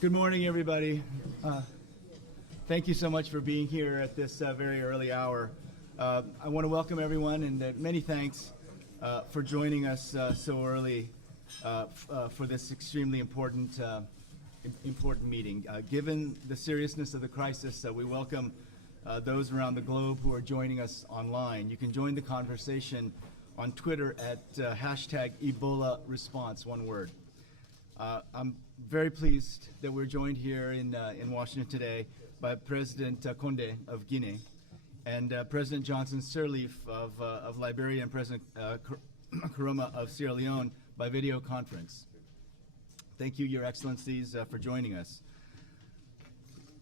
Good morning, everybody. Thank you so much for being here at this very early hour. I want to welcome everyone, and many thanks for joining us so early for this extremely important meeting. Given the seriousness of the crisis, we welcome those around the globe who are joining us online. You can join the conversation on Twitter at hashtag Ebola response, one word. I'm very pleased that we're joined here in Washington today by President Condé of Guinea and President Johnson Sirleaf of Liberia and President Koroma of Sierra Leone by video conference. Thank you, Your Excellencies, for joining us.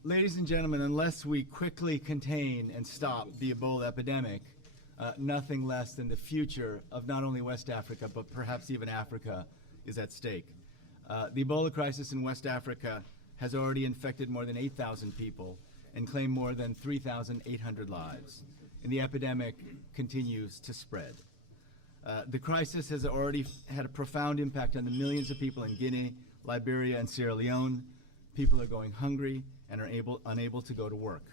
Ladies and gentlemen, unless we quickly contain and stop the Ebola epidemic, nothing less than the future of not only West Africa, but perhaps even Africa is at stake. The Ebola crisis in West Africa has already infected more than 8,000 people and claimed more than 3,800 lives. And the epidemic continues to spread. The crisis has already had a profound impact on the millions of people in Guinea, Liberia, and Sierra Leone. People are going hungry and are unable to go to work.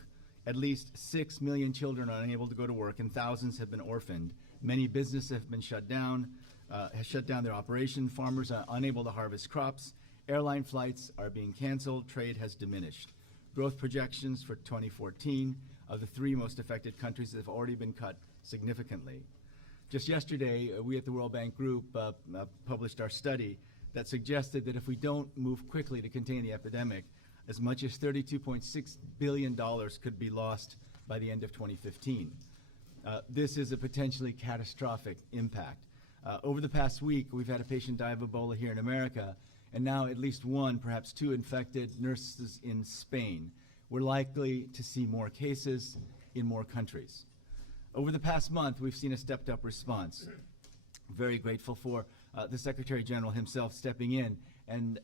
At least 6 million children are unable to go to work, and thousands have been orphaned. Many businesses have been shut down their operation. Farmers are unable to harvest crops. Airline flights are being canceled. Trade has diminished. Growth projections for 2014 of the 3 most affected countries have already been cut significantly. Just yesterday, we at the World Bank Group published our study that suggested that if we don't move quickly to contain the epidemic, as much as $32.6 billion could be lost by the end of 2015. This is a potentially catastrophic impact. Over the past week, we've had a patient die of Ebola here in America, and now at least 1, perhaps 2 infected nurses in Spain. We're likely to see more cases in more countries. Over the past month, we've seen a stepped-up response. Very grateful for the Secretary General himself stepping in, and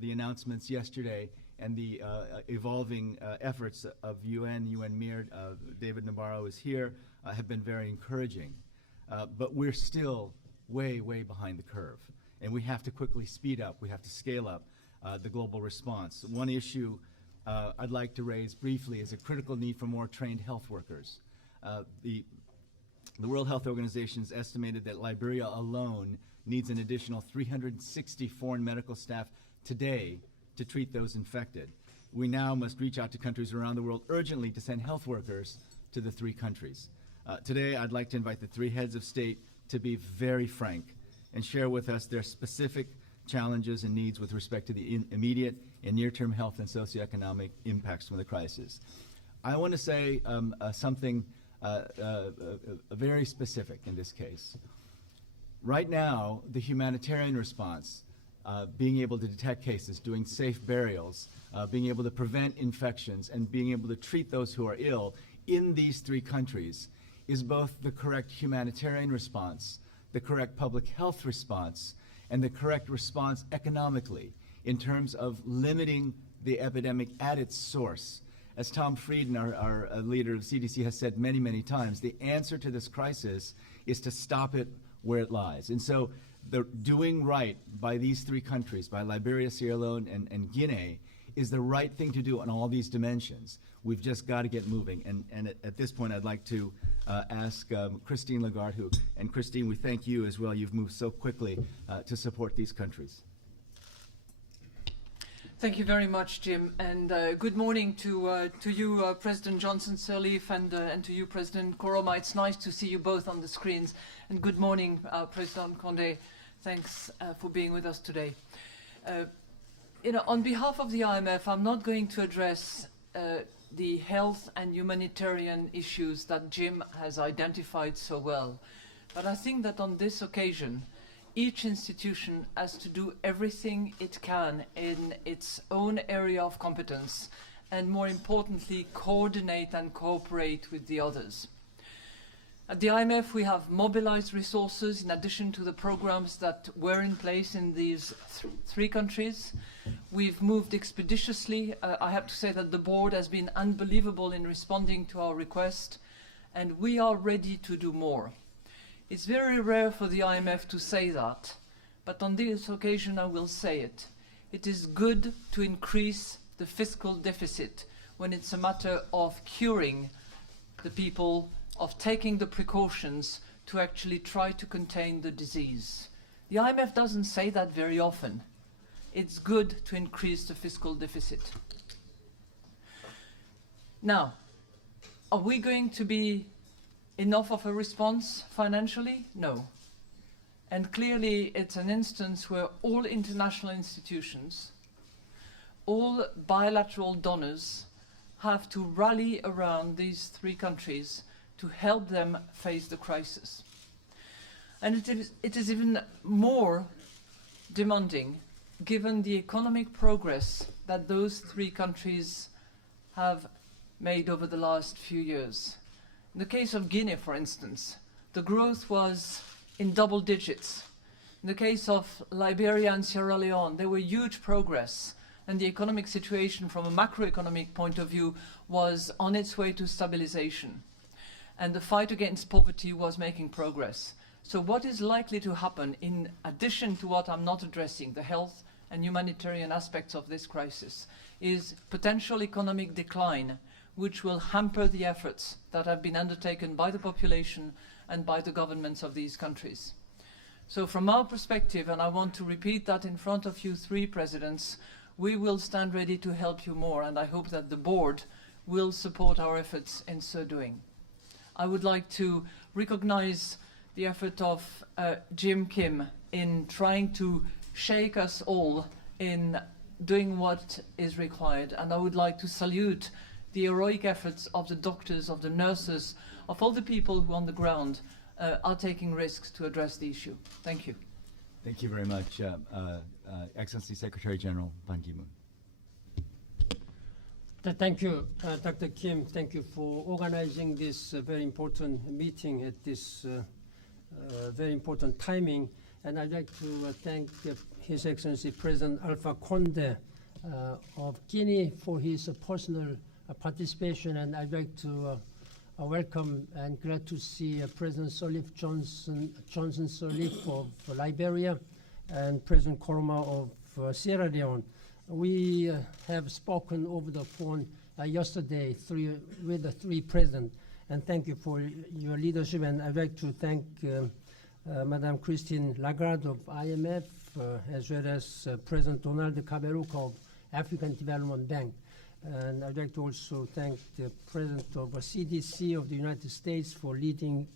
the announcements yesterday and the evolving efforts of UN MIR, David Nabarro is here, have been very encouraging. But we're still way, way behind the curve. And we have to quickly speed up, we have to scale up the global response. One issue I'd like to raise briefly is a critical need for more trained health workers. The World Health Organization has estimated that Liberia alone needs an additional 360 foreign medical staff today to treat those infected. We now must reach out to countries around the world urgently to send health workers to the 3 countries. Today, I'd like to invite the 3 heads of state to be very frank and share with us their specific challenges and needs with respect to the immediate and near-term health and socioeconomic impacts from the crisis. I want to say something very specific in this case. Right now, the humanitarian response, being able to detect cases, doing safe burials, being able to prevent infections, and being able to treat those who are ill in these 3 countries is both the correct humanitarian response, the correct public health response, and the correct response economically in terms of limiting the epidemic at its source. As Tom Frieden, our leader of CDC, has said many, many times, the answer to this crisis is to stop it where it lies. And so the doing right by these 3 countries, by Liberia, Sierra Leone, and Guinea, is the right thing to do on all these dimensions. We've just got to get moving. And at this point, I'd like to ask Christine Lagarde, and Christine, we thank you as well. You've moved so quickly to support these countries. Thank you very much, Jim, and good morning to you, President Johnson Sirleaf, and to you, President Koroma. It's nice to see you both on the screens. And good morning, President Condé. Thanks for being with us today. On behalf of the IMF, I'm not going to address the health and humanitarian issues that Jim has identified so well. But I think that on this occasion, each institution has to do everything it can in its own area of competence, and more importantly, coordinate and cooperate with the others. At the IMF, we have mobilized resources in addition to the programs that were in place in these 3 countries. We've moved expeditiously. I have to say that the board has been unbelievable in responding to our request, and we are ready to do more. It's very rare for the IMF to say that, but on this occasion I will say it. It is good to increase the fiscal deficit when it's a matter of curing the people, of taking the precautions to actually try to contain the disease. The IMF doesn't say that very often. It's good to increase the fiscal deficit. Now, are we going to be enough of a response financially? No. And clearly it's an instance where all international institutions, all bilateral donors have to rally around these three countries to help them face the crisis. And it is even more demanding given the economic progress that those three countries have made over the last few years. In the case of Guinea, for instance, the growth was in double digits. In the case of Liberia and Sierra Leone, there were huge progress, and the economic situation from a macroeconomic point of view was on its way to stabilization. And the fight against poverty was making progress. So what is likely to happen, in addition to what I'm not addressing, the health and humanitarian aspects of this crisis, is potential economic decline, which will hamper the efforts that have been undertaken by the population and by the governments of these countries. So from our perspective, and I want to repeat that in front of you three presidents, we will stand ready to help you more, and I hope that the board will support our efforts in so doing. I would like to recognize the effort of Jim Kim in trying to shake us all in doing what is required, and I would like to salute the heroic efforts of the doctors, of the nurses, of all the people who on the ground are taking risks to address the issue. Thank you. Thank you very much, Excellency Secretary General Ban Ki-moon. Thank you, Dr. Kim. Thank you for organizing this very important meeting at this very important timing. And I'd like to thank His Excellency President Alpha Condé of Guinea for his personal participation. And I'd like to welcome and glad to see President Sirleaf Johnson Sirleaf of Liberia and President Koroma of Sierra Leone. We have spoken over the phone yesterday with the three presidents, and thank you for your leadership. And I'd like to thank Madame Christine Lagarde of IMF, as well as President Donald Kaberuka of African Development Bank. And I'd like to also thank the President of CDC of the United States for leading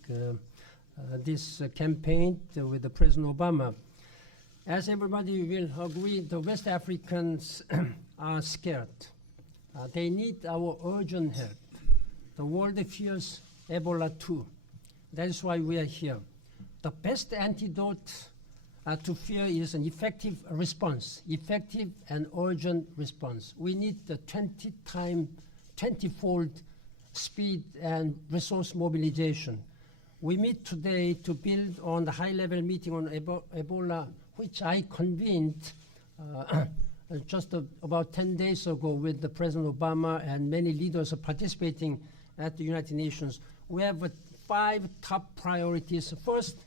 this campaign with the President Obama. As everybody will agree, the West Africans are scared. They need our urgent help. The world fears Ebola too. That is why we are here. The best antidote to fear is an effective response, effective and urgent response. We need the 20-fold speed and resource mobilization. We meet today to build on the high-level meeting on Ebola, which I convened just about 10 days ago with the President Obama, and many leaders are participating at the United Nations. We have 5 top priorities. First,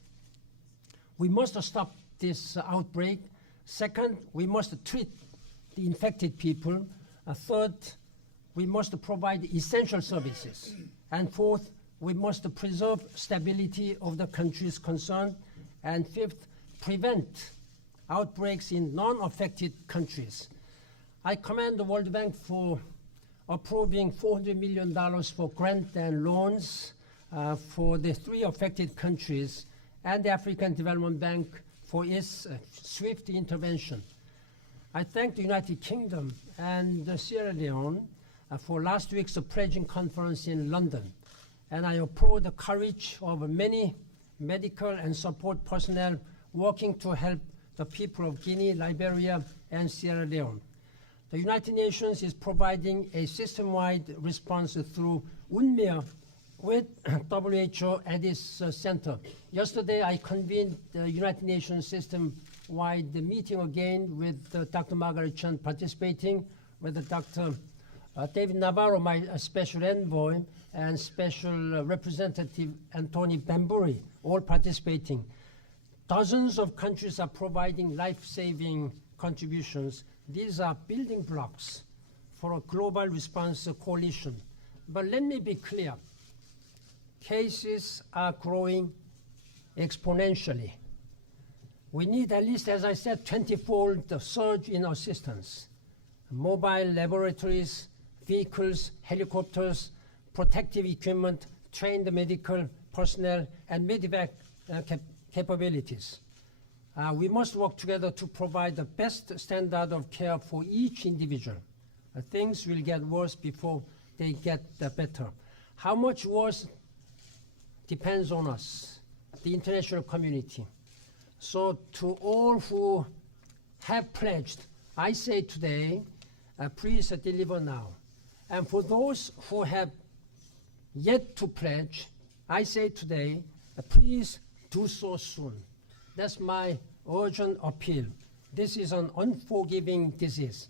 we must stop this outbreak. Second, we must treat the infected people. Third, we must provide essential services. And fourth, we must preserve stability of the countries concerned. And fifth, prevent outbreaks in non-affected countries. I commend the World Bank for approving $400 million for grant and loans for the 3 affected countries, and the African Development Bank for its swift intervention. I thank the United Kingdom and Sierra Leone for last week's pledging conference in London, and I applaud the courage of many medical and support personnel working to help the people of Guinea, Liberia, and Sierra Leone. The United Nations is providing a system-wide response through UNMEER with WHO at its center. Yesterday, I convened the United Nations system-wide meeting again with Dr. Margaret Chan participating, with Dr. David Navarro, my special envoy, and Special Representative Anthony Bamburi, all participating. Dozens of countries are providing life-saving contributions. These are building blocks for a global response coalition. But let me be clear. Cases are growing exponentially. We need at least, as I said, 20-fold surge in assistance. Mobile laboratories, vehicles, helicopters, protective equipment, trained medical personnel, and medevac capabilities. We must work together to provide the best standard of care for each individual. Things will get worse before they get better. How much worse depends on us, the international community. So to all who have pledged, I say today, please deliver now. And for those who have yet to pledge, I say today, please do so soon. That's my urgent appeal. This is an unforgiving disease.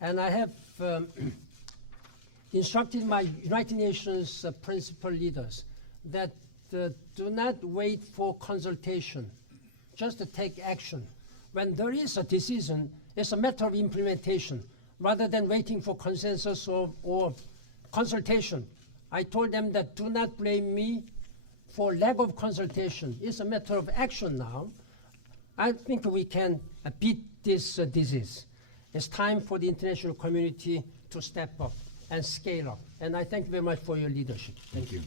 And I have instructed my United Nations principal leaders that do not wait for consultation, just to take action. When there is a decision, it's a matter of implementation, rather than waiting for consensus or consultation. I told them that do not blame me for lack of consultation. It's a matter of action now. I think we can beat this disease. It's time for the international community to step up and scale up. And I thank you very much for your leadership. Thank you.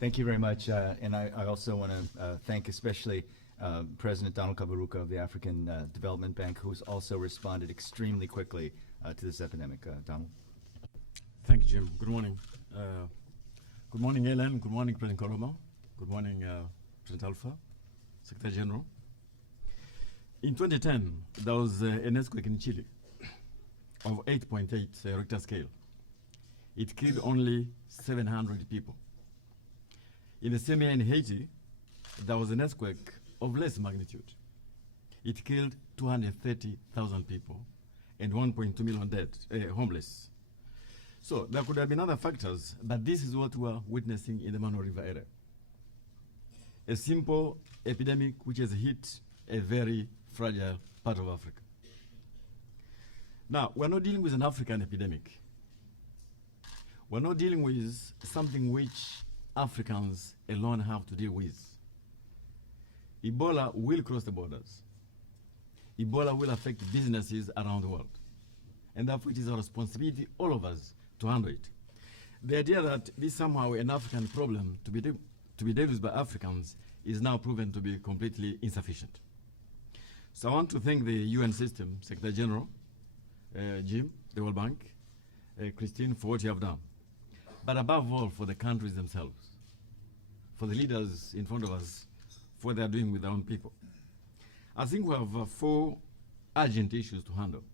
Thank you very much. And I also want to thank especially President Donald Kaberuka of the African Development Bank, who's also responded extremely quickly to this epidemic. Donald. Thank you, Jim. Good morning. Good morning, Ellen. Good morning, President Koroma. Good morning, President Alpha, Secretary General. In 2010, there was an earthquake in Chile of 8.8 Richter scale. It killed only 700 people. In the same year in Haiti, there was an earthquake of less magnitude. It killed 230,000 people and 1.2 million dead, homeless. So there could have been other factors, but this is what we are witnessing in the Mano River area. A simple epidemic which has hit a very fragile part of Africa. Now, we're not dealing with an African epidemic. We're not dealing with something which Africans alone have to deal with. Ebola will cross the borders. Ebola will affect businesses around the world. And therefore it is our responsibility, all of us, to handle it. The idea that this is somehow an African problem to be dealt with by Africans is now proven to be completely insufficient. So I want to thank the UN system, Secretary General, Jim, the World Bank, Christine, for what you have done. But above all, for the countries themselves, for the leaders in front of us, for what they are doing with their own people. I think we have 4 urgent issues to handle.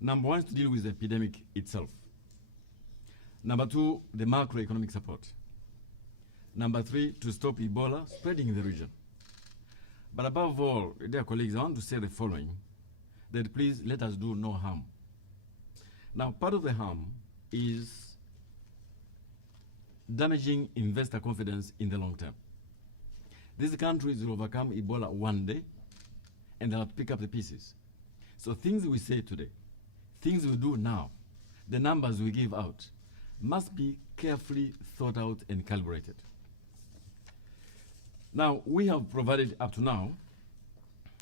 Number 1 is to deal with the epidemic itself. Number 2, the macroeconomic support. Number 3, to stop Ebola spreading in the region. But above all, dear colleagues, I want to say the following, that please let us do no harm. Now, part of the harm is damaging investor confidence in the long term. These countries will overcome Ebola one day, and they'll pick up the pieces. So things we say today, things we do now, the numbers we give out, must be carefully thought out and calibrated. Now, we have provided up to now,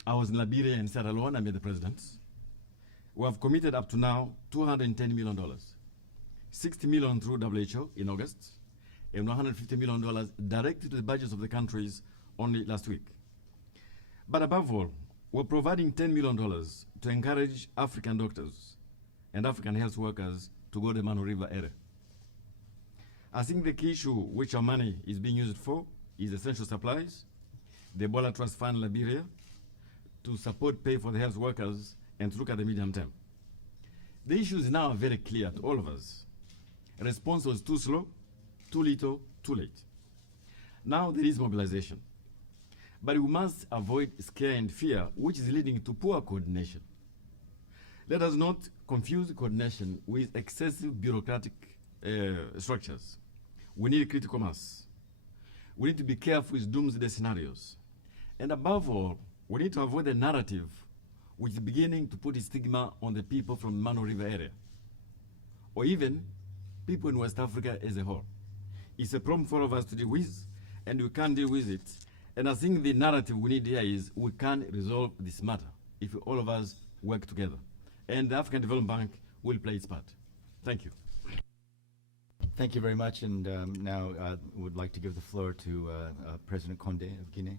I was in Liberia and Sierra Leone, I met the presidents. We have committed up to now $210 million, $60 million through WHO in August, and $150 million directly to the budgets of the countries only last week. But above all, we're providing $10 million to encourage African doctors and African health workers to go to the Mano River area. I think the key issue which our money is being used for is essential supplies, the Ebola Trust Fund Liberia, to support pay for the health workers and to look at the medium term. The issues now are very clear to all of us. Response was too slow, too little, too late. Now there is mobilization. But we must avoid scare and fear, which is leading to poor coordination. Let us not confuse coordination with excessive bureaucratic structures. We need critical mass. We need to be careful with doomsday scenarios. And above all, we need to avoid the narrative which is beginning to put a stigma on the people from the Mano River area, or even people in West Africa as a whole. It's a problem for all of us to deal with, and we can't deal with it. And I think the narrative we need here is we can resolve this matter if all of us work together. And the African Development Bank will play its part. Thank you. Thank you very much. And now would like to give the floor to President Condé of Guinea.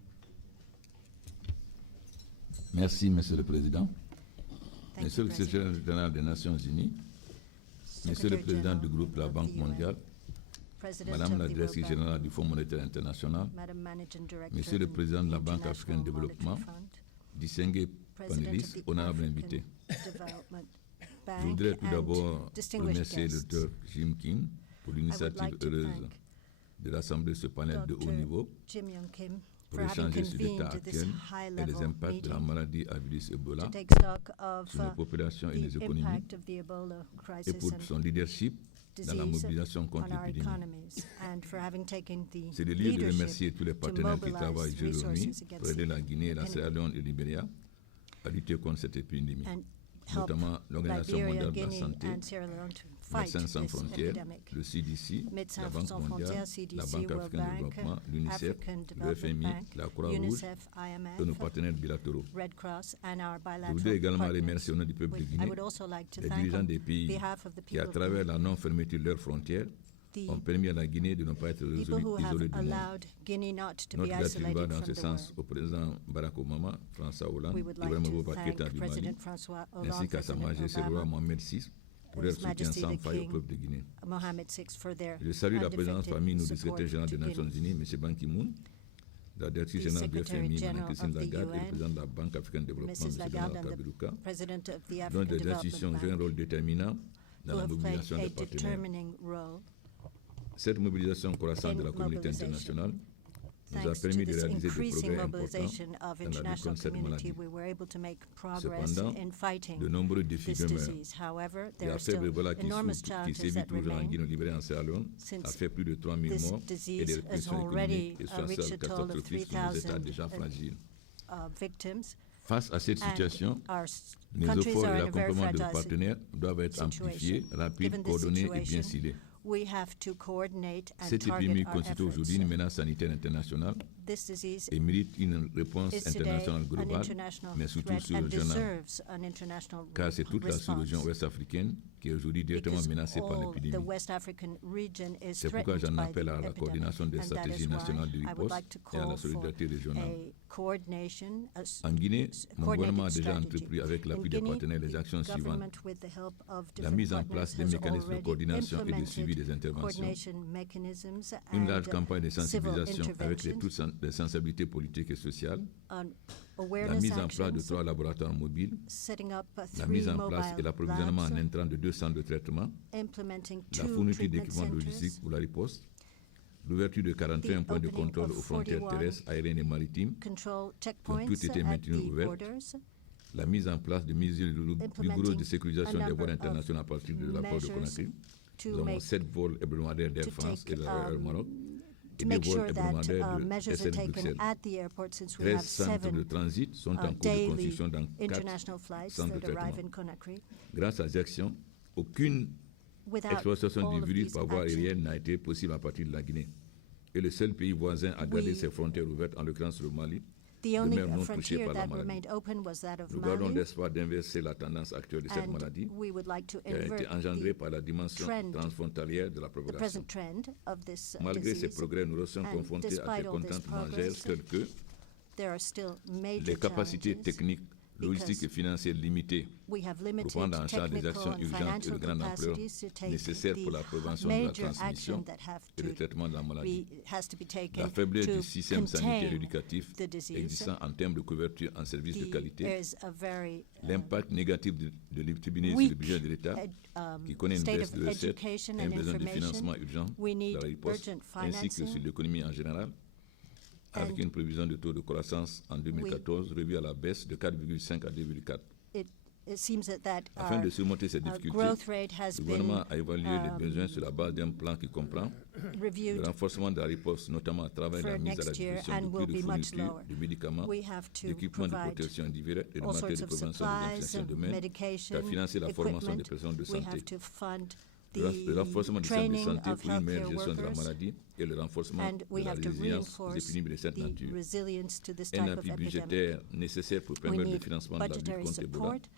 Merci, Monsieur le Président. Thank Monsieur you, le Secrétaire President. général des Nations Unies, Monsieur le Secretary Président du General groupe La of Banque the mondiale, President Madame of la the Directrice World Bank, générale du Fonds monétaire international, Madam Managing Director Monsieur le of Président de la the Banque africaine de International développement, Monetary Fund, distingués President panélistes, of the honorables African invités. Development Je Bank, voudrais tout and d'abord distinguished remercier le guests. Dr Jim King pour I would l'initiative like to heureuse thank de rassembler ce panel de haut niveau Jim Young Kim pour for having échanger sur l'état convened this actuel et les high-level impacts de la meeting maladie à virus Ebola to take stock of sur nos populations et the les économies impact of the Ebola et crisis pour son leadership dans la disease mobilisation contre on our l'épidémie. economies, and for having taken the C'est le lieu de leadership remercier tous les to partenaires qui mobilize travaillent jour et nuit resources pour against aider la Guinée, la the Sierra Leone et le Libéria à lutter contre cette épidémie, and help notamment l'Organisation Liberia, mondiale de la Guinea, santé, and Sierra Leone to fight Médecins sans this frontières, epidemic. le CDC, la Médecins Banque sans mondiale, frontières, la CDC, Banque World africaine de Bank, développement, l'UNICEF, African le Development FMI, Bank, la Croix-Rouge UNICEF, et nos IMF, partenaires bilatéraux. Red Cross, and our Je bilateral voudrais également partners. remercier au nom du peuple de I Guinée would also like to les thank dirigeants on des pays behalf of the qui, à people of travers Guinea, la non-fermeture de leurs frontières, the ont permis à la Guinée de ne pas être people who have isolée du monde. allowed Guinea not to be Notre gratitude va isolated dans from ce the sens world. au président Barack Obama, François Hollande, We would like Ibrahim to Boubacar thank Keïta du Mali, President François ainsi Hollande, qu'à Sa President Majesté le roi Obama, Mohamed VI pour His leur soutien Majesty sans the faille au King, peuple de Guinée. Mohammed VI, for their Je salue la présence undefeated parmi nous du support secrétaire général to des Nations Guinea. Unies, M. Ban Ki-moon, la directrice The générale du Secretary FMI, Mme General Christine of the Lagarde, et le UN, président de la Banque africaine de développement, Mrs. M. Lagarde, Donald and the Kaberuka, President of the dont African des Development institutions jouent un Bank, rôle déterminant dans who la have played mobilisation a des partenaires. determining role. Cette mobilisation croissante de la in communauté mobilisation. internationale nous a Thanks to permis de this réaliser des increasing progrès importants mobilization of dans la lutte international contre cette community, maladie. we were able to make progress Cependant, in fighting de nombreux défis this demeurent. disease. However, there La are fièvre still Ebola qui enormous sévit challenges that toujours en remain. Guinée, au Libéria et en Sierra Leone a Since fait plus de 3 000 this morts et des disease has répercussions already économiques et reached sociales a toll of catastrophiques sur nos États 3,000 déjà fragiles. Victims. Face à cette And situation, our les countries efforts are et in a very l'accompagnement de nos fragile partenaires doivent être situation. amplifiés, rapides, Given this coordonnés et bien situation, ciblés. we have to coordinate and Cette target épidémie our constitue aujourd'hui efforts. une menace sanitaire internationale This disease et mérite une réponse is today internationale an globale, international mais surtout threat and sous-régionale, deserves an international car c'est toute la sous-région response. ouest-africaine qui est aujourd'hui directement Because menacée par all the l'épidémie. West African region is C'est pourquoi threatened j'en by appelle the à la epidemic, coordination des and that stratégies is why nationales de I would riposte like to et à la call for solidarité régionale. a coordination, En Guinée, mon gouvernement a coordinated déjà strategy. entrepris avec In l'appui des Guinea, partenaires les actions the suivantes. government, with the help of La different mise en partners, place des has mécanismes de already coordination et de implemented suivi des interventions. coordination mechanisms Une and large campagne de civil sensibilisation avec interventions, toutes les sensibilités politiques et sociales. on La awareness mise en place de actions, 3 laboratoires mobiles. setting up La 3 mise en place et mobile l'approvisionnement en labs, intrants de 2 centres de traitement. implementing La 2 fourniture treatment d'équipements logistiques centers, pour la riposte. L'ouverture de 41 points de opening contrôle of aux frontières 41 terrestres, aériennes et maritimes. control qui ont checkpoints toutes été at maintenues the ouvertes. borders, La mise en place de mesures rigoureuses de Implementing sécurisation a des vols number of internationaux à partir de l'apport de measures Conakry. Nous to avons make 7 vols hebdomadaires d'Air to France et take, de Air Maroc. to Et 2 make vols sure that hebdomadaires de measures are SN taken Bruxelles. at the airport, since we 13 have centres de 7 transit sont en cours de daily construction dans 4 international flights centres de that arrive traitement. in Conakry. Grâce à ces actions, aucune Without exploitation all du of virus these par voie actions, aérienne n'a été possible à partir de la Guinée. Et le seul pays voisin à garder We- ses frontières ouvertes, en l'occurrence le Mali, the only demeure non touché frontier par la that maladie. remained open was that of Nous gardons Mali, l'espoir d'inverser la tendance actuelle de cette and maladie we would like to qui a été invert engendrée the par la dimension trend, transfrontalière de la the propagation. present trend of this Malgré ces disease. progrès, nous restons And confrontés à despite des all this contraintes majeures progress, telles que There are still major les capacités challenges. techniques, logistiques et financières limitées We have pour limited prendre en charge des technical actions and urgentes et financial de grande ampleur capacities to take nécessaires pour la the prévention de la major action transmission that have et le to traitement de la maladie. has to be taken La faiblesse to du système sanitaire et contain éducatif the disease. existant en termes de couverture en services de qualité, There's a very l'impact négatif de l'épidémie sur le weak budget de l'État, qui connaît une state baisse of de recettes education et un and besoin de information. financement urgent We need dans la riposte, urgent ainsi que sur financing. l'économie en général, avec And une prévision de taux de croissance en 2014 revue à la baisse de 4,5 à 2,4. It seems that Afin our de surmonter ces difficultés, growth rate has le been gouvernement a évalué les besoins sur la base d'un plan qui comprend reviewed renforcement de la riposte, notamment à travers for la mise à la next year disposition and de will plus de be much fournitures, lower. de médicaments, We have to d'équipements de provide protection individuelle et de all matériel sorts de of prévention des supplies, infections de main, medication, à financer la formation des equipment. personnels de We santé, have to fund le renforcement the du système de training santé of pour une meilleure healthcare gestion de la workers, maladie et le renforcement and de we la have to résilience aux reinforce épidémies de cette the nature. resilience to this Un type of appui epidemic. budgétaire nécessaire pour We permettre le need financement de la lutte budgetary contre Ebola support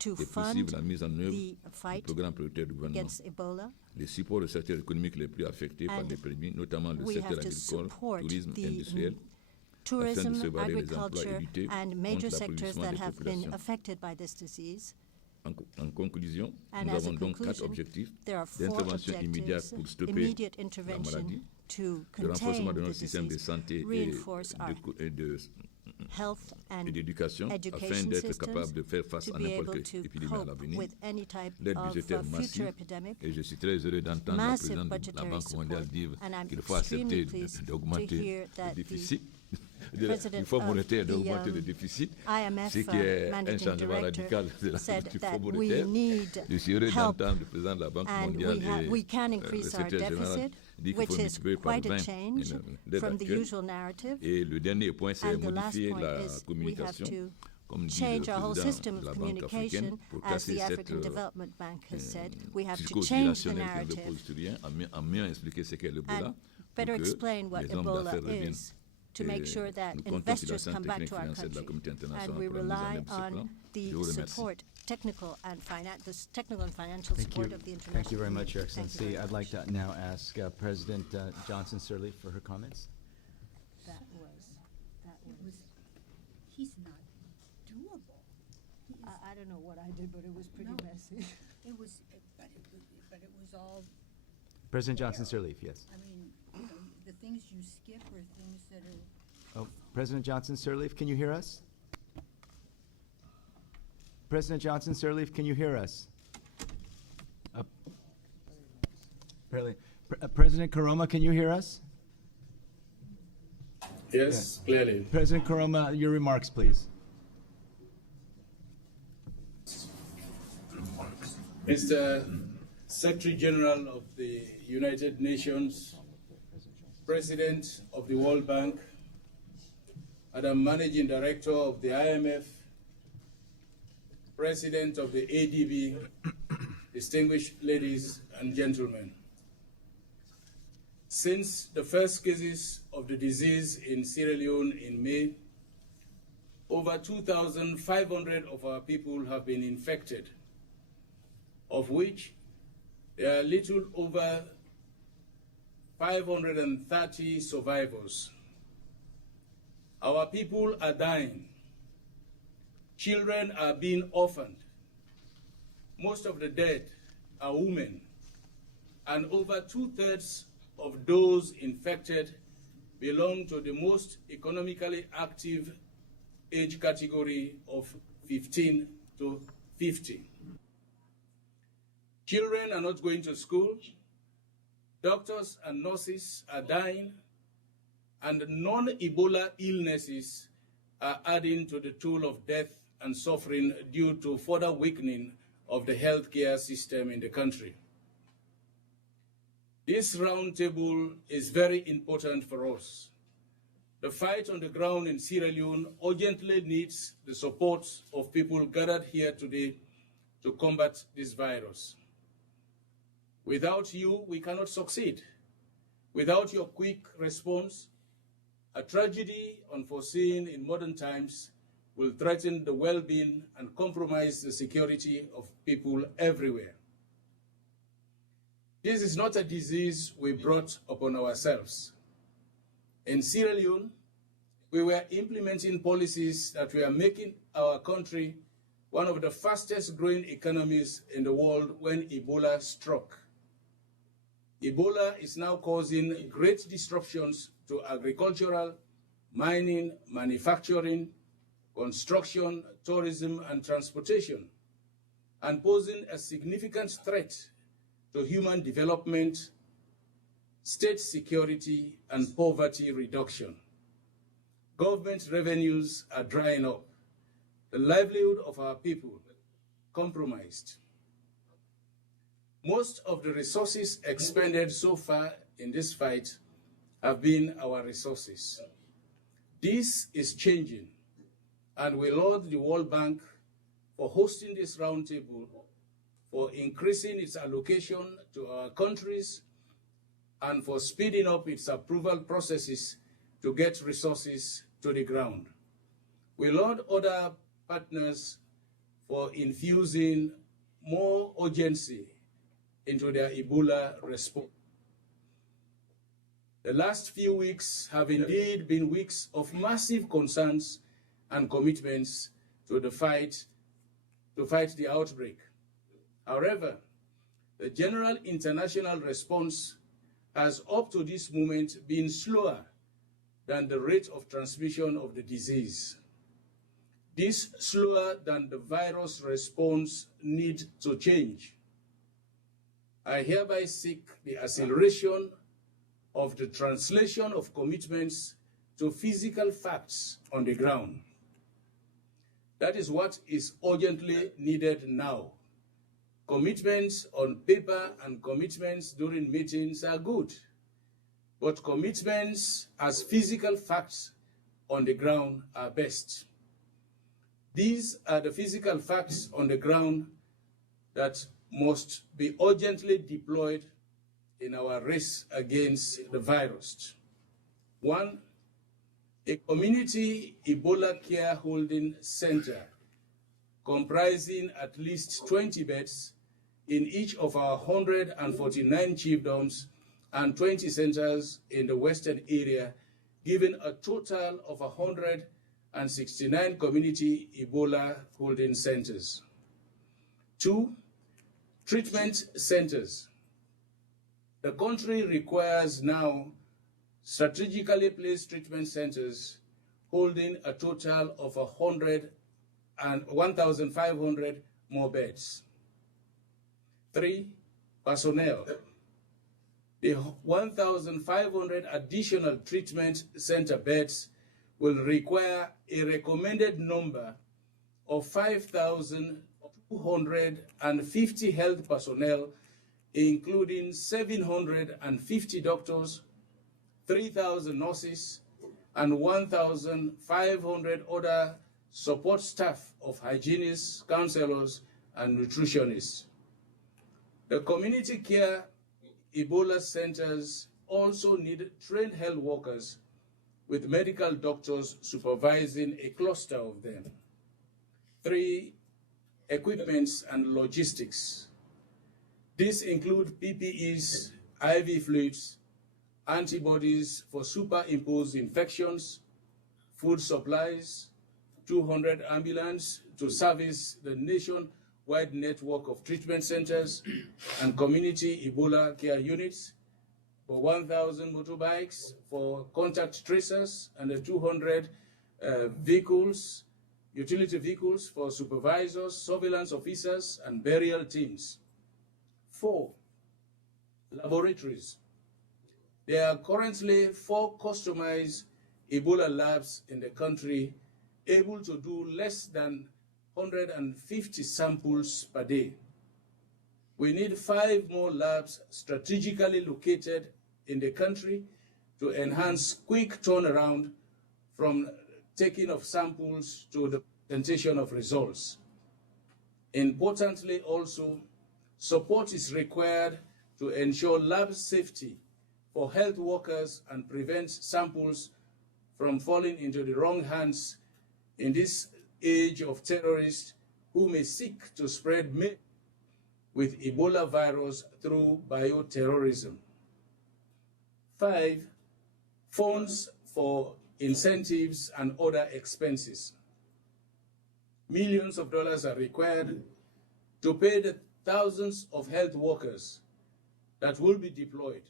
to et possible la fund mise en œuvre the du fight programme prioritaire du gouvernement. against Ebola. Les supports aux secteurs économiques les plus affectés par And l'épidémie, notamment le we secteur have to agricole, support tourisme, the industriel, tourism, sauvegarder les emplois et agriculture, lutter and contre major sectors l'appauvrissement that des have been populations. affected by this disease. En conclusion, And nous as a avons donc 4 conclusion, objectifs there are 4 d'intervention immédiate objectives: pour stopper immediate la intervention maladie, to le renforcement contain de the notre système de disease, santé reinforce our health et and d'éducation afin education d'être systems capable de faire face to à be n'importe able quelle to épidémie à cope l'avenir. with any type L'aide of budgétaire future massive, epidemic. et je suis très heureux d'entendre la Massive présidente de la budgetary Banque mondiale support. dire And I'm qu'il faut extremely accepter pleased to d'augmenter hear le that the déficit, president du Fonds of monétaire the, d'augmenter le déficit, IMF ce qui est un managing changement radical director de la said politique that Fonds we monétaire. need Je suis heureux help d'entendre le président de la Banque and mondiale we et can le increase our secrétaire général deficit, dit qu'il which faut is multiplier par quite a 20 change l'aide from the actuelle. usual narrative. Et le dernier point, c'est And the last modifier point la is we have communication, to comme dit change le our whole président system de la of Banque africaine, communication, pour as casser the cette African Development Bank has said. We have to change the psycho-oscillationnelle qui ne narrative repose sur rien, à mieux expliquer ce qu'est l'Ebola, and better pour que explain what les hommes Ebola d'affaires reviennent. is, to make sure that Nous comptons sur investors l'assistance come back technique to our financière de la country. communauté internationale And we pour la mise en rely œuvre de ce on plan. Je the vous remercie. support, technical and financial Thank support you. of the international Thank you very much, Your community. Thank you Excellency. very I'd like much. to now ask President Johnson Sirleaf for her comments. That was, he's not doable. He is, I don't know what I did, but it was pretty No. messy. it was, but it was all, President Johnson Sirleaf, yes. I mean, you know, the things you skip are things that are, Oh, President Johnson Sirleaf, can you hear us? President Johnson Sirleaf, can you hear us? Apparently. President Koroma, can you hear us? Yes, clearly. President Koroma, your remarks, please. Mr. Secretary General of the United Nations, President of the World Bank, Madam Managing Director of the IMF, President of the ADB, distinguished ladies and gentlemen. Since the first cases of the disease in Sierra Leone in May, over 2,500 of our people have been infected, of which there are little over 530 survivors. Our people are dying. Children are being orphaned. Most of the dead are women, and over 2/3 of those infected belong to the most economically active age category of 15 to 50. Children are not going to school, doctors and nurses are dying, and non-Ebola illnesses are adding to the toll of death and suffering due to further weakening of the healthcare system in the country. This roundtable is very important for us. The fight on the ground in Sierra Leone urgently needs the support of people gathered here today to combat this virus. Without you, we cannot succeed. Without your quick response, a tragedy unforeseen in modern times will threaten the well-being and compromise the security of people everywhere. This is not a disease we brought upon ourselves. In Sierra Leone, we were implementing policies that were making our country one of the fastest growing economies in the world when Ebola struck. Ebola is now causing great disruptions to agricultural, mining, manufacturing, construction, tourism, and transportation, and posing a significant threat to human development, state security, and poverty reduction. Government revenues are drying up. The livelihood of our people compromised. Most of the resources expended so far in this fight have been our resources. This is changing, and we laud the World Bank for hosting this roundtable, for increasing its allocation to our countries, and for speeding up its approval processes to get resources to the ground. We laud other partners for infusing more urgency into their Ebola response. The last few weeks have indeed been weeks of massive concerns and commitments to fight the outbreak. However, the general international response has up to this moment been slower than the rate of transmission of the disease. This slower than the virus response needs to change. I hereby seek the acceleration of the translation of commitments to physical facts on the ground. That is what is urgently needed now. Commitments on paper and commitments during meetings are good, but commitments as physical facts on the ground are best. These are the physical facts on the ground that must be urgently deployed in our race against the virus. 1, a community Ebola care holding center comprising at least 20 beds in each of our 149 chiefdoms and 20 centers in the western area, giving a total of 169 community Ebola holding centers. 2, treatment centers. The country requires now strategically placed treatment centers holding a total of 1,500 more beds. 3, personnel. The 1,500 additional treatment center beds will require a recommended number of 5,250 health personnel, including 750 doctors, 3,000 nurses, and 1,500 other support staff of hygienists, counselors, and nutritionists. The community care Ebola centers also need trained health workers with medical doctors supervising a cluster of them. 3, equipments and logistics. These include PPEs, IV fluids, antibodies for superimposed infections, food supplies, 200 ambulances to service the nationwide network of treatment centers and community Ebola care units, for 1,000 motorbikes for contact tracers, and 200 vehicles, utility vehicles for supervisors, surveillance officers, and burial teams. 4, laboratories. There are currently 4 customized Ebola labs in the country able to do less than 150 samples per day. We need 5 more labs strategically located in the country to enhance quick turnaround from taking of samples to the presentation of results. Importantly also, support is required to ensure lab safety for health workers and prevent samples from falling into the wrong hands in this age of terrorists who may seek to spread with Ebola virus through bioterrorism. 5, funds for incentives and other expenses. Millions of dollars are required to pay the thousands of health workers that will be deployed.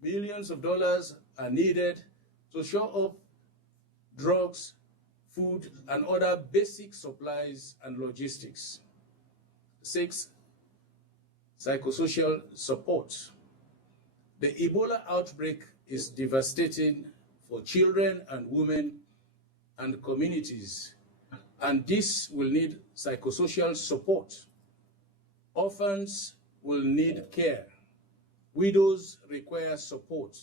Millions of dollars are needed to shore up drugs, food, and other basic supplies and logistics. 6, psychosocial support. The Ebola outbreak is devastating for children and women and communities, and this will need psychosocial support. Orphans will need care. Widows require support,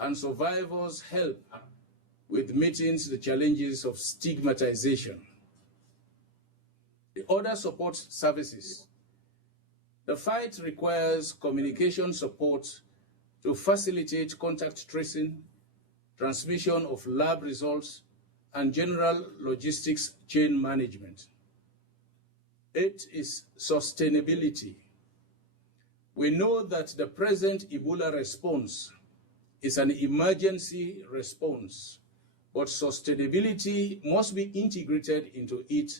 and survivors help with meeting the challenges of stigmatization. The other support services. The fight requires communication support to facilitate contact tracing, transmission of lab results, and general logistics chain management. It is sustainability. We know that the present Ebola response is an emergency response, but sustainability must be integrated into it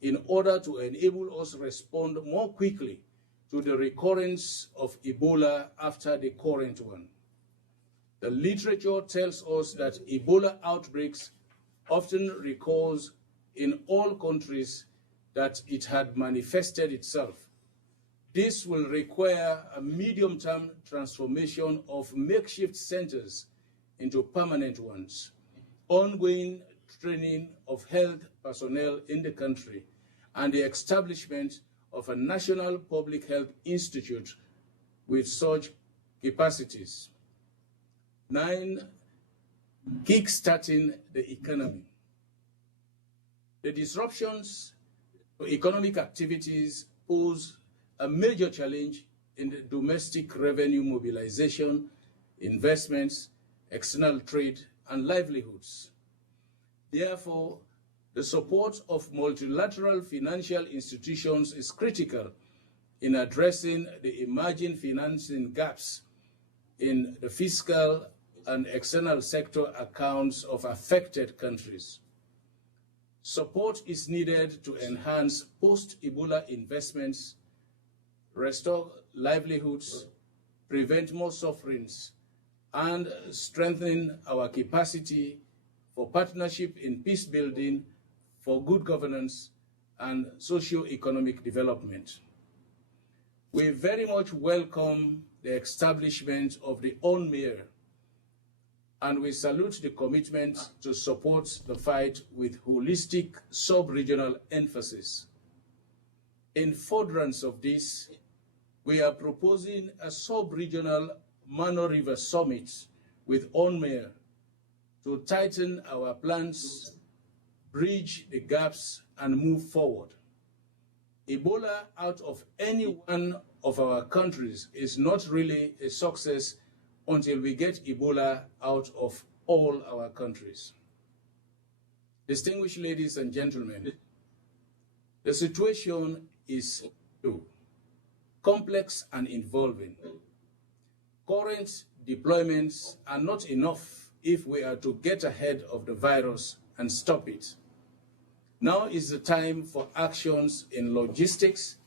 in order to enable us to respond more quickly to the recurrence of Ebola after the current one. The literature tells us that Ebola outbreaks often recurs in all countries that it had manifested itself. This will require a medium-term transformation of makeshift centers into permanent ones, ongoing training of health personnel in the country, and the establishment of a national public health institute with such capacities. 9, kickstarting the economy. The disruptions to economic activities pose a major challenge in the domestic revenue mobilization, investments, external trade, and livelihoods. Therefore, the support of multilateral financial institutions is critical in addressing the emerging financing gaps in the fiscal and external sector accounts of affected countries. Support is needed to enhance post-Ebola investments, restore livelihoods, prevent more sufferings, and strengthen our capacity for partnership in peace building, for good governance, and socio-economic development. We very much welcome the establishment of the UNMEER, and we salute the commitment to support the fight with holistic sub-regional emphasis. In furtherance of this, we are proposing a sub-regional Mano River Summit with UNMEER to tighten our plans, bridge the gaps, and move forward. Ebola out of any one of our countries is not really a success until we get Ebola out of all our countries. Distinguished ladies and gentlemen, the situation is new, complex and involving. Current deployments are not enough if we are to get ahead of the virus and stop it. Now is the time for actions in logistics.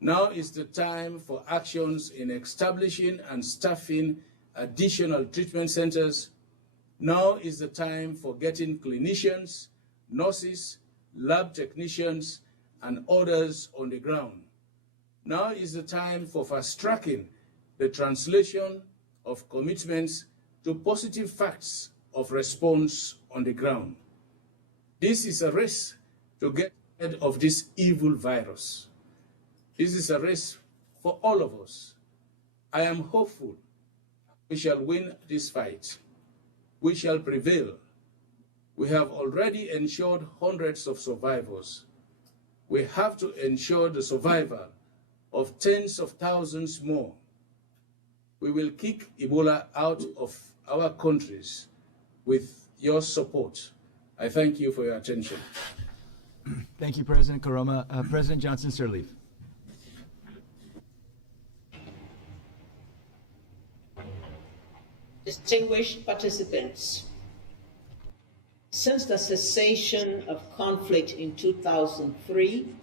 Now is the time for actions in establishing and staffing additional treatment centers. Now is the time for getting clinicians, nurses, lab technicians, and others on the ground. Now is the time for fast-tracking the translation of commitments to positive facts of response on the ground. This is a race to get rid of this evil virus. This is a race for all of us. I am hopeful we shall win this fight. We shall prevail. We have already ensured hundreds of survivors. We have to ensure the survival of tens of thousands more. We will kick Ebola out of our countries with your support. I thank you for your attention. Thank you, President Koroma. President Johnson Sirleaf. Distinguished participants, since the cessation of conflict in 2003,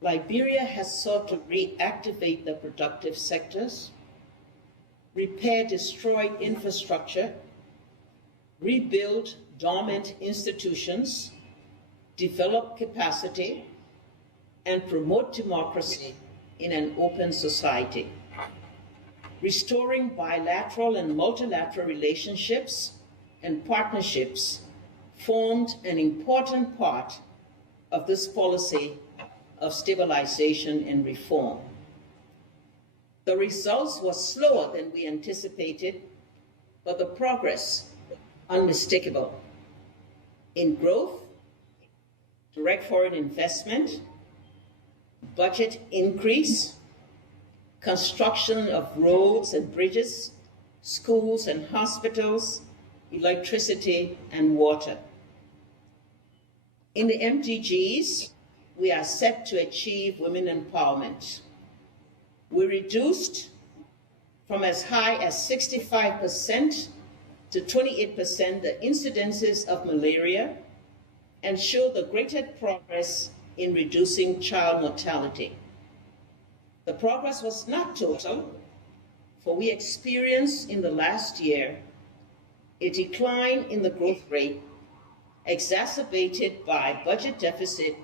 Liberia has sought to reactivate the productive sectors, repair destroyed infrastructure, rebuild dormant institutions, develop capacity, and promote democracy in an open society. Restoring bilateral and multilateral relationships and partnerships formed an important part of this policy of stabilization and reform. The results were slower than we anticipated, but the progress unmistakable in growth, direct foreign investment, budget increase, construction of roads and bridges, schools and hospitals, electricity and water. In the MDGs, we are set to achieve women empowerment. We reduced from as high as 65% to 28% the incidences of malaria and show the greater progress in reducing child mortality. The progress was not total, for we experienced in the last year a decline in the growth rate exacerbated by budget deficit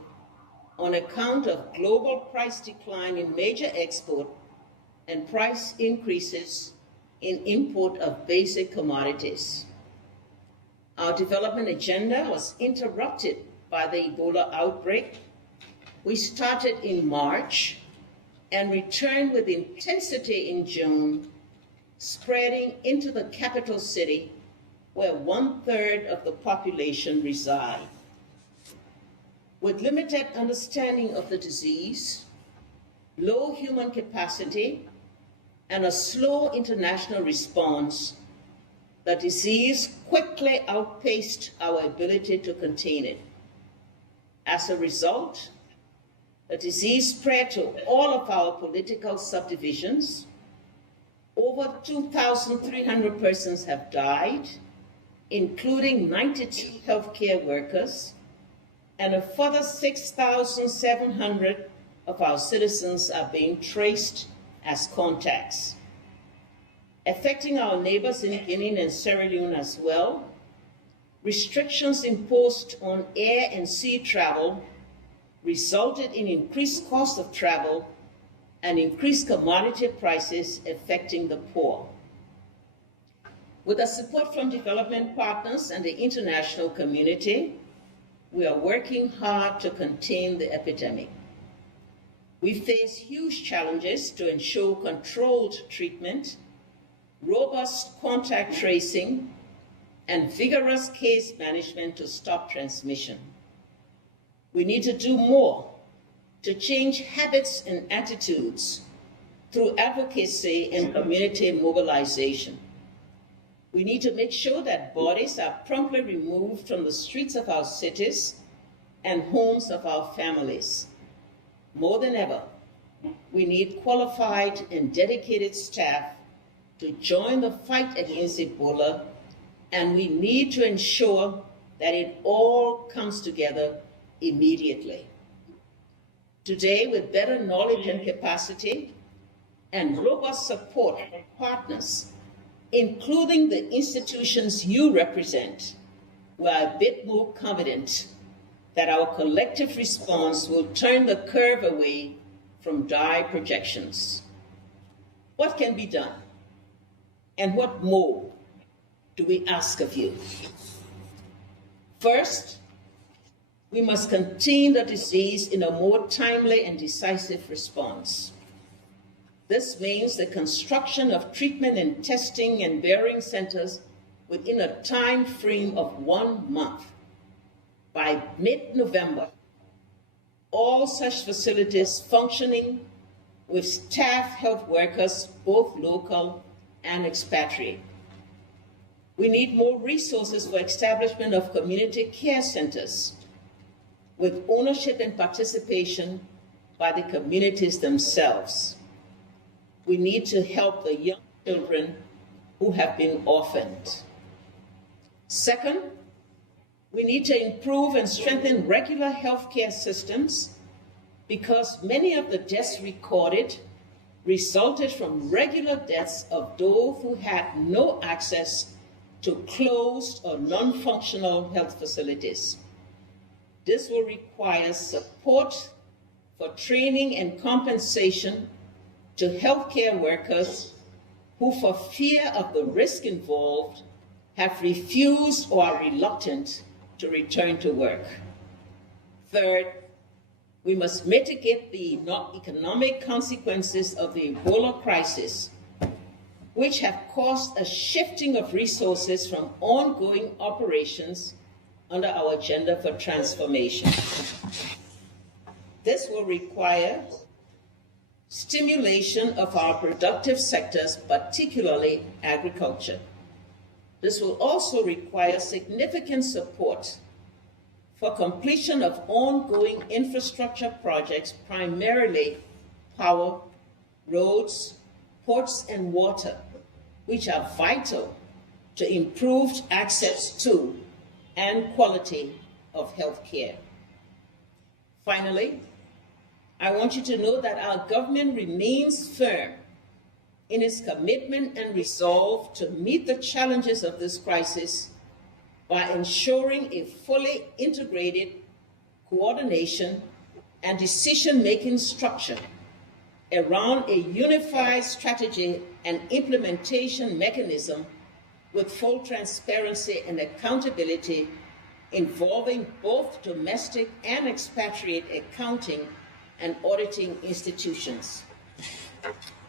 on account of global price decline in major export and price increases in import of basic commodities. Our development agenda was interrupted by the Ebola outbreak. We started in March and returned with intensity in June, spreading into the capital city where 1/3 of the population reside. With limited understanding of the disease, low human capacity, and a slow international response, the disease quickly outpaced our ability to contain it. As a result, the disease spread to all of our political subdivisions. Over 2,300 persons have died, including 92 healthcare workers, and a further 6,700 of our citizens are being traced as contacts. Affecting our neighbors in Guinea and Sierra Leone as well, restrictions imposed on air and sea travel resulted in increased cost of travel and increased commodity prices affecting the poor. With the support from development partners and the international community, we are working hard to contain the epidemic. We face huge challenges to ensure controlled treatment, robust contact tracing, and vigorous case management to stop transmission. We need to do more to change habits and attitudes through advocacy and community mobilization. We need to make sure that bodies are promptly removed from the streets of our cities and homes of our families. More than ever, we need qualified and dedicated staff to join the fight against Ebola, and we need to ensure that it all comes together immediately. Today, with better knowledge and capacity and robust support from partners, including the institutions you represent, we are a bit more confident that our collective response will turn the curve away from dire projections. What can be done? And what more do we ask of you? First, we must contain the disease in a more timely and decisive response. This means the construction of treatment and testing and bearing centers within a time frame of 1 month. By mid-November, all such facilities functioning with staff health workers, both local and expatriate. We need more resources for establishment of community care centers with ownership and participation by the communities themselves. We need to help the young children who have been orphaned. Second, we need to improve and strengthen regular healthcare systems because many of the deaths recorded resulted from regular deaths of those who had no access to closed or non-functional health facilities. This will require support for training and compensation to healthcare workers who, for fear of the risk involved, have refused or are reluctant to return to work. Third, We must mitigate the economic consequences of the Ebola crisis, which have caused a shifting of resources from ongoing operations under our agenda for transformation. This will require stimulation of our productive sectors, particularly agriculture. This will also require significant support for completion of ongoing infrastructure projects, primarily power, roads, ports, and water, which are vital to improved access to and quality of health care. Finally, I want you to know that our government remains firm in its commitment and resolve to meet the challenges of this crisis by ensuring a fully integrated coordination and decision-making structure around a unified strategy and implementation mechanism with full transparency and accountability involving both domestic and expatriate accounting and auditing institutions.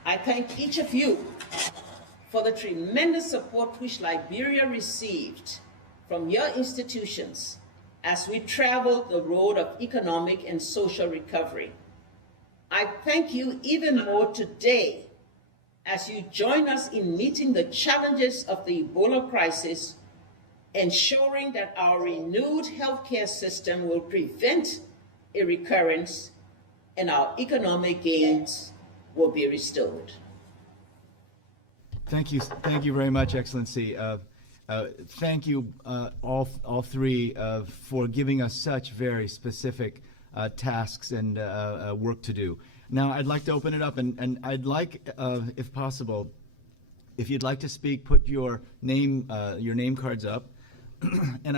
I thank each of you for the tremendous support which Liberia received from your institutions as we travel the road of economic and social recovery. I thank you even more today as you join us in meeting the challenges of the Ebola crisis, ensuring that our renewed healthcare system will prevent a recurrence and our economic gains will be restored. Thank you very much, Excellency. Thank you all three for giving us such very specific tasks and work to do. Now, I'd like to open it up, and I'd like, if possible, if you'd like to speak, put your name cards up, and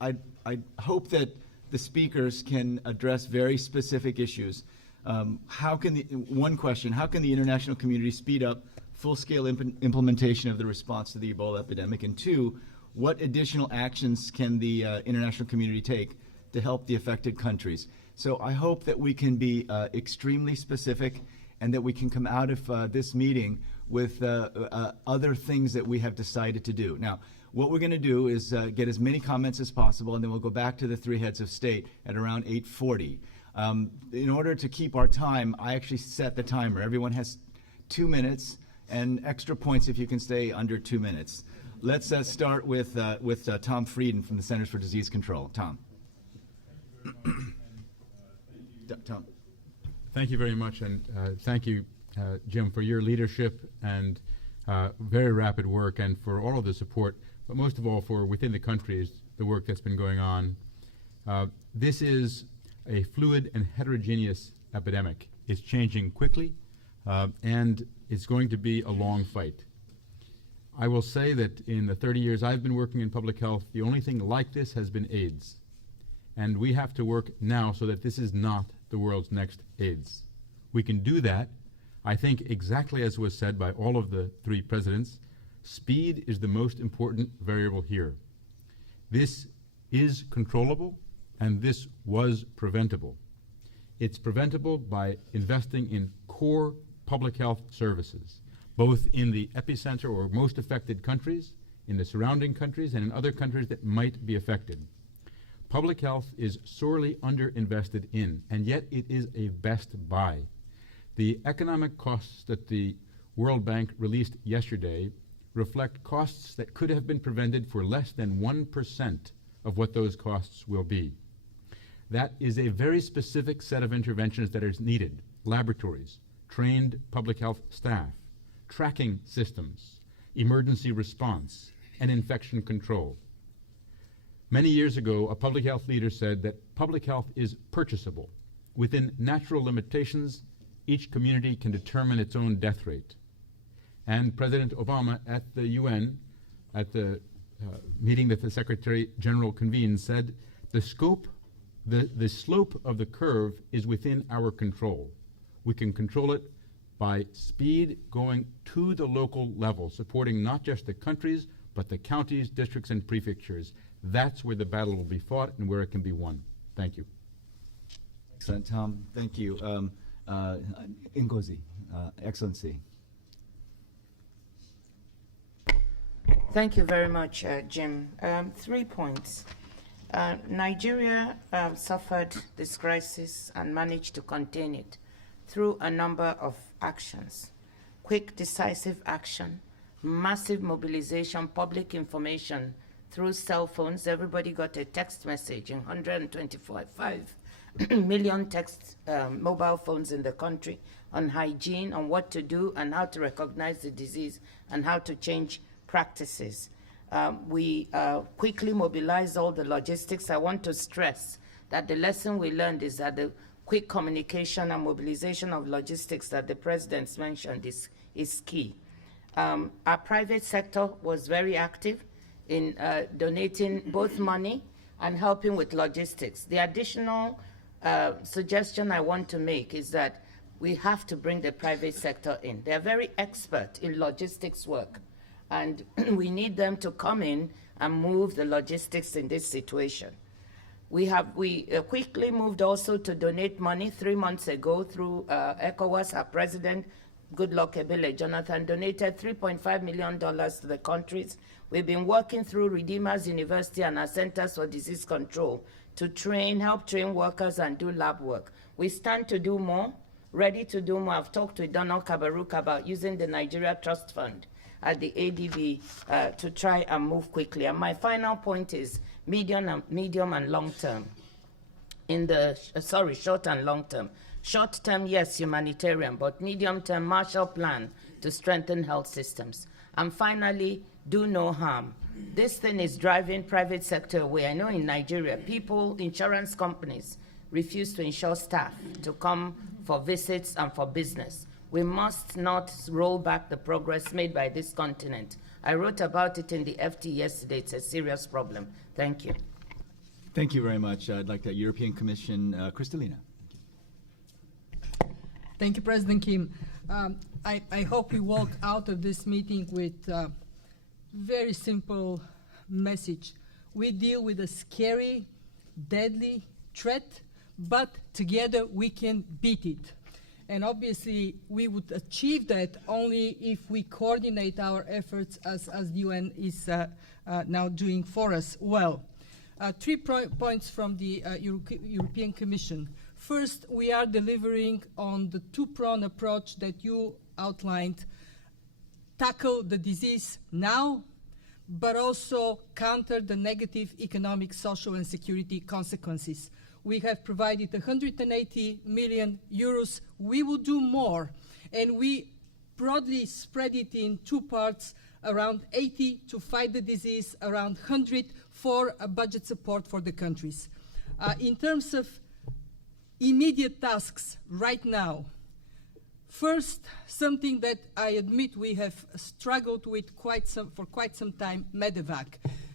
I hope that the speakers can address very specific issues. One question: how can the international community speed up full-scale implementation of the response to the Ebola epidemic? And two, what additional actions can the international community take to help the affected countries? So I hope that we can be extremely specific and that we can come out of this meeting with other things that we have decided to do. Now, what we're going to do is get as many comments as possible, and then we'll go back to the three heads of state at around 8:40. In order to keep our time, I actually set the timer. Everyone has 2 minutes, and extra points if you can stay under 2 minutes. Let's start with Tom Frieden from the Centers for Disease Control. Tom. Tom. Thank you very much, and thank you, Jim, for your leadership and very rapid work, and for all of the support, but most of all for within the countries, the work that's been going on. This is a fluid and heterogeneous epidemic. It's changing quickly, and it's going to be a long fight. I will say that in the 30 years I've been working in public health, the only thing like this has been AIDS. And we have to work now so that this is not the world's next AIDS. We can do that, I think, exactly as was said by all of the three presidents. Speed is the most important variable here. This is controllable, and this was preventable. It's preventable by investing in core public health services, both in the epicenter or most affected countries, in the surrounding countries, and in other countries that might be affected. Public health is sorely underinvested in, and yet it is a best buy. The economic costs that the World Bank released yesterday reflect costs that could have been prevented for less than 1% of what those costs will be. That is a very specific set of interventions that is needed: laboratories, trained public health staff, tracking systems, emergency response, and infection control. Many years ago, a public health leader said that public health is purchasable. Within natural limitations, each community can determine its own death rate. And President Obama at the UN, at the meeting that the Secretary General convened, said the slope of the curve is within our control. We can control it by speed going to the local level, supporting not just the countries, but the counties, districts, and prefectures. That's where the battle will be fought and where it can be won. Thank you. Excellent, Tom. Thank you. Ngozi, Excellency. Thank you very much, Jim. 3 points. Nigeria suffered this crisis and managed to contain it through a number of actions. Quick, decisive action, massive mobilization, public information through cell phones. Everybody got a text message in 125 million mobile phones in the country on hygiene, on what to do and how to recognize the disease and how to change practices. We quickly mobilized all the logistics. I want to stress that the lesson we learned is that the quick communication and mobilization of logistics that the president's mentioned is key. Our private sector was very active in donating both money and helping with logistics. The additional suggestion I want to make is that we have to bring the private sector in. They're very expert in logistics work, and we need them to come in and move the logistics in this situation. We quickly moved also to donate money 3 months ago through ECOWAS. Our president, Goodluck Ebele Jonathan, donated $3.5 million to the countries. We've been working through Redeemers University and our Centers for Disease Control to help train workers and do lab work. We stand to do more, ready to do more. I've talked with Donald Kabaruk about using the Nigeria Trust Fund at the ADB to try and move quickly. And my final point is medium and long term. Short and long term. Short term, yes, humanitarian, but medium term, Marshall Plan to strengthen health systems. And finally, do no harm. This thing is driving private sector away. I know in Nigeria, insurance companies refuse to insure staff to come for visits and for business. We must not roll back the progress made by this continent. I wrote about it in the FT yesterday. It's a serious problem. Thank you. Thank you very much. I'd like the European Commission, Kristalina. Thank you, President Kim. I hope we walk out of this meeting with a very simple message. We deal with a scary, deadly threat, but together we can beat it. And obviously, we would achieve that only if we coordinate our efforts as the UN is now doing for us well. 3 points from the European Commission. First, we are delivering on the two-pronged approach that you outlined. Tackle the disease now, but also counter the negative economic, social, and security consequences. We have provided 180 million euros. We will do more, and we broadly spread it in 2 parts, around 80 to fight the disease, around 100 for budget support for the countries. In terms of immediate tasks right now, first, something that I admit we have struggled with for quite some time, Medevac.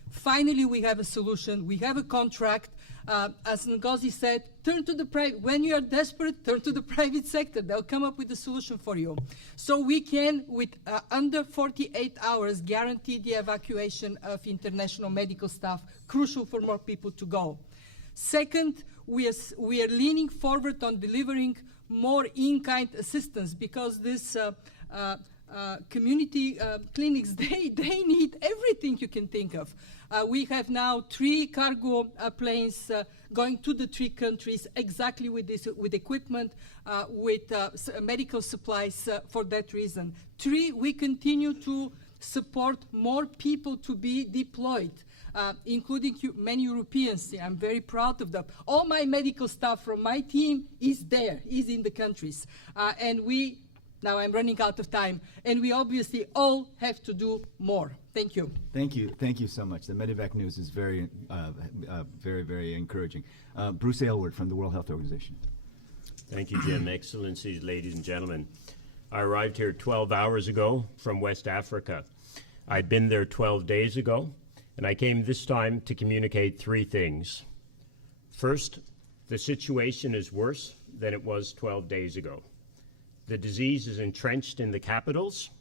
Finally, we have a solution. We have a contract. As Ngozi said, turn to the private. When you are desperate, turn to the private sector. They'll come up with a solution for you. So we can, with under 48 hours, guarantee the evacuation of international medical staff, crucial for more people to go. Second, we are leaning forward on delivering more in-kind assistance, because this community clinics, they need everything you can think of. We have now 3 cargo planes going to the 3 countries exactly with this, with equipment, with medical supplies for that reason. 3, we continue to support more people to be deployed, including many Europeans. I'm very proud of them. All my medical staff from my team is there, is in the countries. Now I'm running out of time, and we obviously all have to do more. Thank you. Thank you. Thank you so much. The Medevac news is very, very encouraging. Bruce Aylward from the World Health Organization. Thank you, Jim. Excellencies, ladies and gentlemen. I arrived here 12 hours ago from West Africa. I'd been there 12 days ago, and I came this time to communicate 3 things. First, the situation is worse than it was 12 days ago. The disease is entrenched in the capitals.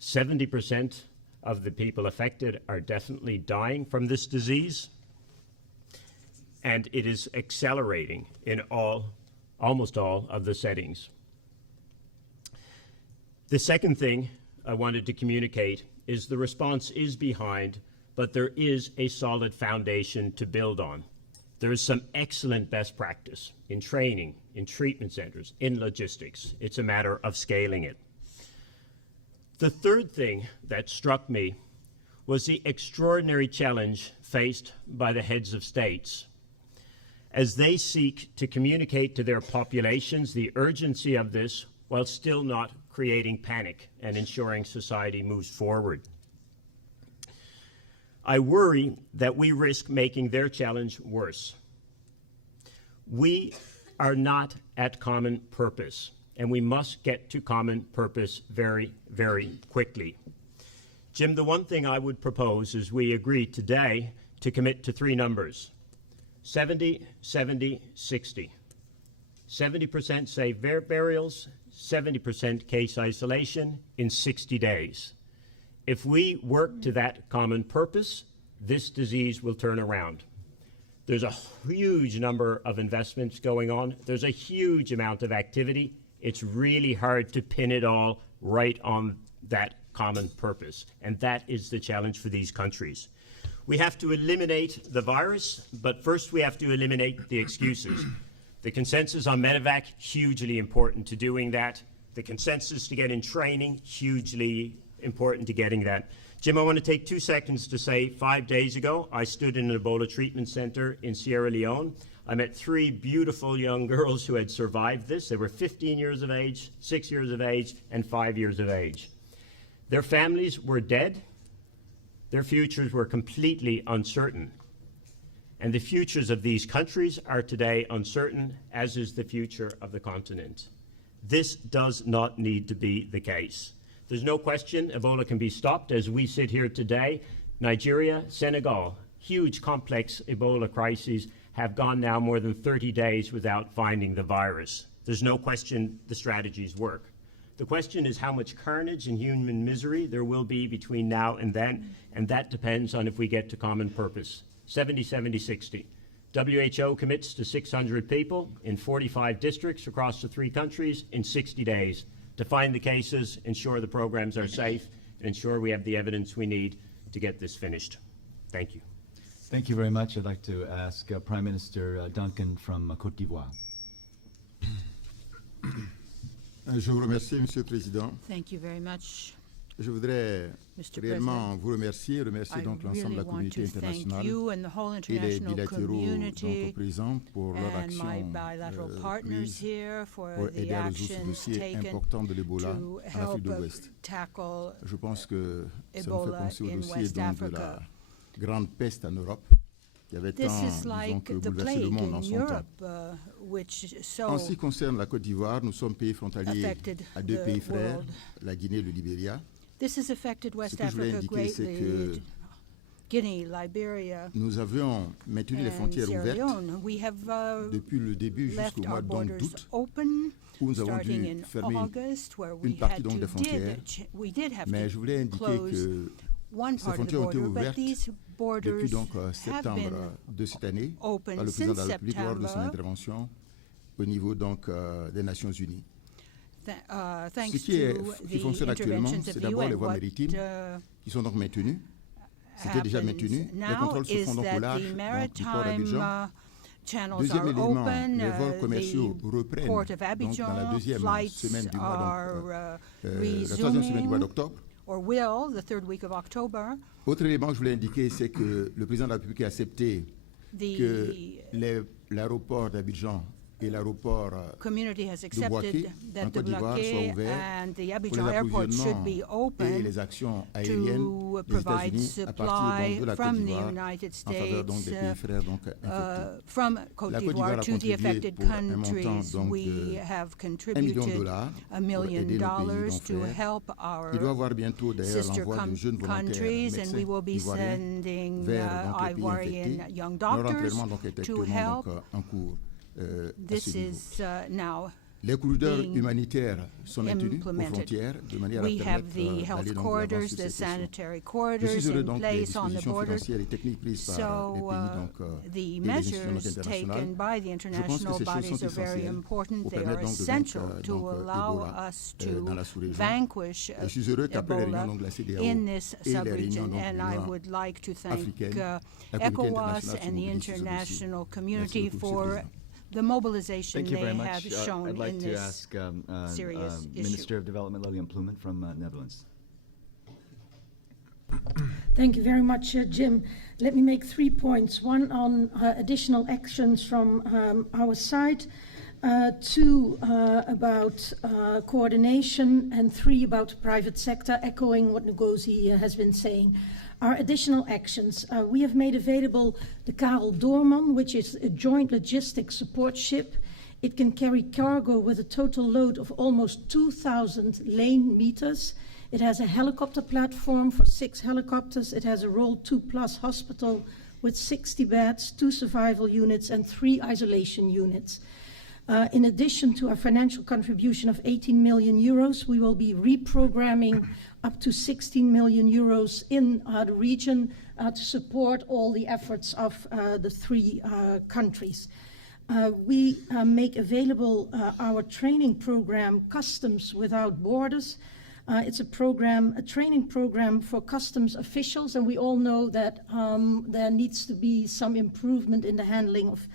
70% of the people affected are definitely dying from this disease. and it is accelerating in almost all of the settings. The second thing I wanted to communicate is the response is behind, but there is a solid foundation to build on. There is some excellent best practice in training, in treatment centers, in logistics. It's a matter of scaling it. The third thing that struck me was the extraordinary challenge faced by the heads of states as they seek to communicate to their populations the urgency of this while still not creating panic and ensuring society moves forward. I worry that we risk making their challenge worse. We are not at common purpose, and we must get to common purpose very, very quickly. Jim, the one thing I would propose is we agree today to commit to three numbers: 70, 70, 60. 70% safe burials, 70% case isolation in 60 days. If we work to that common purpose, this disease will turn around. There's a huge number of investments going on. There's a huge amount of activity. It's really hard to pin it all right on that common purpose, and that is the challenge for these countries. We have to eliminate the virus, but first we have to eliminate the excuses. The consensus on medevac, hugely important to doing that. The consensus to get in training, hugely important to getting that. Jim, I want to take 2 seconds to say 5 days ago, I stood in an Ebola treatment center in Sierra Leone. I met 3 beautiful young girls who had survived this. They were 15 years of age, 6 years of age, and 5 years of age. Their families were dead. Their futures were completely uncertain. And the futures of these countries are today uncertain, as is the future of the continent. This does not need to be the case. There's no question Ebola can be stopped as we sit here today. Nigeria, Senegal, huge complex Ebola crises have gone now more than 30 days without finding the virus. There's no question the strategies work. The question is how much carnage and human misery there will be between now and then, and that depends on if we get to common purpose. 70, 70, 60. WHO commits to 600 people in 45 districts across the 3 countries in 60 days to find the cases, ensure the programs are safe, and ensure we have the evidence we need to get this finished. Thank you. Thank you very much. I'd like to ask Prime Minister Duncan from Côte d'Ivoire. Je vous remercie, Monsieur le Président. Thank you very much. Je voudrais Mr. réellement vous remercier I donc l'ensemble really de la want communauté to thank internationale you and the whole et les international bilatéraux community présents pour leur and action my bilateral partners prise here for pour the aider à résoudre ce actions dossier taken important de l'Ebola to en Afrique de help l'Ouest. tackle Je pense que ça nous fait Ebola penser au in dossier West donc, de la Africa. grande peste en Europe qui avait This tant is like que the bouleversé le plague monde en in son Europe, temps. which En ce so qui concerne la Côte d'Ivoire, nous sommes pays frontaliers affected à 2 the pays frères, world. la Guinée et le Libéria. This has affected Ce West que je voulais Africa indiquer, c'est greatly. que Guinea, Liberia, nous avions maintenu les and frontières Sierra ouvertes Leone. We have depuis le début left jusqu'au our mois borders d'août, open, où nous avons starting dû in fermer August, where we une partie had donc des frontières. we did have Mais to je voulais indiquer close que one ces part of the frontières ont été border, but ouvertes these borders depuis donc have septembre been de cette année open par le président de since la République lors de son September. intervention au niveau donc des Nations Unies. Ce Thanks qui to the fonctionne actuellement, interventions c'est of the d'abord UN. les voies What maritimes qui sont donc maintenues. C'était déjà happens maintenu. Les now contrôles se is font donc au that large the donc, du port maritime d'Abidjan. channels Deuxième are élément, open. les vols commerciaux The reprennent port of donc dans la Abidjan deuxième flights semaine du mois, are la troisième semaine du mois resuming, d'octobre. or will, the third week of October. Autre élément que je voulais indiquer, c'est que le président de la République a accepté que l'aéroport d'Abidjan et l'aéroport Community has de accepted Bouaké en that the Côte d'Ivoire soient Bouaké ouverts and the pour les Abidjan airport should be approvisionnements et open les actions aériennes to des provide États-Unis à partir donc, de supply la Côte from the d'Ivoire United en faveur donc, des States pays frères donc, infectés. from Côte La Côte d'Ivoire d'Ivoire a to the contribué affected pour un montant countries. donc, We de have $1 million contributed pour $1 million aider nos pays to frères. help our Il doit y avoir bientôt d'ailleurs sister l'envoi de jeunes volontaires countries, and we médecins will be ivoiriens sending vers donc, les pays Ivorian infectés. young Leur doctors entraînement donc, est to actuellement help. donc, en cours à This ce niveau. is now Les corridors being humanitaires sont maintenus aux implemented. frontières de manière à We have permettre the health d'aller donc de l'avant corridors, sur the cette question. sanitary Je corridors suis heureux in donc des place on the dispositions borders. financières et techniques prises par les So pays donc, the et les institutions measures internationales. taken by the Je pense que international ces choses bodies sont are very essentielles important. pour They are permettre donc de essential vaincre to donc, allow Ebola us dans to la sous-région. vanquish Je suis heureux qu'après les Ebola réunions donc de la CEDEAO in this et les réunions sub-region, donc and de I l'Union would like to thank africaine, la communauté ECOWAS internationale se and the mobilise sur ce international dossier. community Merci beaucoup, Monsieur le for Président. the mobilization Thank you they very have much. shown I'd like in to this ask serious issue. Minister of Development Lilian Ploemen from Netherlands. Thank you very much, Jim. Let me make 3 points. One on additional actions from our side, 2 about coordination, and 3 about private sector, echoing what Ngozi has been saying. Our additional actions. We have made available the Karel Doorman, which is a joint logistics support ship. It can carry cargo with a total load of almost 2,000 lane meters. It has a helicopter platform for 6 helicopters. It has a Roll 2+ hospital with 60 beds, 2 survival units, and 3 isolation units. In addition to our financial contribution of 18 million euros, we will be reprogramming up to 16 million euros in the region to support all the efforts of the 3 countries. We make available our training program, Customs Without Borders. It's a training program for customs officials, and we all know that there needs to be some improvement in the handling of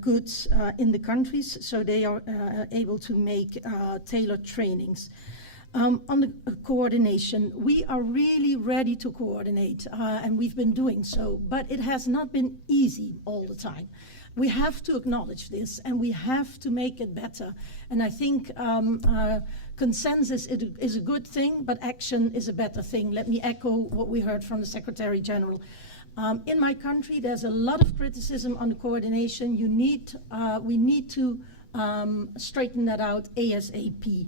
goods in the countries, so they are able to make tailored trainings. On the coordination, we are really ready to coordinate, and we've been doing so, but it has not been easy all the time. We have to acknowledge this, and we have to make it better. And I think consensus is a good thing, but action is a better thing. Let me echo what we heard from the Secretary General. In my country, there's a lot of criticism on the coordination. We need to straighten that out ASAP.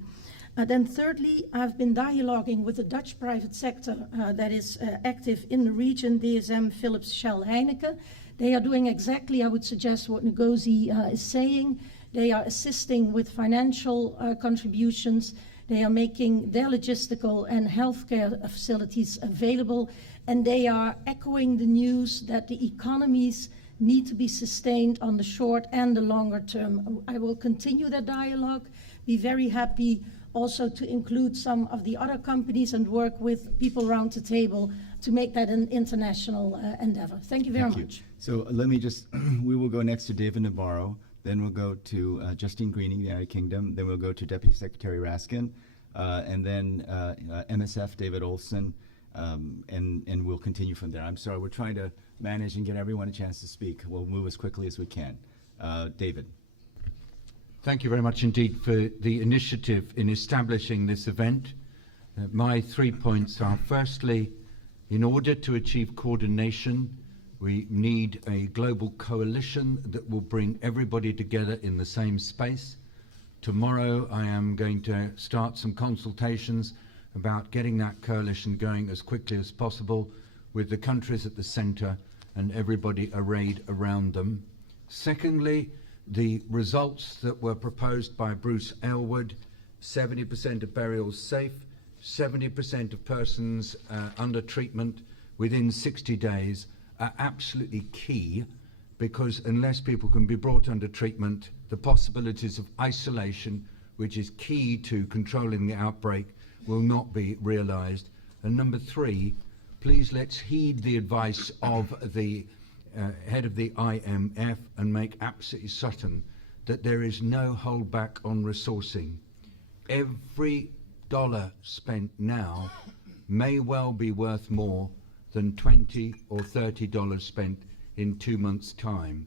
Then thirdly, I've been dialoguing with the Dutch private sector that is active in the region, DSM, Philips, Shell, Heineken. They are doing exactly, I would suggest, what Ngozi is saying. They are assisting with financial contributions. They are making their logistical and healthcare facilities available, and they are echoing the news that the economies need to be sustained on the short and the longer term. I will continue that dialogue, be very happy also to include some of the other companies and work with people around the table to make that an international endeavor. Thank you very much. So let me just, we will go next to David Nabarro, then we'll go to Justine Greening, the United Kingdom, then we'll go to Deputy Secretary Raskin, and then MSF David Olson, and we'll continue from there. I'm sorry, we're trying to manage and get everyone a chance to speak. We'll move as quickly as we can. David. Thank you very much indeed for the initiative in establishing this event. My 3 points are, firstly, in order to achieve coordination, we need a global coalition that will bring everybody together in the same space. Tomorrow I am going to start some consultations about getting that coalition going as quickly as possible with the countries at the centre and everybody arrayed around them. Secondly, the results that were proposed by Bruce Aylward, 70% of burials safe, 70% of persons under treatment within 60 days are absolutely key, because unless people can be brought under treatment, the possibilities of isolation, which is key to controlling the outbreak, will not be realised. And number 3, please let's heed the advice of the head of the IMF and make absolutely certain that there is no holdback on resourcing. Every dollar spent now may well be worth more than $20 or $30 spent in 2 months' time.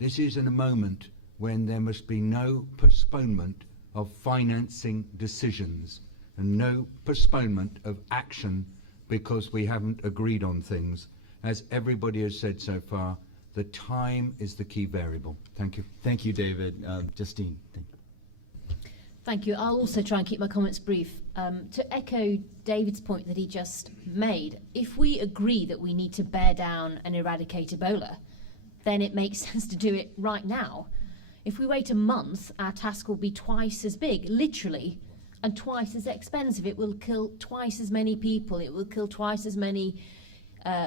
This is in a moment when there must be no postponement of financing decisions and no postponement of action because we haven't agreed on things. As everybody has said so far, the time is the key variable. Thank you. Thank you, David. Justine. Thank you. Thank you. I'll also try and keep my comments brief. To echo David's point that he just made, if we agree that we need to bear down and eradicate Ebola, then it makes sense to do it right now. If we wait a month, our task will be twice as big, literally, and twice as expensive. It will kill twice as many people. It will kill twice as many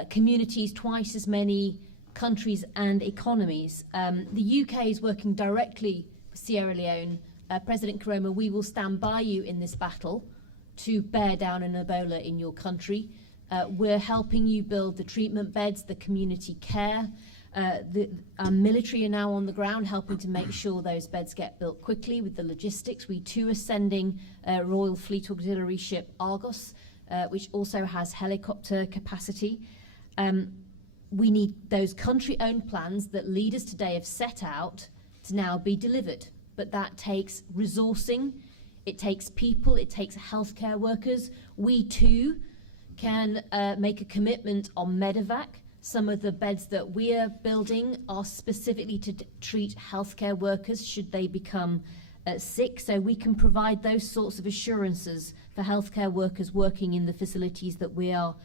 communities, twice as many countries and economies. The UK is working directly with Sierra Leone. President Koroma, we will stand by you in this battle to bear down on Ebola in your country. We're helping you build the treatment beds, the community care. Our military are now on the ground helping to make sure those beds get built quickly with the logistics. We too are sending Royal Fleet Auxiliary ship Argos, which also has helicopter capacity. We need those country-owned plans that leaders today have set out to now be delivered. But that takes resourcing, it takes people, it takes healthcare workers. We too can make a commitment on medevac. Some of the beds that we are building are specifically to treat healthcare workers should they become sick, so we can provide those sorts of assurances for healthcare workers working in the facilities that we are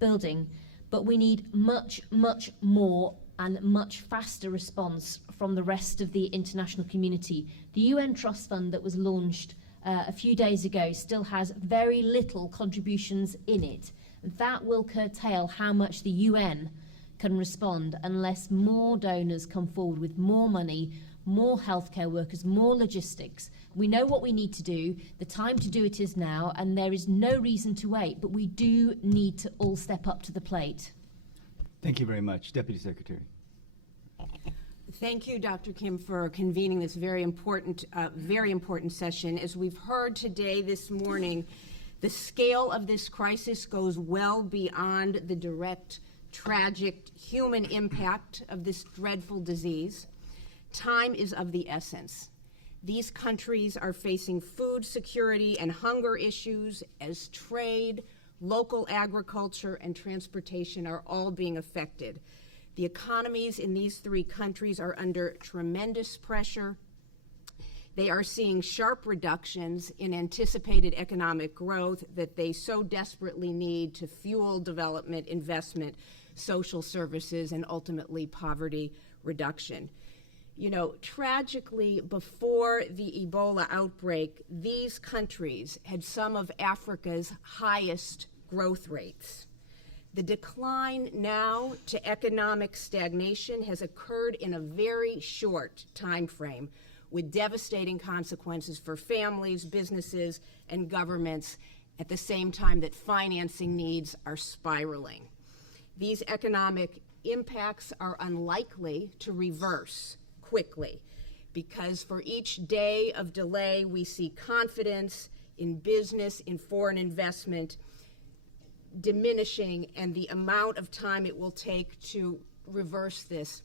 building. But we need much, much more and much faster response from the rest of the international community. The UN Trust Fund that was launched a few days ago still has very little contributions in it. That will curtail how much the UN can respond unless more donors come forward with more money, more healthcare workers, more logistics. We know what we need to do. The time to do it is now, and there is no reason to wait, but we do need to all step up to the plate. Thank you very much. Deputy Secretary. Thank you, Dr. Kim, for convening this very important session. As we've heard today, this morning, the scale of this crisis goes well beyond the direct, tragic human impact of this dreadful disease. Time is of the essence. These countries are facing food security and hunger issues as trade, local agriculture, and transportation are all being affected. The economies in these three countries are under tremendous pressure. They are seeing sharp reductions in anticipated economic growth that they so desperately need to fuel development, investment, social services, and ultimately poverty reduction. You know, tragically, before the Ebola outbreak, these countries had some of Africa's highest growth rates. The decline now to economic stagnation has occurred in a very short time frame, with devastating consequences for families, businesses, and governments at the same time that financing needs are spiraling. These economic impacts are unlikely to reverse quickly, because for each day of delay, we see confidence in business, in foreign investment diminishing, and the amount of time it will take to reverse this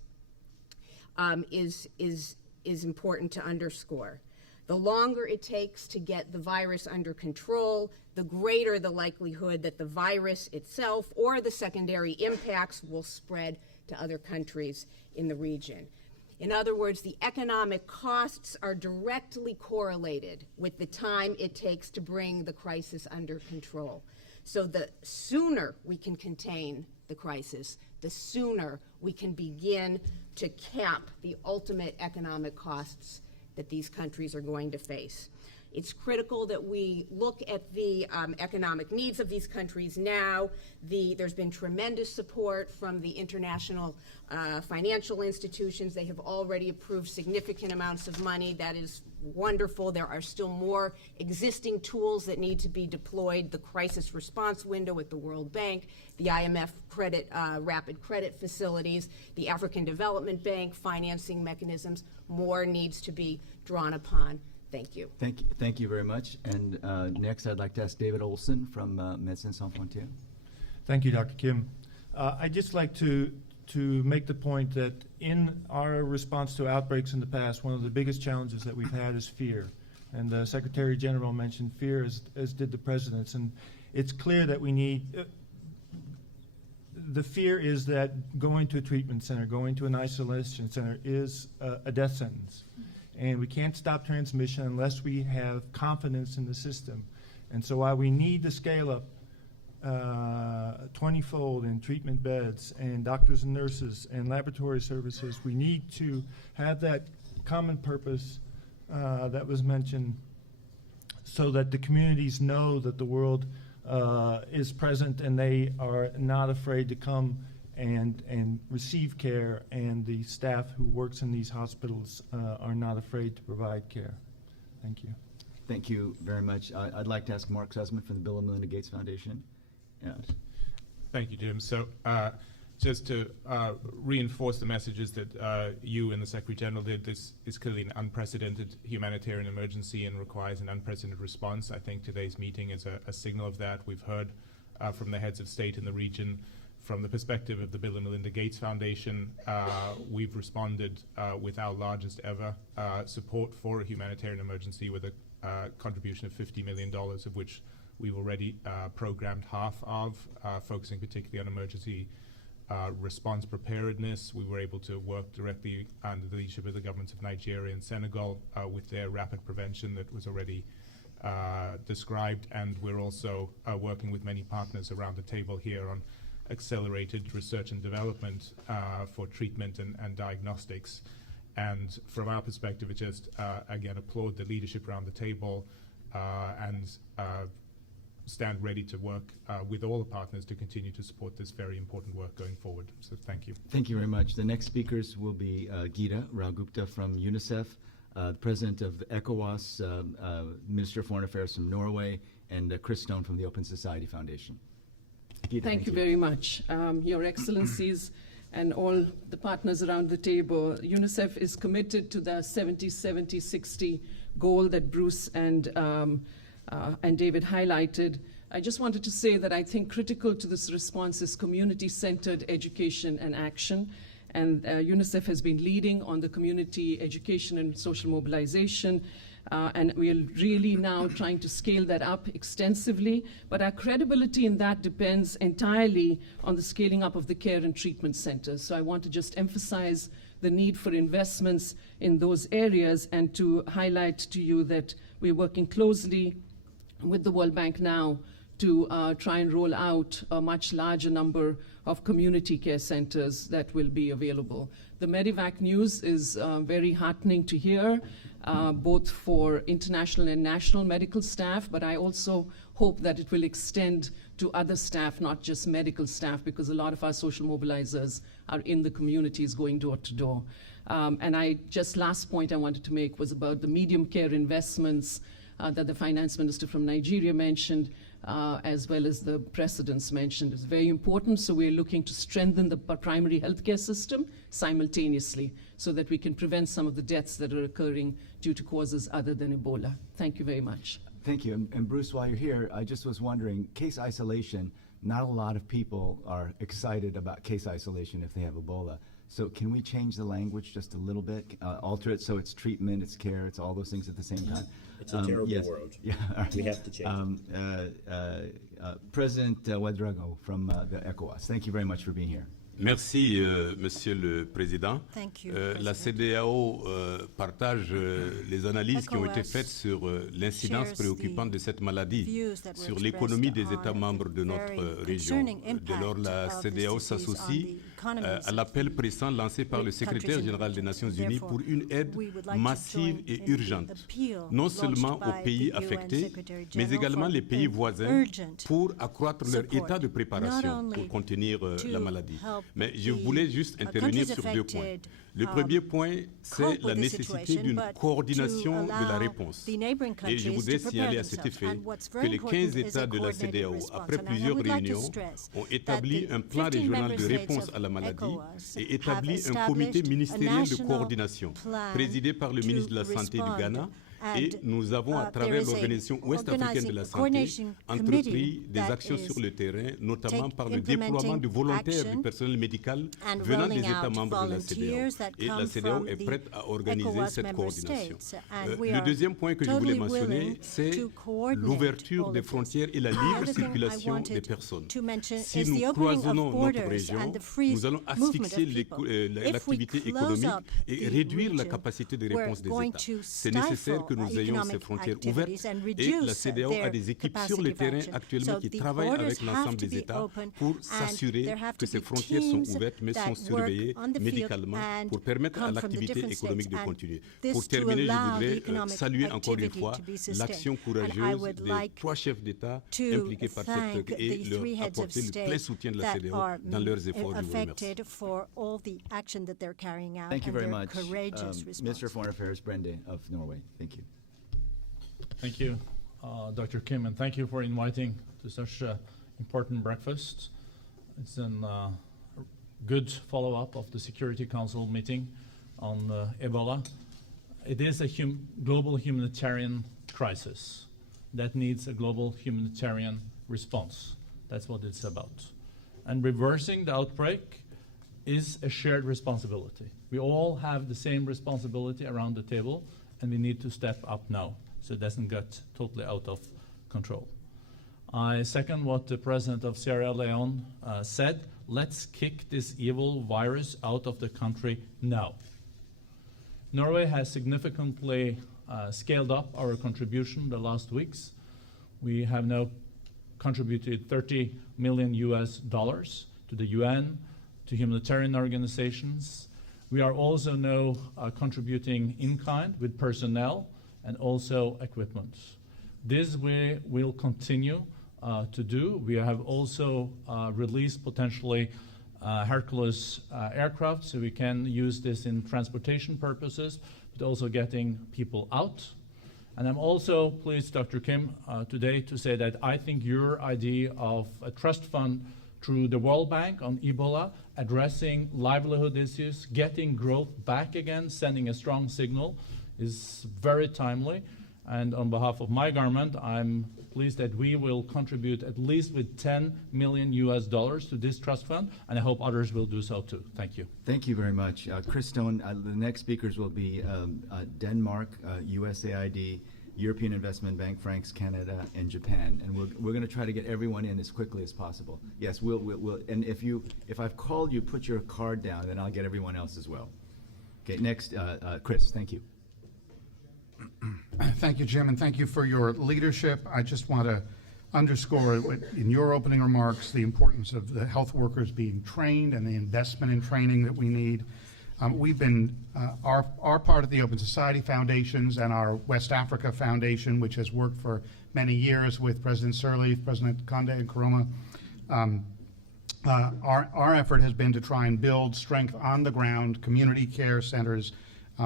is important to underscore. The longer it takes to get the virus under control, the greater the likelihood that the virus itself or the secondary impacts will spread to other countries in the region. In other words, the economic costs are directly correlated with the time it takes to bring the crisis under control. So the sooner we can contain the crisis, the sooner we can begin to cap the ultimate economic costs that these countries are going to face. It's critical that we look at the economic needs of these countries now. There's been tremendous support from the international financial institutions. They have already approved significant amounts of money. That is wonderful. There are still more existing tools that need to be deployed. The crisis response window at the World Bank, the IMF rapid credit facilities, the African Development Bank financing mechanisms. More needs to be drawn upon. Thank you. Thank you very much. And next, I'd like to ask David Olson from Médecins Sans Frontières. Thank you, Dr. Kim. I'd just like to make the point that in our response to outbreaks in the past, one of the biggest challenges that we've had is fear. And the Secretary General mentioned fear, as did the Presidents. And it's clear that we need, the fear is that going to a treatment center, going to an isolation center is a death sentence. And we can't stop transmission unless we have confidence in the system. And so while we need to scale up 20-fold in treatment beds and doctors and nurses and laboratory services, we need to have that common purpose that was mentioned, so that the communities know that the world is present and they are not afraid to come and receive care, and the staff who works in these hospitals are not afraid to provide care. Thank you. Thank you very much. I'd like to ask Mark Sussman from the Bill and Melinda Gates Foundation. Yes. Thank you, Jim. So just to reinforce the messages that you and the Secretary General did, this is clearly an unprecedented humanitarian emergency and requires an unprecedented response. I think today's meeting is a signal of that. We've heard from the heads of state in the region. From the perspective of the Bill and Melinda Gates Foundation, we've responded with our largest ever support for a humanitarian emergency with a contribution of $50 million, of which we've already programmed half of, focusing particularly on emergency response preparedness. We were able to work directly under the leadership of the governments of Nigeria and Senegal with their rapid prevention that was already described, and we're also working with many partners around the table here on accelerated research and development for treatment and diagnostics. And from our perspective, it just, again, applaud the leadership around the table and stand ready to work with all the partners to continue to support this very important work going forward. So thank you. Thank you very much. The next speakers will be Geeta Rao-Gupta from UNICEF, the President of ECOWAS, Minister of Foreign Affairs from Norway, and Chris Stone from the Open Society Foundation. Geeta, thank you very much. Your Excellencies and all the partners around the table, UNICEF is committed to the 70-70-60 goal that Bruce and David highlighted. I just wanted to say that I think critical to this response is community-centered education and action. And UNICEF has been leading on the community education and social mobilization. And we are really now trying to scale that up extensively. But our credibility in that depends entirely on the scaling up of the care and treatment centers. So I want to just emphasize the need for investments in those areas and to highlight to you that we're working closely with the World Bank now to try and roll out a much larger number of community care centers that will be available. The Medivac news is very heartening to hear, both for international and national medical staff, but I also hope that it will extend to other staff, not just medical staff, because a lot of our social mobilizers are in the communities going door to door. And last point I wanted to make was about the medium care investments that the finance minister from Nigeria mentioned, as well as the presidents mentioned. It's very important, so we're looking to strengthen the primary healthcare system simultaneously so that we can prevent some of the deaths that are occurring due to causes other than Ebola. Thank you very much. Thank you. And Bruce, while you're here, I just was wondering, case isolation, not a lot of people are excited about case isolation if they have Ebola. So can we change the language just a little bit, alter it so it's treatment, it's care, it's all those things at the same time? It's a terrible world. Yeah, right. We have to change it. President Ouedraogo from the ECOWAS, thank you very much for being here. Merci, Monsieur le Président. Thank you, La CEDEAO partage les analyses qui ont été faites sur l'incidence préoccupante de cette maladie sur l'économie des États membres de notre région. Dès lors, la CEDEAO s'associe à l'appel pressant lancé par le secrétaire général des Nations Unies pour une aide massive et urgente, non seulement aux pays affectés, mais également les pays voisins, pour accroître leur état de préparation pour contenir la maladie. Mais je voulais juste intervenir sur deux points. Le premier point, c'est la nécessité d'une coordination de la réponse. Et je voudrais signaler à cet effet que les 15 États de la CEDEAO, après plusieurs réunions, ont établi un plan régional de réponse à la maladie et établi un comité ministériel de coordination, présidé par le ministre de la Santé du Ghana. Et nous avons, à travers l'Organisation ouest-africaine de la santé, entrepris des actions sur le terrain, notamment par le déploiement de volontaires du personnel médical venant des États membres de la CEDEAO. Et la CEDEAO est prête à organiser cette coordination. Le deuxième point que je voulais mentionner, c'est l'ouverture des frontières et la libre circulation des personnes. Si nous cloisonnons notre région, nous allons asphyxier l'activité économique et réduire la capacité de réponse des États. C'est nécessaire que que nous ayons ces frontières ouvertes. Et la CEDEAO a des équipes sur le terrain actuellement qui travaillent avec l'ensemble des États pour s'assurer que ces frontières sont ouvertes mais sont surveillées médicalement pour permettre à l'activité économique de continuer. Pour terminer, je voudrais saluer encore une fois l'action courageuse des 3 chefs d'État impliqués par cette truc et leur apporter le plein soutien de la CEDEAO dans leurs efforts. Je vous remercie. Thank you very much. Minister of Foreign Affairs, Brende of Norway. Thank you. Thank you, Dr. Kim, and thank you for inviting to such an important breakfast. It's a good follow-up of the Security Council meeting on Ebola. It is a global humanitarian crisis that needs a global humanitarian response. That's what it's about. And reversing the outbreak is a shared responsibility. We all have the same responsibility around the table, and we need to step up now so it doesn't get totally out of control. I second what the president of Sierra Leone said. Let's kick this evil virus out of the country now. Norway has significantly scaled up our contribution the last weeks. We have now contributed $30 million to the UN, to humanitarian organizations. We are also now contributing in kind with personnel and also equipment. This we will continue to do. We have also released potentially Hercules aircraft, so we can use this in transportation purposes, but also getting people out. And I'm also pleased, Dr. Kim, today to say that I think your idea of a trust fund through the World Bank on Ebola, addressing livelihood issues, getting growth back again, sending a strong signal, is very timely. And on behalf of my government, I'm pleased that we will contribute at least with $10 million to this trust fund, and I hope others will do so too. Thank you. Thank you very much. Chris Stone, the next speakers will be Denmark, USAID, European Investment Bank, France, Canada, and Japan. And we're going to try to get everyone in as quickly as possible. Yes, we'll and if I've called you, put your card down, then I'll get everyone else as well. Okay, next, Chris, thank you. Thank you, Jim, and thank you for your leadership. I just want to underscore in your opening remarks the importance of the health workers being trained and the investment in training that we need. We've been, our part of the Open Society Foundations and our West Africa Foundation, which has worked for many years with President Sirleaf, President Conde, and Koroma, our effort has been to try and build strength on the ground, community care centers,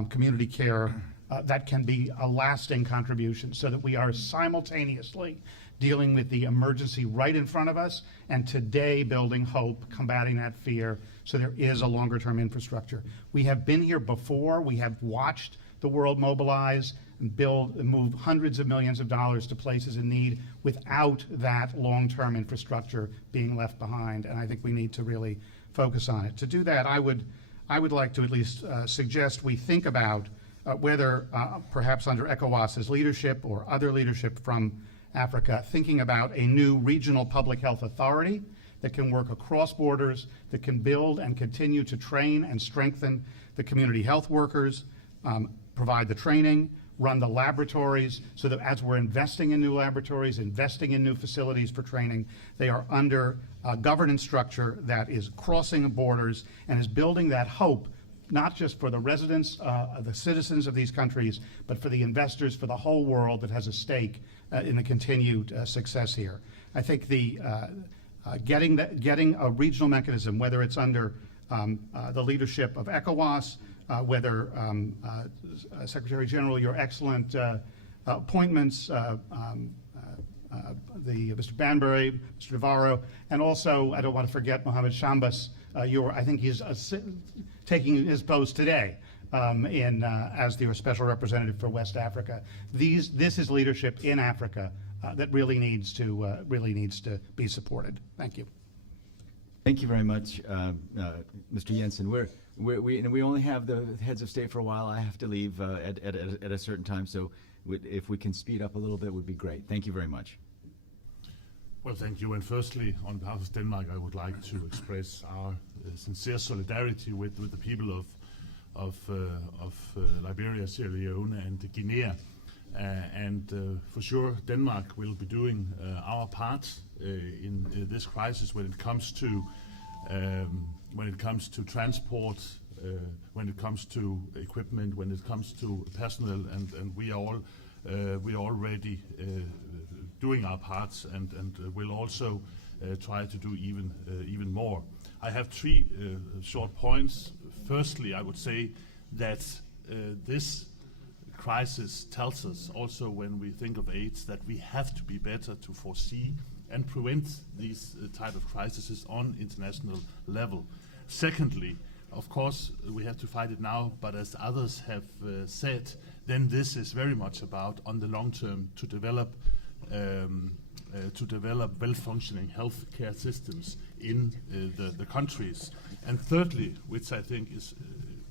community care that can be a lasting contribution so that we are simultaneously dealing with the emergency right in front of us and today building hope, combating that fear, so there is a longer-term infrastructure. We have been here before. We have watched the world mobilize and move hundreds of millions of dollars to places in need without that long-term infrastructure being left behind, and I think we need to really focus on it. To do that, I would like to at least suggest we think about whether perhaps under ECOWAS's leadership or other leadership from Africa, thinking about a new regional public health authority that can work across borders, that can build and continue to train and strengthen the community health workers, provide the training, run the laboratories, so that as we're investing in new laboratories, investing in new facilities for training, they are under a governance structure that is crossing borders and is building that hope, not just for the residents, the citizens of these countries, but for the investors, for the whole world that has a stake in the continued success here. I think the getting a regional mechanism, whether it's under the leadership of ECOWAS, whether Secretary General, your excellent appointments, Mr. Banbury, Mr. Navarro, and also, I don't want to forget Mohammed Shambas. I think he's taking his post today as the special representative for West Africa. This is leadership in Africa that really needs to be supported. Thank you. Thank you very much, Mr. Jensen. We only have the heads of state for a while. I have to leave at a certain time, so if we can speed up a little bit, would be great. Thank you very much. Well, thank you. And firstly, on behalf of Denmark, I would like to express our sincere solidarity with the people of Liberia, Sierra Leone, and Guinea. And for sure, Denmark will be doing our part in this crisis when it comes to transport, when it comes to equipment, when it comes to personnel, and we are already doing our parts, and will also try to do even more. I have three short points. Firstly, I would say that this crisis tells us also, when we think of AIDS, that we have to be better to foresee and prevent these type of crises on international level. Secondly, of course, we have to fight it now, but as others have said, then this is very much about, on the long term, to develop well-functioning healthcare systems in the countries. And thirdly, which I think is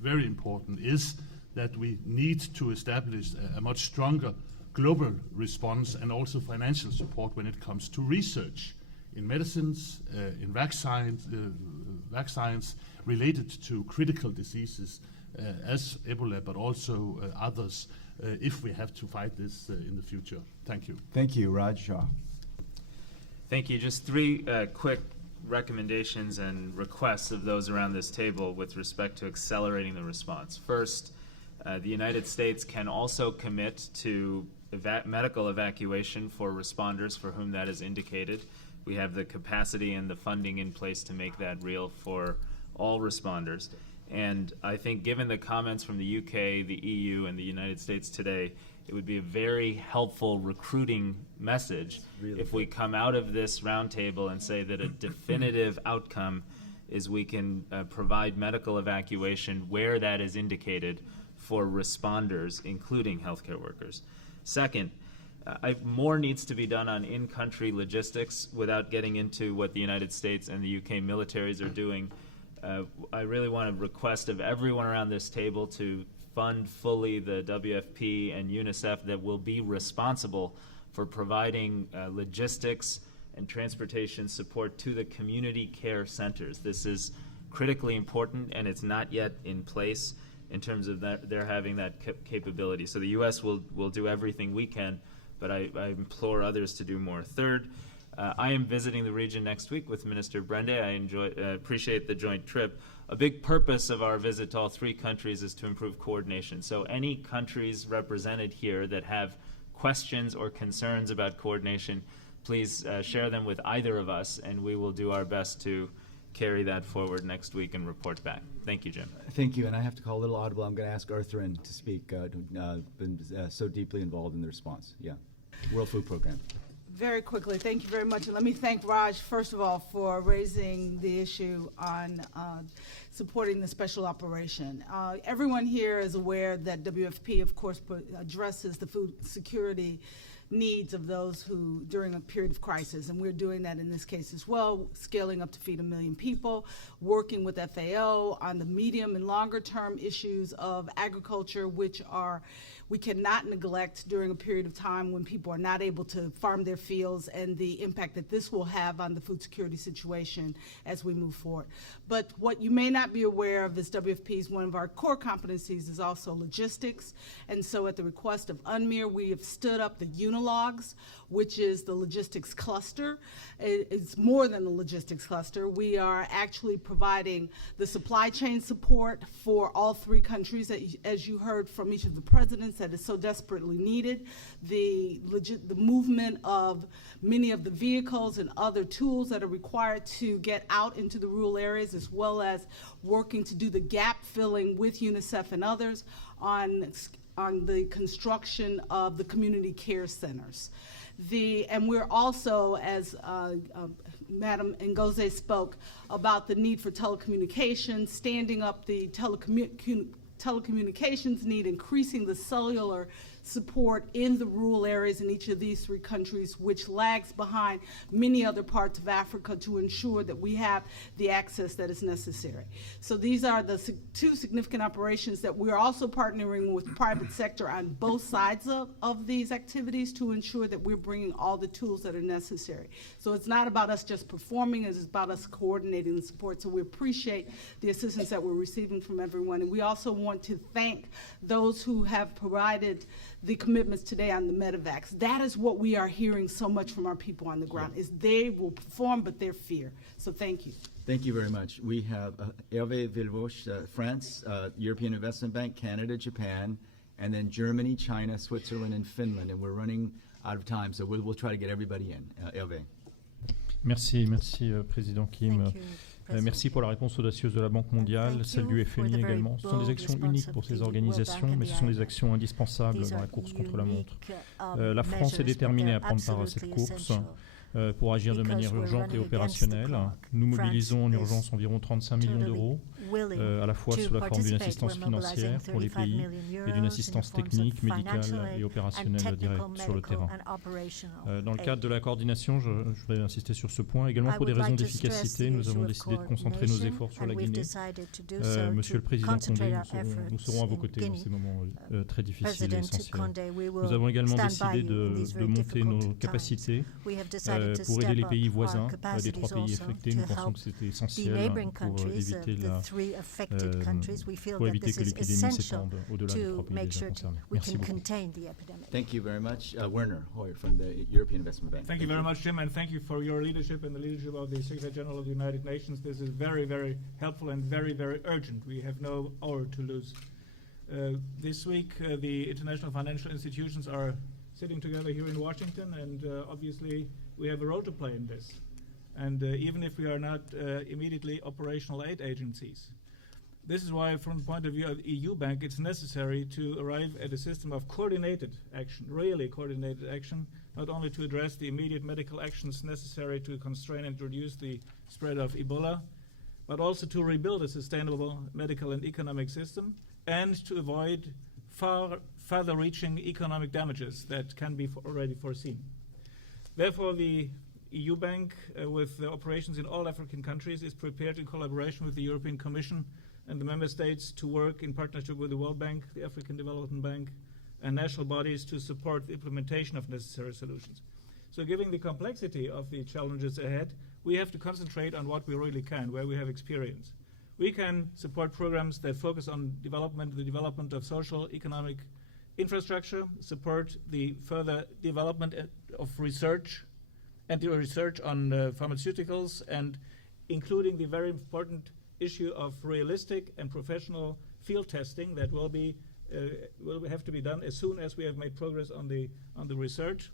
very important, is that we need to establish a much stronger global response and also financial support when it comes to research in medicines, in vaccines related to critical diseases as Ebola, but also others, if we have to fight this in the future. Thank you. Thank you, Raj Shah. Thank you. Just three quick recommendations and requests of those around this table with respect to accelerating the response. First, the United States can also commit to medical evacuation for responders for whom that is indicated. We have the capacity and the funding in place to make that real for all responders. And I think, given the comments from the UK, the EU, and the United States today, it would be a very helpful recruiting message if we come out of this roundtable and say that a definitive outcome is we can provide medical evacuation where that is indicated for responders, including healthcare workers. Second, more needs to be done on in-country logistics without getting into what the United States and the UK militaries are doing. I really want to request of everyone around this table to fund fully the WFP and UNICEF that will be responsible for providing logistics and transportation support to the community care centers. This is critically important, and it's not yet in place in terms of that they're having that capability. So the U.S. will do everything we can, but I implore others to do more. Third, I am visiting the region next week with Minister Brende. I appreciate the joint trip. A big purpose of our visit to all three countries is to improve coordination. So any countries represented here that have questions or concerns about coordination, please share them with either of us, and we will do our best to carry that forward next week and report back. Thank you, Jim. Thank you, and I have to call a little audible. I'm going to ask Arthur to speak, been so deeply involved in the response. Yeah, World Food Program. Very quickly, thank you very much. And let me thank Raj, first of all, for raising the issue on supporting the special operation. Everyone here is aware that WFP, of course, addresses the food security needs of those who, during a period of crisis, and we're doing that in this case as well, scaling up to feed 1 million people, working with FAO on the medium and longer term issues of agriculture, which we cannot neglect during a period of time when people are not able to farm their fields, and the impact that this will have on the food security situation as we move forward. But what you may not be aware of is WFP's one of our core competencies is also logistics. And so at the request of UNMIR, we have stood up the Unilogs, which is the logistics cluster. It's more than the logistics cluster. We are actually providing the supply chain support for all three countries, as you heard from each of the presidents, that is so desperately needed. The movement of many of the vehicles and other tools that are required to get out into the rural areas, as well as working to do the gap filling with UNICEF and others on the construction of the community care centers. And we're also, as Madam Ngozi spoke about the need for telecommunications, standing up the telecommunications need, increasing the cellular support in the rural areas in each of these three countries, which lags behind many other parts of Africa, to ensure that we have the access that is necessary. So these are the two significant operations that we're also partnering with private sector on both sides of these activities to ensure that we're bringing all the tools that are necessary. So it's not about us just performing, it's about us coordinating the support. So we appreciate the assistance that we're receiving from everyone. And we also want to thank those who have provided the commitments today on the medevacs. That is what we are hearing so much from our people on the ground, is they will perform, but they're fear. So thank you. Thank you very much. We have Hervé Villeboche, France, European Investment Bank, Canada, Japan, and then Germany, China, Switzerland, and Finland. And we're running out of time, so we'll try to get everybody in. Hervé. Merci, Président Kim. Merci pour la réponse audacieuse de la Banque mondiale, celle du FMI également. Ce sont des actions uniques pour ces organisations, mais ce sont des actions indispensables dans la course contre la montre. La France est déterminée à prendre part à cette course pour agir de manière urgente et opérationnelle. Nous mobilisons en urgence environ 35 millions d'euros, à la fois sous la forme d'une assistance financière pour les pays et d'une assistance technique, médicale et opérationnelle directe sur le terrain. Dans le cadre de la coordination, je voudrais insister sur ce point. Également pour des raisons d'efficacité, nous avons décidé de concentrer nos efforts sur la Guinée. Monsieur le Président Condé, nous serons à vos côtés dans ces moments très difficiles et essentiels. Nous avons également décidé de monter nos capacités pour aider les pays voisins des trois pays affectés. Nous pensons que c'était essentiel pour éviter que l'épidémie s'étende au-delà des trois pays déjà concernés. Merci beaucoup. Thank you very much. Werner Hoyer from the European Investment Bank. Thank you very much, Jim, and thank you for your leadership and the leadership of the Secretary General of the United Nations. This is very, very helpful and very, very urgent. We have no hour to lose. This week, the international financial institutions are sitting together here in Washington, and obviously we have a role to play in this. And even if we are not immediately operational aid agencies, this is why, from the point of view of the EU Bank, it's necessary to arrive at a system of coordinated action, really coordinated action, not only to address the immediate medical actions necessary to constrain and reduce the spread of Ebola, but also to rebuild a sustainable medical and economic system, and to avoid further-reaching economic damages that can be already foreseen. Therefore, the EU Bank, with operations in all African countries, is prepared in collaboration with the European Commission and the Member States to work in partnership with the World Bank, the African Development Bank, and national bodies to support the implementation of necessary solutions. So given the complexity of the challenges ahead, we have to concentrate on what we really can, where we have experience. We can support programs that focus on the development of social, economic infrastructure, support the further development of research, and the research on pharmaceuticals, and including the very important issue of realistic and professional field testing that will have to be done as soon as we have made progress on the research.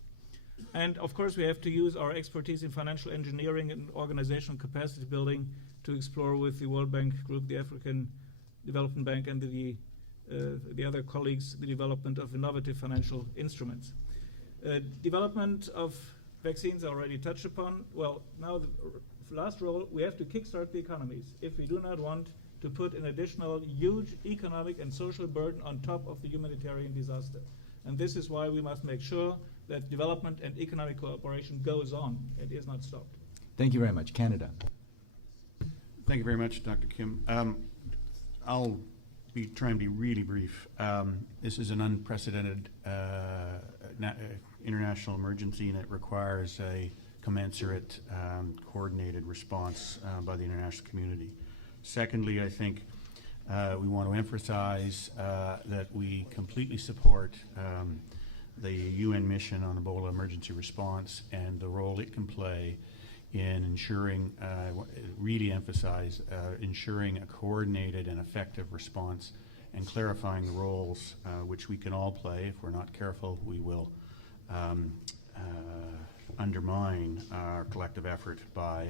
And of course, we have to use our expertise in financial engineering and organizational capacity building to explore with the World Bank Group, the African Development Bank, and the other colleagues the development of innovative financial instruments. Development of vaccines already touched upon. Well, now the last role, we have to kickstart the economies if we do not want to put an additional huge economic and social burden on top of the humanitarian disaster. And this is why we must make sure that development and economic cooperation goes on and is not stopped. Thank you very much. Canada. Thank you very much, Dr. Kim. I'll try and be really brief. This is an unprecedented international emergency, and it requires a commensurate, coordinated response by the international community. Secondly, I think we want to emphasize that we completely support the UN mission on Ebola emergency response and the role it can play in ensuring, really emphasize, ensuring a coordinated and effective response and clarifying the roles which we can all play. If we're not careful, we will undermine our collective effort by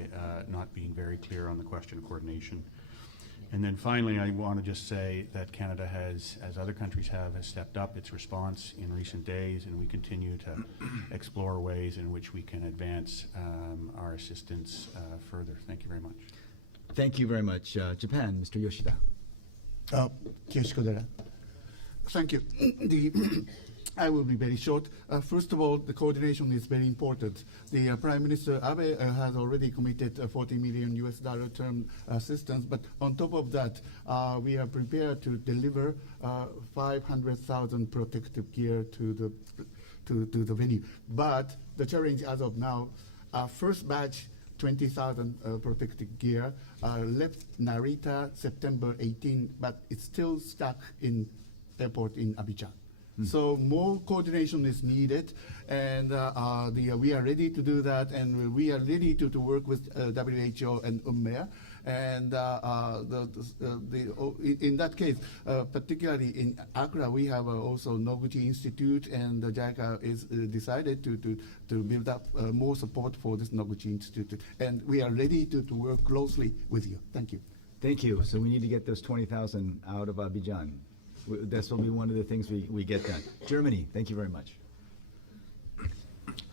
not being very clear on the question of coordination. And then finally, I want to just say that Canada has, as other countries have stepped up its response in recent days, and we continue to explore ways in which we can advance our assistance further. Thank you very much. Thank you very much. Japan, Mr. Yoshida. Thank you. I will be very short. First of all, the coordination is very important. The Prime Minister Abe has already committed $40 million term assistance, but on top of that, we are prepared to deliver 500,000 protective gear to the venue. But the challenge as of now, first batch 20,000 protective gear left Narita September 18, but it's still stuck in airport in Abidjan. So more coordination is needed, and we are ready to do that, and we are ready to work with WHO and UMEA. And in that case, particularly in Accra, we have also Noguchi Institute, and JICA is decided to build up more support for this Noguchi Institute. And we are ready to work closely with you. Thank you. Thank you. So we need to get those 20,000 out of Abidjan. This will be one of the things we get done. Germany, thank you very much.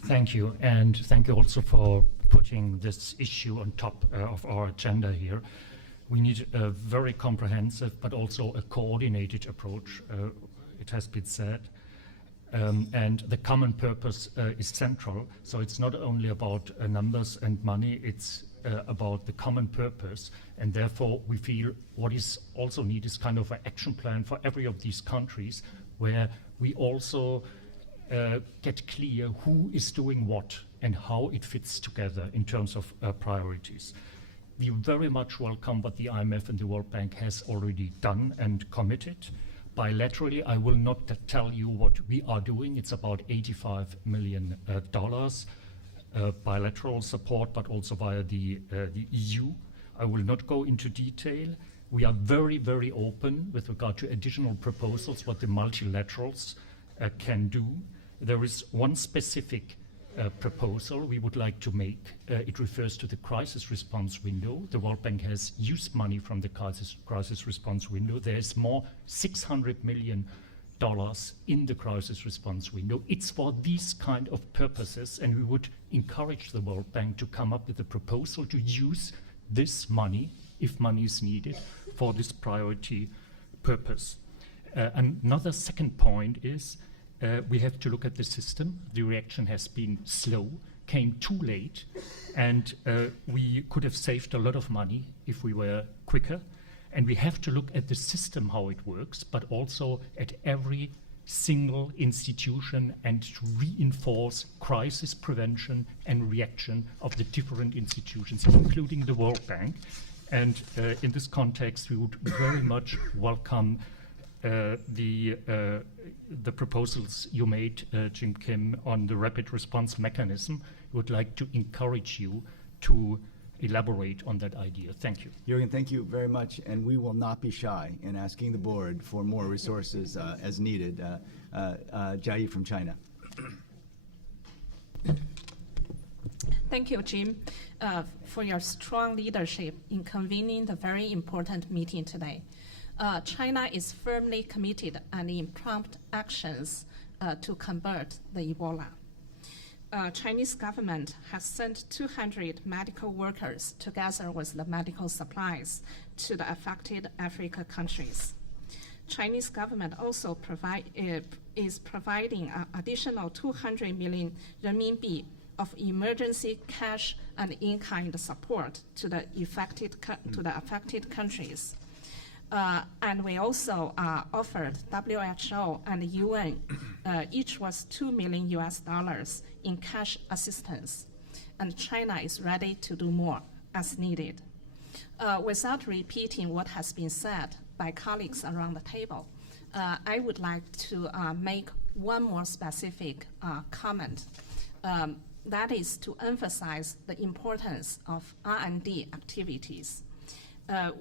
Thank you, and thank you also for putting this issue on top of our agenda here. We need a very comprehensive but also a coordinated approach, it has been said. And the common purpose is central, so it's not only about numbers and money, it's about the common purpose, and therefore we feel what is also needed is kind of an action plan for every of these countries, where we also get clear who is doing what and how it fits together in terms of priorities. We very much welcome what the IMF and the World Bank has already done and committed. Bilaterally, I will not tell you what we are doing. It's about $85 million bilateral support, but also via the EU. I will not go into detail. We are very, very open with regard to additional proposals, what the multilaterals can do. There is one specific proposal we would like to make. It refers to the crisis response window. The World Bank has used money from the crisis response window. There is more $600 million in the crisis response window. It's for these kind of purposes, and we would encourage the World Bank to come up with a proposal to use this money, if money is needed, for this priority purpose. Another second point is we have to look at the system. The reaction has been slow, came too late, and we could have saved a lot of money if we were quicker. And we have to look at the system, how it works, but also at every single institution, and to reinforce crisis prevention and reaction of the different institutions, including the World Bank. And in this context, we would very much welcome the proposals you made, Jim Kim, on the rapid response mechanism. We would like to encourage you to elaborate on that idea. Thank you. Jürgen, thank you very much, and we will not be shy in asking the board for more resources as needed. Jai from China. Thank you, Jim, for your strong leadership in convening the very important meeting today. China is firmly committed and in prompt actions to combat the Ebola. Chinese government has sent 200 medical workers together with the medical supplies to the affected African countries. Chinese government also is providing an additional 200 million renminbi of emergency cash and in-kind support to the affected countries. And we also offered WHO and UN, each was $2 million in cash assistance. And China is ready to do more as needed. Without repeating what has been said by colleagues around the table, I would like to make one more specific comment. That is to emphasize the importance of R&D activities.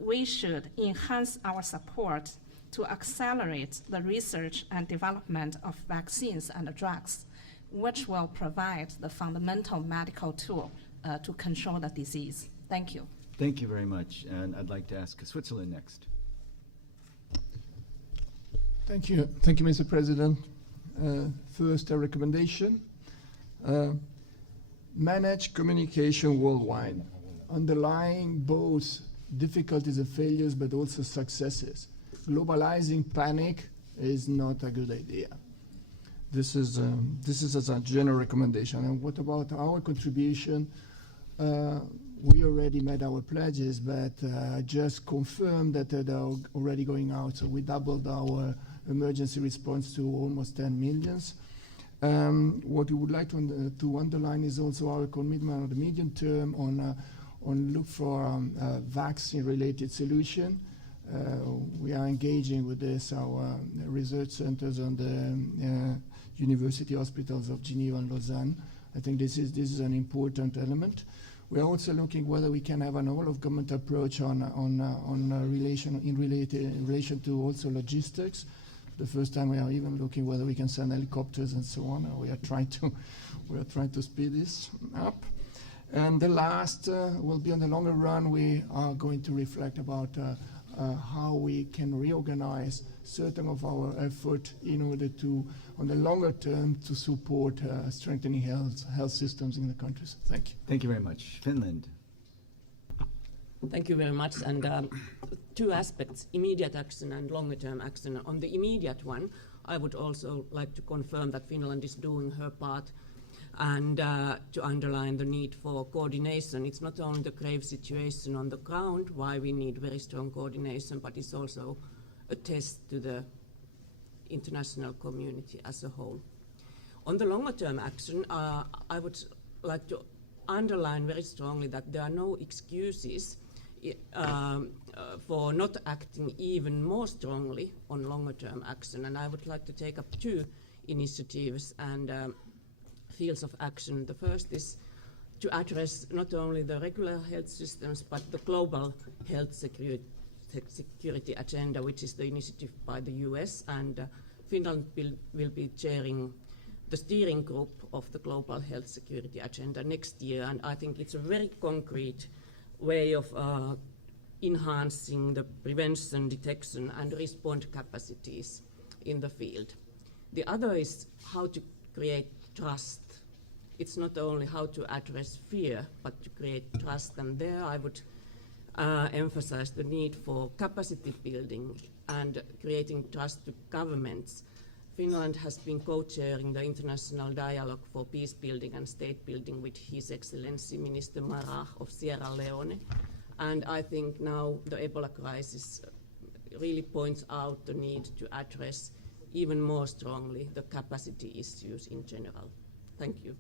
We should enhance our support to accelerate the research and development of vaccines and drugs, which will provide the fundamental medical tool to control the disease. Thank you. Thank you very much. And I'd like to ask Switzerland next. Thank you. Thank you, Mr. President. First, a recommendation. Manage communication worldwide, underlying both difficulties and failures, but also successes. Globalizing panic is not a good idea. This is as a general recommendation. And what about our contribution? We already made our pledges, but just confirmed that they're already going out. So we doubled our emergency response to almost 10 million. What we would like to underline is also our commitment on the medium term on look for vaccine-related solution. we are engaging with this, our research centers and the university hospitals of Geneva and Lausanne. I think this is an important element. We are also looking whether we can have an all-of-government approach in relation to also logistics. The first time we are even looking whether we can send helicopters and so on. We are trying to speed this up. And the last will be on the longer run. We are going to reflect about how we can reorganize certain of our effort in order to, on the longer term, to support strengthening health systems in the countries. Thank you. Thank you very much. Finland. Thank you very much. And two aspects, immediate action and longer-term action. On the immediate one, I would also like to confirm that Finland is doing her part and to underline the need for coordination. It's not only the grave situation on the ground, why we need very strong coordination, but it's also a test to the international community as a whole. On the longer-term action, I would like to underline very strongly that there are no excuses for not acting even more strongly on longer-term action. And I would like to take up two initiatives and fields of action. The first is to address not only the regular health systems, but the global health security agenda, which is the initiative by the US, and Finland will be chairing the steering group of the global health security agenda next year, and I think it's a very concrete way of enhancing the prevention, detection, and response capacities in the field. The other is how to create trust. It's not only how to address fear, but to create trust, and there I would emphasize the need for capacity building and creating trust to governments. Finland has been co-chairing the International Dialogue for Peace Building and State Building with His Excellency Minister Marah of Sierra Leone. And I think now the Ebola crisis really points out the need to address even more strongly the capacity issues in general. Thank you.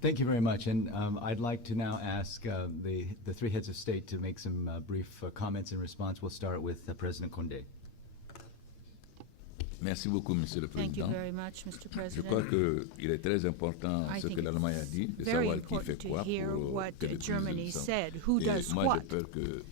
Thank you very much. And I'd like to now ask the three heads of state to make some brief comments in response. We'll start with President Condé. Merci beaucoup, Monsieur le Président. Thank you very much, Mr. President. Je crois qu'il est très important ce que l'Allemagne a dit, de savoir qui fait quoi pour que les Germany crises said, who does moi, what. j'ai peur que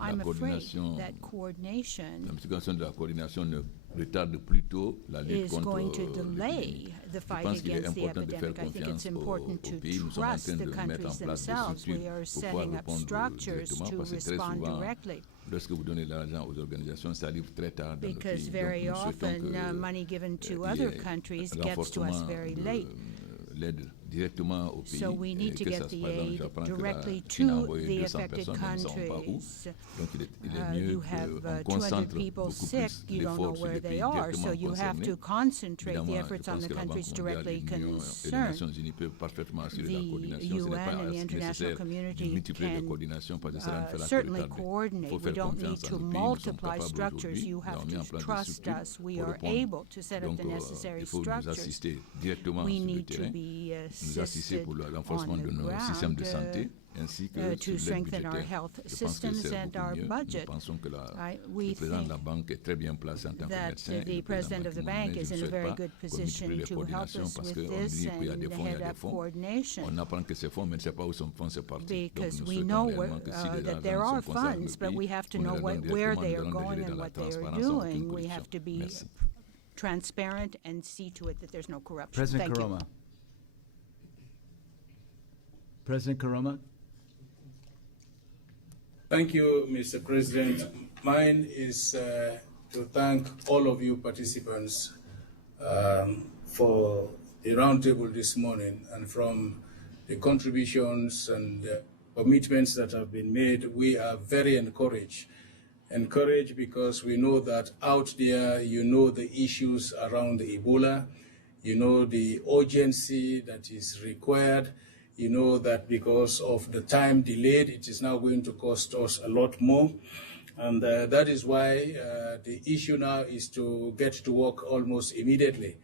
I'm la coordination, afraid that coordination la multiplication de la coordination ne retarde plutôt la lutte is contre going to delay the fight against the epidemic. I think it's important to trust the countries themselves. We are setting up structures to respond directly. Lorsque vous donnez l'argent aux organisations, ça arrive très tard dans le pays. Because very often money given to other countries gets to us very late. L'aide directement au pays. So we need to get the aid directly to the affected countries. You have 200 people sick, you don't know where they are, so you have to concentrate the efforts on the countries directly concerned. The UN and the international community can certainly coordinate. We don't need to multiply structures. You have to trust us. We are able to set up the necessary structures. We need to be assisted on the ground to strengthen our health systems and our budget. We think that the president of the bank is in a very good position to help us with this and head up coordination. Because we know that there are funds, but we have to know where they are going and what they are doing. We have to be transparent and see to it that there's no corruption. President Koroma. President Koroma. Thank you, Mr. President. Mine is to thank all of you participants for the roundtable this morning, and from the contributions and commitments that have been made, we are very encouraged. Encouraged because we know that out there, you know the issues around the Ebola, you know the urgency that is required. You know that because of the time delayed, it is now going to cost us a lot more. And that is why the issue now is to get to work almost immediately.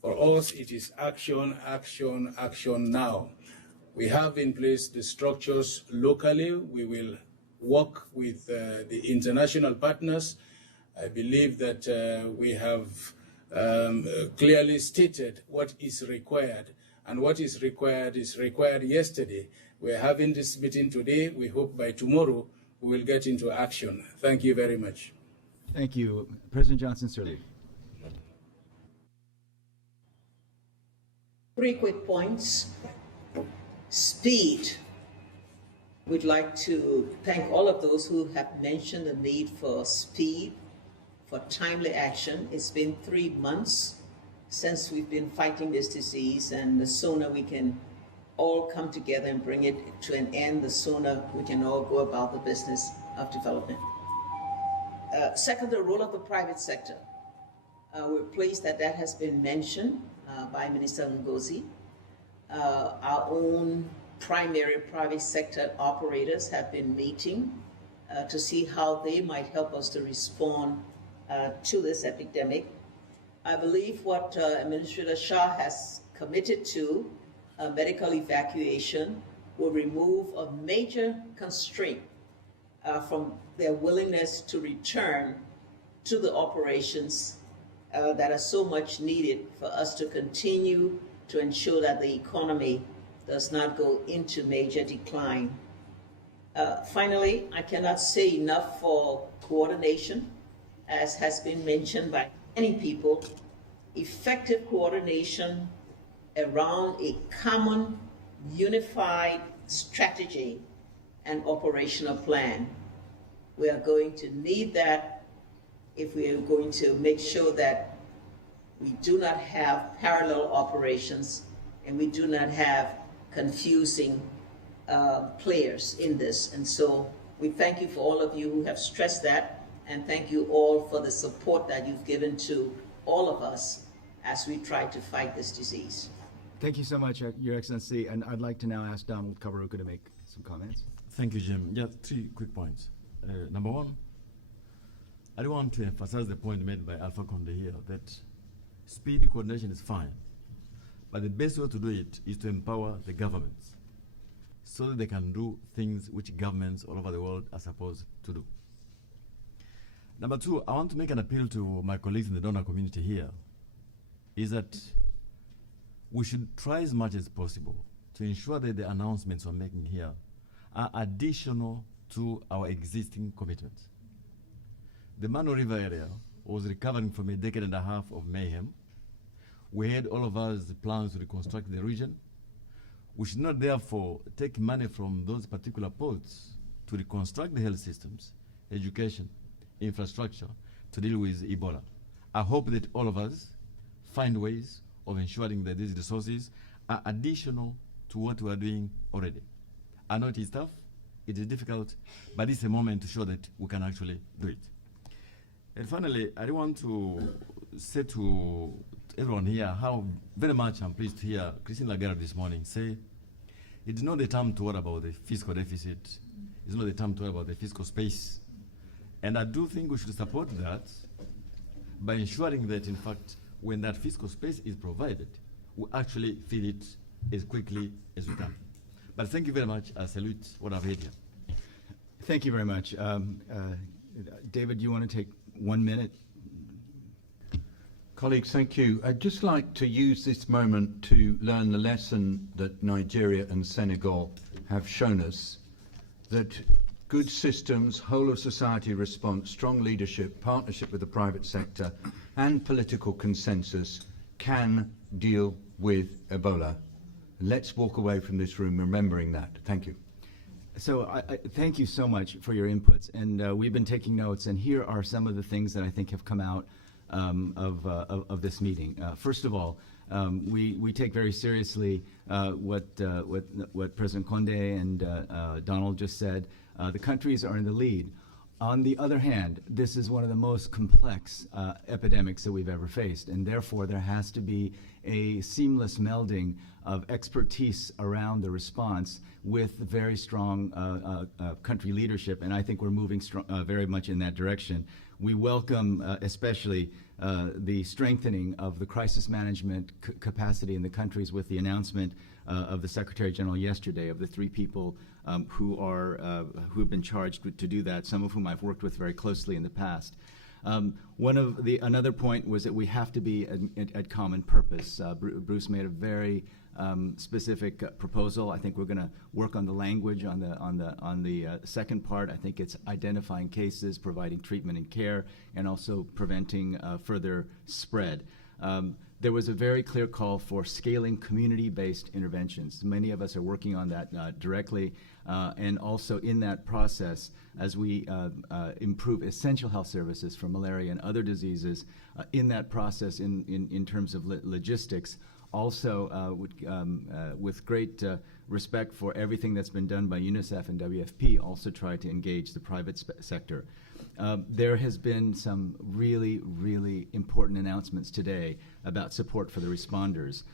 For us, it is action, action, action now. We have in place the structures locally. We will work with the international partners. I believe that we have clearly stated what is required, and what is required yesterday. We're having this meeting today. We hope by tomorrow we will get into action. Thank you very much. Thank you. President Johnson, Sirleaf. 3 quick points. Speed. We'd like to thank all of those who have mentioned the need for speed, for timely action. It's been 3 months since we've been fighting this disease, and the sooner we can all come together and bring it to an end, the sooner we can all go about the business of development. Second, the role of the private sector. We're pleased that that has been mentioned by Minister Ngozi. Our own primary private sector operators have been meeting to see how they might help us to respond to this epidemic. I believe what Administrator Shah has committed to, medical evacuation, will remove a major constraint from their willingness to return to the operations that are so much needed for us to continue to ensure that the economy does not go into major decline. Finally, I cannot say enough for coordination, as has been mentioned by many people. Effective coordination around a common, unified strategy and operational plan. We are going to need that if we are going to make sure that we do not have parallel operations and we do not have confusing players in this. And so we thank you for all of you who have stressed that, and thank you all for the support that you've given to all of us as we try to fight this disease. Thank you so much, Your Excellency, and I'd like to now ask Donald Kabaruka to make some comments. Thank you, Jim. Just 3 quick points. Number one, I do want to emphasize the point made by Alpha Conde here that speed coordination is fine, but the best way to do it is to empower the governments so that they can do things which governments all over the world are supposed to do. Number 2, I want to make an appeal to my colleagues in the donor community here, is that we should try as much as possible to ensure that the announcements we're making here are additional to our existing commitments. The Mano River area was recovering from a decade and a half of mayhem. We had all of us plans to reconstruct the region. We should not therefore take money from those particular ports to reconstruct the health systems, education, infrastructure to deal with Ebola. I hope that all of us find ways of ensuring that these resources are additional to what we are doing already. I know it is tough, it is difficult, but it's a moment to show that we can actually do it. And finally, I want to say to everyone here how very much I'm pleased to hear Christine Lagarde this morning say it's not the time to worry about the fiscal deficit, it's not the time to worry about the fiscal space. And I do think we should support that by ensuring that, in fact, when that fiscal space is provided, we actually fill it as quickly as we can. But thank you very much. I salute what I've heard here. Thank you very much. David, do you want to take 1 minute? Colleagues, thank you. I'd just like to use this moment to learn the lesson that Nigeria and Senegal have shown us, that good systems, whole of society response, strong leadership, partnership with the private sector, and political consensus can deal with Ebola. Let's walk away from this room remembering that. Thank you. So I thank you so much for your inputs, and we've been taking notes, and here are some of the things that I think have come out of this meeting. First of all, we take very seriously what President Conde and Donald just said. The countries are in the lead. On the other hand, this is one of the most complex epidemics that we've ever faced, and therefore there has to be a seamless melding of expertise around the response with very strong country leadership, and I think we're moving very much in that direction. We welcome especially the strengthening of the crisis management capacity in the countries with the announcement of the Secretary General yesterday, of the 3 people who have been charged to do that, some of whom I've worked with very closely in the past. Another point was that we have to be at common purpose. Bruce made a very specific proposal. I think we're going to work on the language on the second part. I think it's identifying cases, providing treatment and care, and also preventing further spread. There was a very clear call for scaling community-based interventions. Many of us are working on that directly, and also in that process, as we improve essential health services for malaria and other diseases, in that process, in terms of logistics, also with great respect for everything that's been done by UNICEF and WFP, also try to engage the private sector. There has been some really, really important announcements today about support for the responders.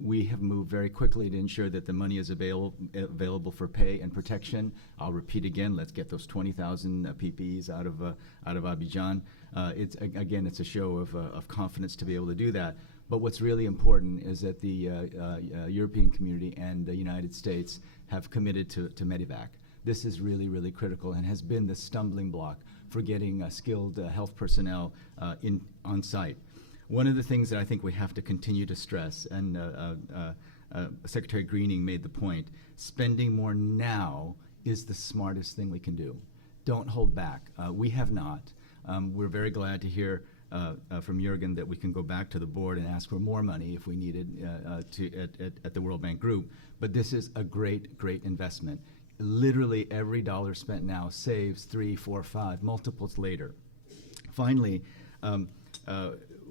We have moved very quickly to ensure that the money is available for pay and protection. I'll repeat again, let's get those 20,000 PPEs out of Abidjan. It's a show of confidence to be able to do that. But what's really important is that the European community and the United States have committed to Medivac. This is really, really critical and has been the stumbling block for getting skilled health personnel on site. One of the things that I think we have to continue to stress, and Secretary Greening made the point, spending more now is the smartest thing we can do. Don't hold back. We have not. We're very glad to hear from Jürgen that we can go back to the board and ask for more money if we needed at the World Bank Group. But this is a great, great investment. Literally every dollar spent now saves 3, 4, 5 multiples later. Finally,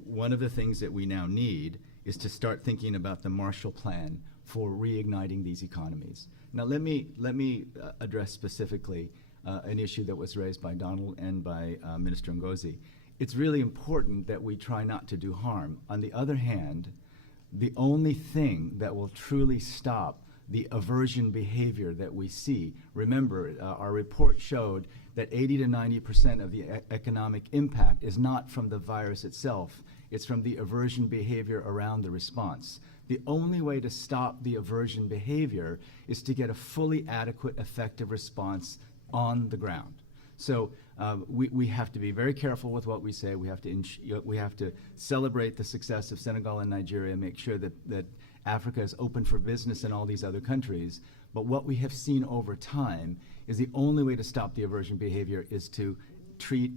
one of the things that we now need is to start thinking about the Marshall Plan for reigniting these economies. Now let me address specifically an issue that was raised by Donald and by Minister Ngozi. It's really important that we try not to do harm. On the other hand, the only thing that will truly stop the aversion behavior that we see, remember, our report showed that 80 to 90% of the economic impact is not from the virus itself, it's from the aversion behavior around the response. The only way to stop the aversion behavior is to get a fully adequate, effective response on the ground. So we have to be very careful with what we say. We have to celebrate the success of Senegal and Nigeria, make sure that Africa is open for business in all these other countries. But what we have seen over time is the only way to stop the aversion behavior is to treat,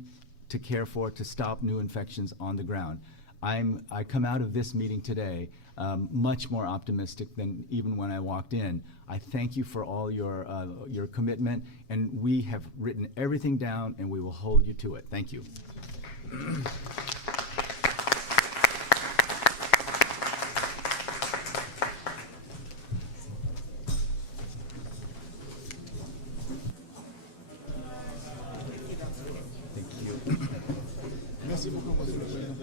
to care for, to stop new infections on the ground. I come out of this meeting today much more optimistic than even when I walked in. I thank you for all your commitment, and we have written everything down, and we will hold you to it. Thank you. Merci beaucoup, Monsieur le Président.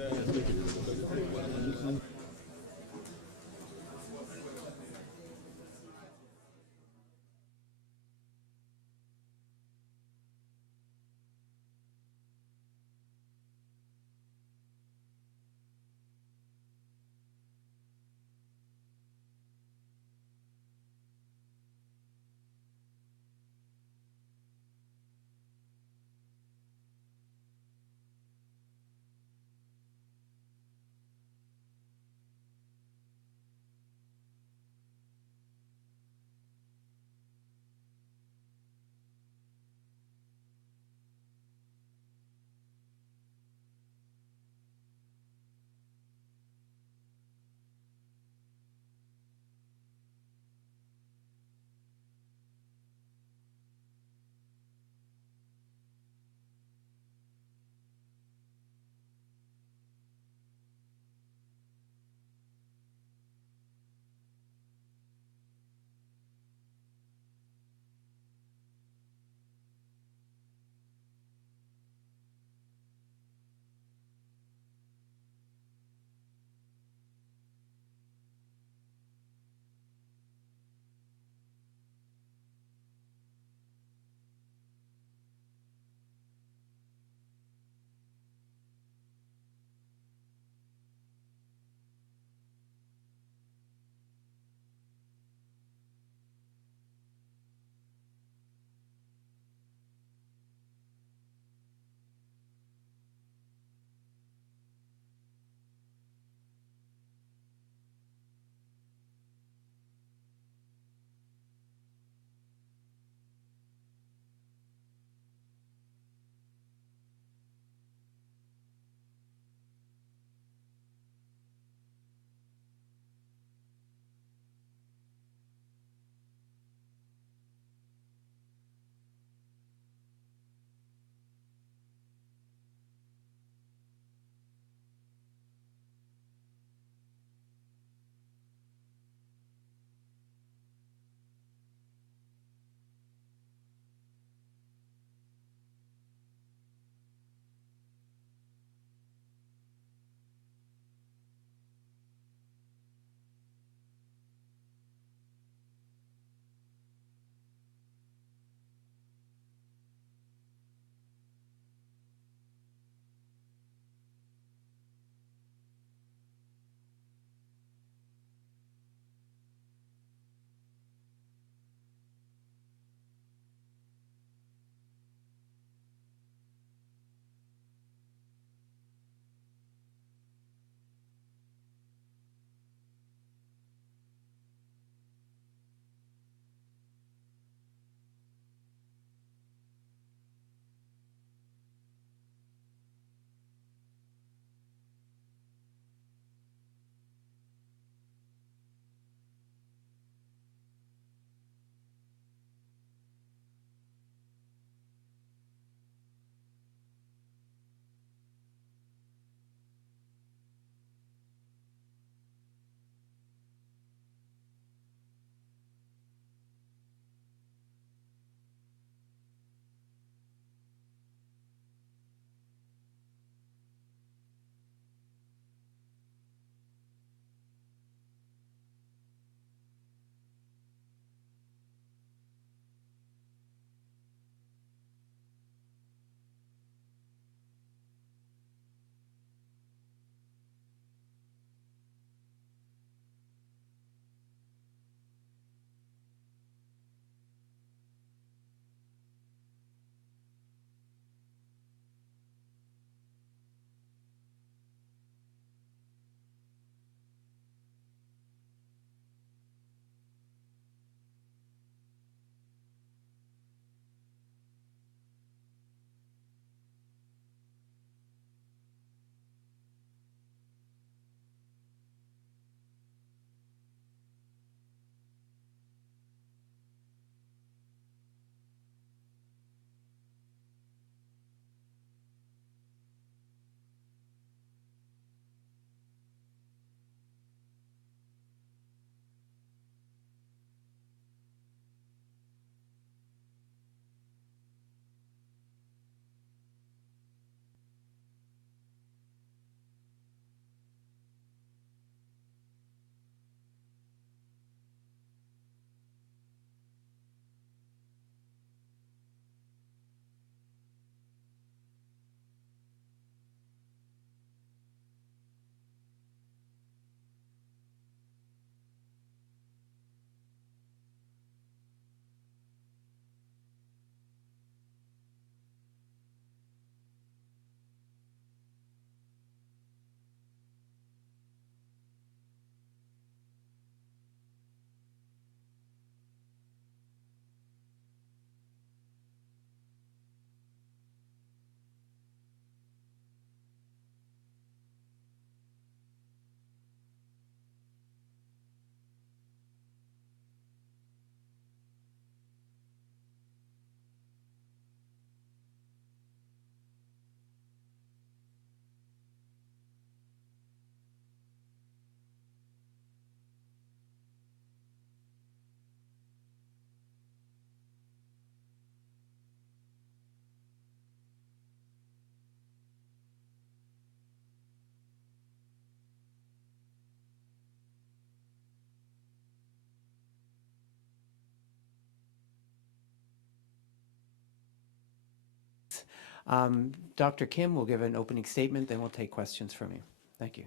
Dr. Kim will give an opening statement, then we'll take questions from you. Thank you.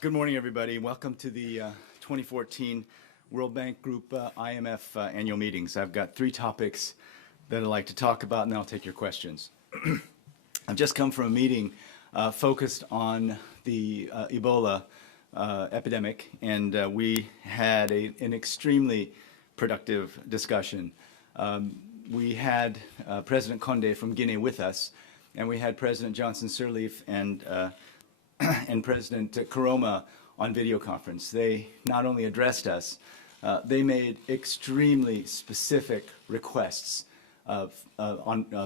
Good morning, everybody. Welcome to the 2014 World Bank Group IMF Annual Meetings. I've got 3 topics that I'd like to talk about, and then I'll take your questions. I've just come from a meeting focused on the Ebola epidemic, and we had an extremely productive discussion. We had President Condé from Guinea with us, and we had President Johnson Sirleaf and President Koroma on video conference. They not only addressed us, they made extremely specific requests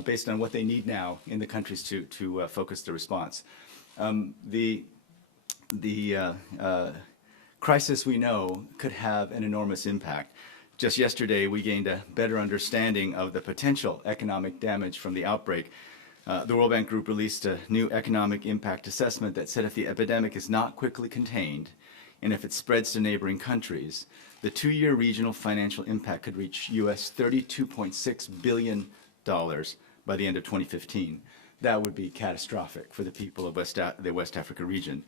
based on what they need now in the countries to focus the response. The crisis, we know, could have an enormous impact. Just yesterday, we gained a better understanding of the potential economic damage from the outbreak. The World Bank Group released a new economic impact assessment that said if the epidemic is not quickly contained, and if it spreads to neighboring countries, the 2-year regional financial impact could reach US $32.6 billion by the end of 2015. That would be catastrophic for the people of the West Africa region.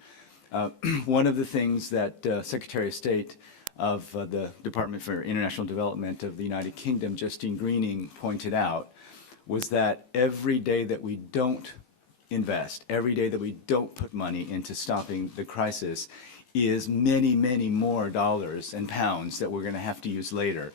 One of the things that Secretary of State of the Department for International Development of the United Kingdom, Justine Greening, pointed out was that every day that we don't invest, every day that we don't put money into stopping the crisis is many, many more dollars and pounds that we're going to have to use later.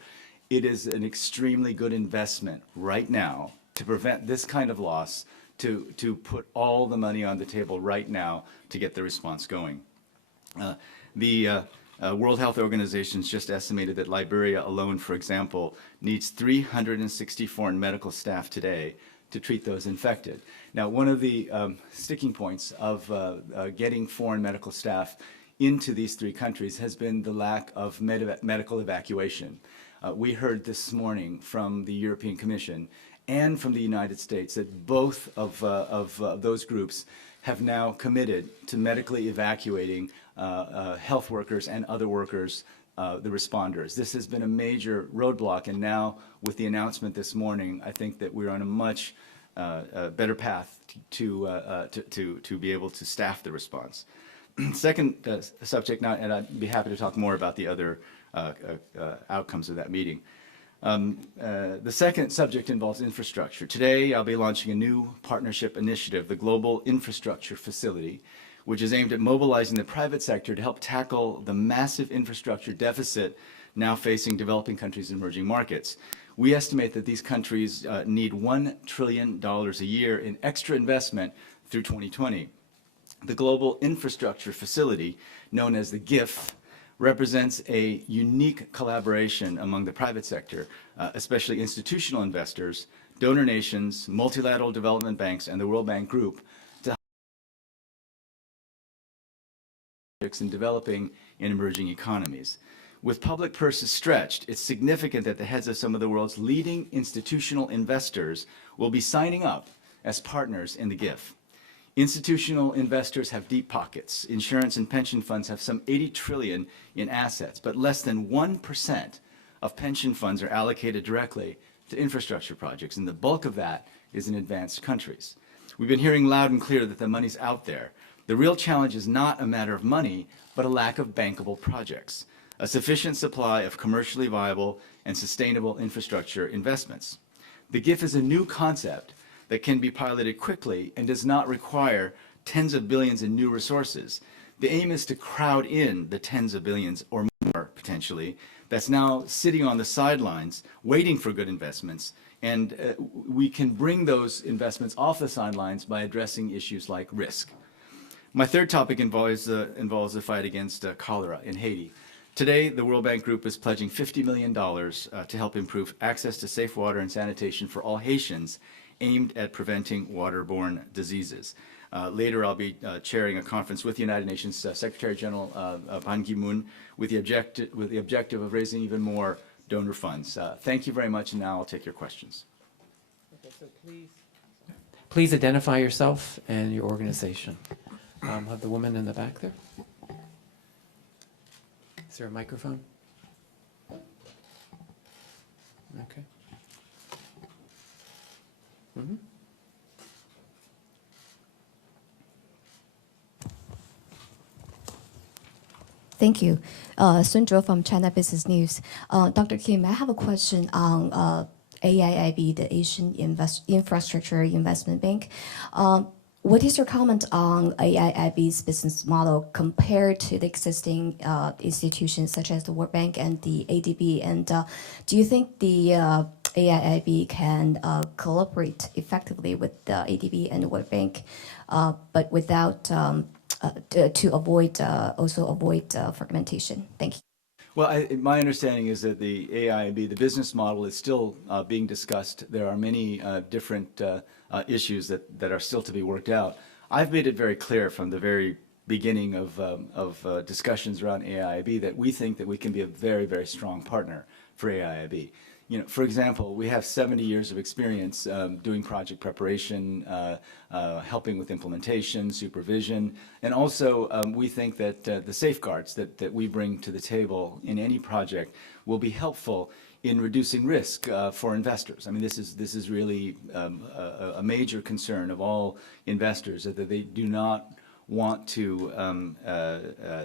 It is an extremely good investment right now to prevent this kind of loss, to put all the money on the table right now to get the response going. The World Health Organization just estimated that Liberia alone, for example, needs 360 foreign medical staff today to treat those infected. Now, one of the sticking points of getting foreign medical staff into these 3 countries has been the lack of medical evacuation. We heard this morning from the European Commission and from the United States that both of those groups have now committed to medically evacuating health workers and other workers, the responders. This has been a major roadblock, and now with the announcement this morning, I think that we're on a much better path to be able to staff the response. Second subject now, and I'd be happy to talk more about the other outcomes of that meeting. The second subject involves infrastructure. Today, I'll be launching a new partnership initiative, the Global Infrastructure Facility, which is aimed at mobilizing the private sector to help tackle the massive infrastructure deficit now facing developing countries and emerging markets. We estimate that these countries need $1 trillion a year in extra investment through 2020. The Global Infrastructure Facility, known as the GIF, represents a unique collaboration among the private sector, especially institutional investors, donor nations, multilateral development banks, and the World Bank Group, to help in developing and emerging economies. With public purses stretched, it's significant that the heads of some of the world's leading institutional investors will be signing up as partners in the GIF. Institutional investors have deep pockets. Insurance and pension funds have some 80 trillion in assets, but less than 1% of pension funds are allocated directly to infrastructure projects, and the bulk of that is in advanced countries. We've been hearing loud and clear that the money's out there. The real challenge is not a matter of money, but a lack of bankable projects, a sufficient supply of commercially viable and sustainable infrastructure investments. The GIF is a new concept that can be piloted quickly and does not require tens of billions in new resources. The aim is to crowd in the tens of billions or more, potentially, that's now sitting on the sidelines waiting for good investments, and we can bring those investments off the sidelines by addressing issues like risk. My third topic involves the fight against cholera in Haiti. Today, the World Bank Group is pledging $50 million to help improve access to safe water and sanitation for all Haitians, aimed at preventing waterborne diseases. Later, I'll be chairing a conference with the United Nations Secretary General Ban Ki-moon with the objective of raising even more donor funds. Thank you very much, and now I'll take your questions. Okay, so please identify yourself and your organization. Have the woman in the back there. Is there a microphone? Okay. Thank you. Sun Zhou from China Business News. Dr. Kim, I have a question on AIIB, the Asian Infrastructure Investment Bank. What is your comment on AIIB's business model compared to the existing institutions such as the World Bank and the ADB? And do you think the AIIB can collaborate effectively with the ADB and the World Bank, but without to avoid fragmentation? Thank you. Well, my understanding is that the AIIB, the business model, is still being discussed. There are many different issues that are still to be worked out. I've made it very clear from the very beginning of discussions around AIIB that we think that we can be a very, very strong partner for AIIB. You know, for example, we have 70 years of experience doing project preparation, helping with implementation, supervision, and also we think that the safeguards that we bring to the table in any project will be helpful in reducing risk for investors. I mean, this is really a major concern of all investors, that they do not want to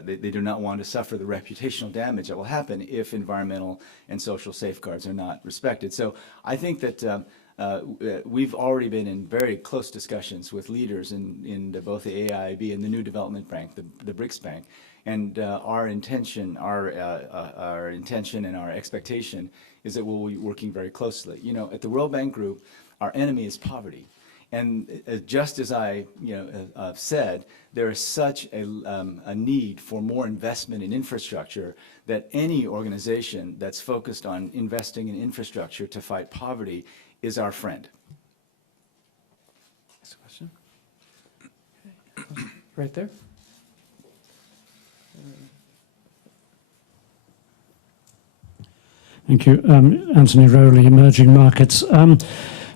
they do not want to suffer the reputational damage that will happen if environmental and social safeguards are not respected. So I think that we've already been in very close discussions with leaders in both the AIIB and the new development bank, the BRICS Bank, and our intention and our expectation is that we'll be working very closely. You know, at the World Bank Group, our enemy is poverty. And just as I said, there is such a need for more investment in infrastructure that any organization that's focused on investing in infrastructure to fight poverty is our friend. Next question. Right there. Thank you. Anthony Rowley, Emerging Markets.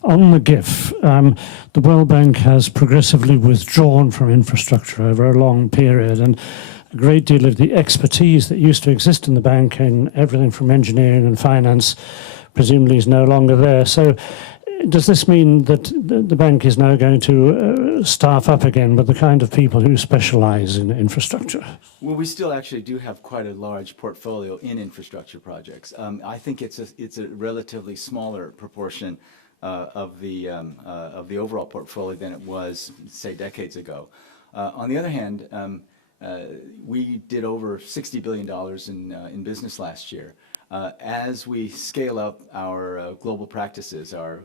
On the GIF, the World Bank has progressively withdrawn from infrastructure over a long period, and a great deal of the expertise that used to exist in the bank in everything from engineering and finance presumably is no longer there. So does this mean that the bank is now going to staff up again with the kind of people who specialize in infrastructure? Well, we still actually do have quite a large portfolio in infrastructure projects. I think it's a relatively smaller proportion of the overall portfolio than it was, say, decades ago. On the other hand, we did over $60 billion in business last year. As we scale up our global practices, our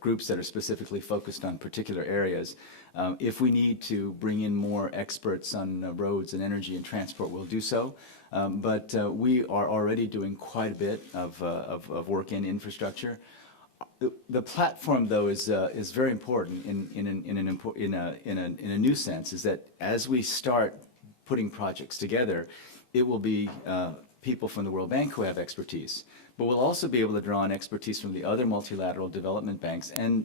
groups that are specifically focused on particular areas, if we need to bring in more experts on roads and energy and transport, we'll do so. But we are already doing quite a bit of work in infrastructure. The platform, though, is very important in a new sense. Is that as we start putting projects together, it will be people from the World Bank who have expertise, but we'll also be able to draw on expertise from the other multilateral development banks, and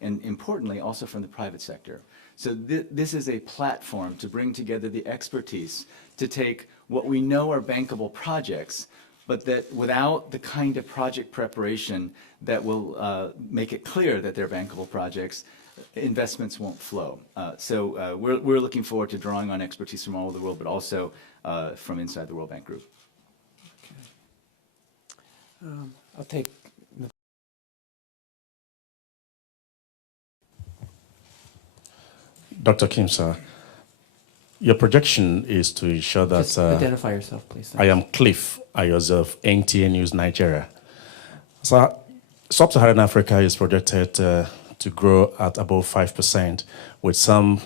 importantly also from the private sector. So this is a platform to bring together the expertise to take what we know are bankable projects, but that without the kind of project preparation that will make it clear that they're bankable projects, investments won't flow. So we're looking forward to drawing on expertise from all over the world, but also from inside the World Bank Group. Okay. I'll take. Dr. Kim, sir, your projection is to ensure that... Just identify yourself, please. I am Cliff Ayos of NTA News Nigeria. So, Sub-Saharan Africa is projected to grow at above 5%, with some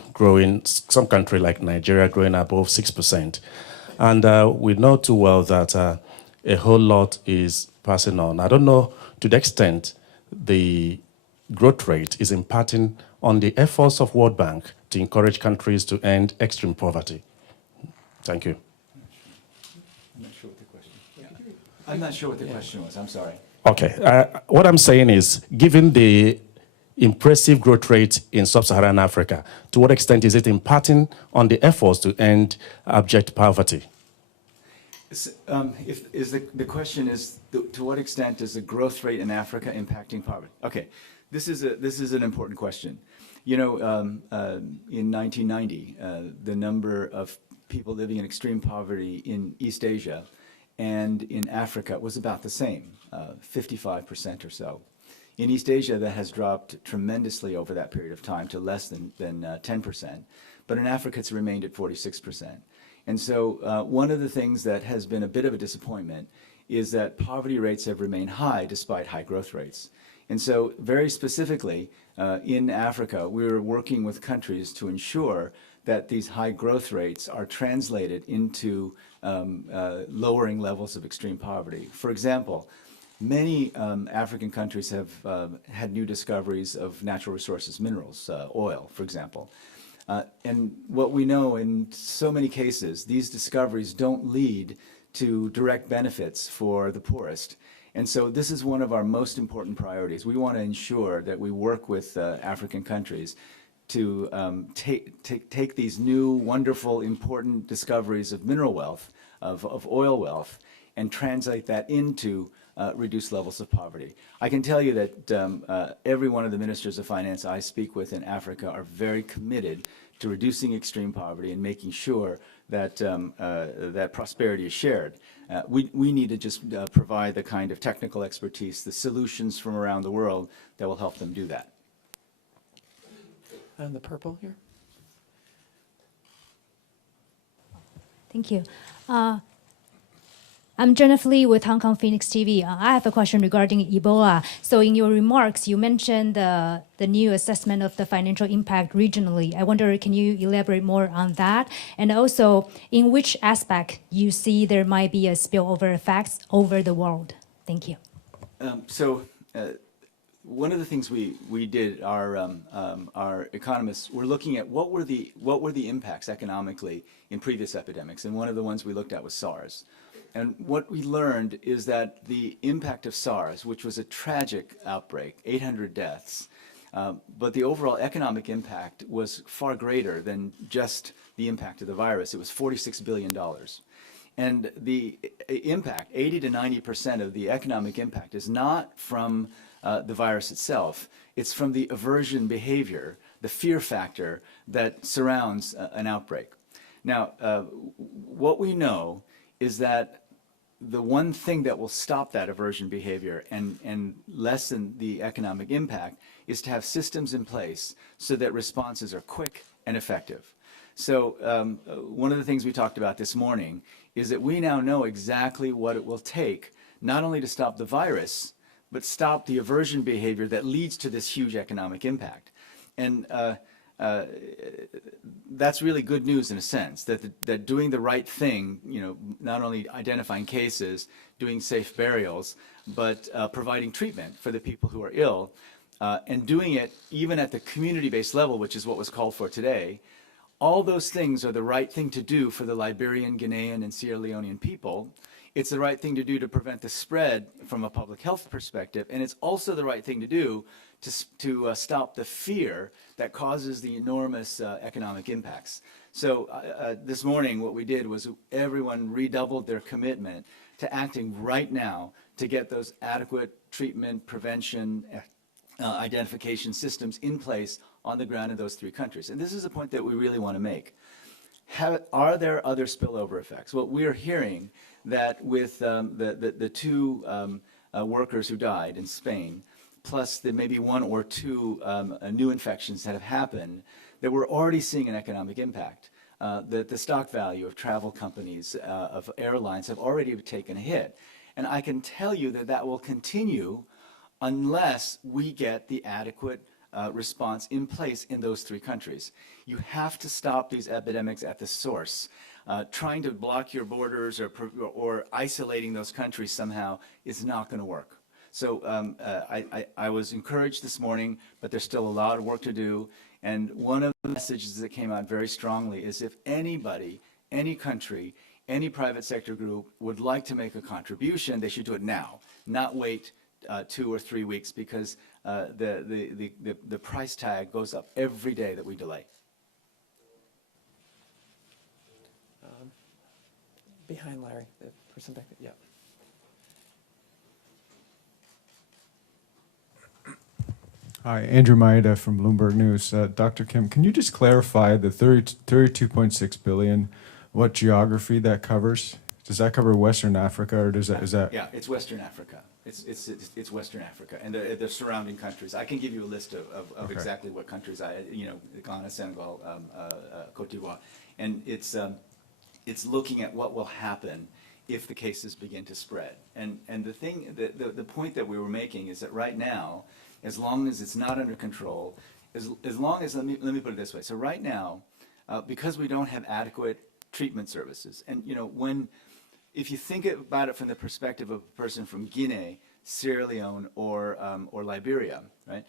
country like Nigeria growing above 6%. And we know too well that a whole lot is passing on. I don't know to the extent the growth rate is impacting on the efforts of World Bank to encourage countries to end extreme poverty. Thank you. I'm not sure what the question was. I'm sorry. Okay. What I'm saying is, given the impressive growth rate in sub-Saharan Africa, to what extent is it impacting on the efforts to end abject poverty? The question is, to what extent is the growth rate in Africa impacting poverty? Okay, this is an important question. You know, in 1990, the number of people living in extreme poverty in East Asia and in Africa was about the same, 55% or so. In East Asia, that has dropped tremendously over that period of time to less than 10%. But in Africa, it's remained at 46%. And so one of the things that has been a bit of a disappointment is that poverty rates have remained high despite high growth rates. And so very specifically, in Africa, we're working with countries to ensure that these high growth rates are translated into lowering levels of extreme poverty. For example, many African countries have had new discoveries of natural resources, minerals, oil, for example. And what we know in so many cases, these discoveries don't lead to direct benefits for the poorest. And so this is one of our most important priorities. We want to ensure that we work with African countries to take these new, wonderful, important discoveries of mineral wealth, of oil wealth, and translate that into reduced levels of poverty. I can tell you that every one of the ministers of finance I speak with in Africa are very committed to reducing extreme poverty and making sure that that prosperity is shared. We need to just provide the kind of technical expertise, the solutions from around the world that will help them do that. And the purple here. Thank you. I'm Jennifer Lee with Hong Kong Phoenix TV. I have a question regarding Ebola. So in your remarks, you mentioned the new assessment of the financial impact regionally. I wonder, can you elaborate more on that? And also, in which aspect you see there might be a spillover effects over the world? Thank you. One of the things we did, our economists were looking at what were the impacts economically in previous epidemics, and one of the ones we looked at was SARS. And what we learned is that the impact of SARS, which was a tragic outbreak, 800 deaths, but the overall economic impact was far greater than just the impact of the virus. It was $46 billion. And the impact, 80 to 90% of the economic impact, is not from the virus itself. It's from the aversion behavior, the fear factor that surrounds an outbreak. Now, what we know is that the one thing that will stop that aversion behavior and lessen the economic impact is to have systems in place so that responses are quick and effective. So one of the things we talked about this morning is that we now know exactly what it will take not only to stop the virus, but stop the aversion behavior that leads to this huge economic impact. And that's really good news in a sense, that doing the right thing, not only identifying cases, doing safe burials, but providing treatment for the people who are ill, and doing it even at the community-based level, which is what was called for today. All those things are the right thing to do for the Liberian, Guinean, and Sierra Leonean people. It's the right thing to do to prevent the spread from a public health perspective, and it's also the right thing to do to stop the fear that causes the enormous economic impacts. So this morning what we did was everyone redoubled their commitment to acting right now to get those adequate treatment, prevention, identification systems in place on the ground in those three countries. And this is a point that we really want to make. Are there other spillover effects? Well, we are hearing that with the two workers who died in Spain, plus the maybe one or two new infections that have happened, that we're already seeing an economic impact. The stock value of travel companies, of airlines, have already taken a hit. And I can tell you that that will continue unless we get the adequate response in place in those three countries. You have to stop these epidemics at the source. Trying to block your borders or isolating those countries somehow is not going to work. So I was encouraged this morning, but there's still a lot of work to do. And one of the messages that came out very strongly is if anybody, any country, any private sector group would like to make a contribution, they should do it now, not wait 2 or 3 weeks, because the price tag goes up every day that we delay. Behind Larry, the person back there, yeah. Hi, Andrew Maeda from Bloomberg News. Dr. Kim, can you just clarify the $32.6 billion what geography that covers? Does that cover Western Africa, or is that? Yeah, it's Western Africa. It's Western Africa and the surrounding countries. I can give you a list of Okay. exactly what countries Ghana, Senegal, Cote d'Ivoire, and it's looking at what will happen if the cases begin to spread. And the point that we were making is that right now, as long as it's not under control, as long as let me put it this way. So right now, because we don't have adequate treatment services, and if you think about it from the perspective of a person from Guinea, Sierra Leone, or Liberia, right?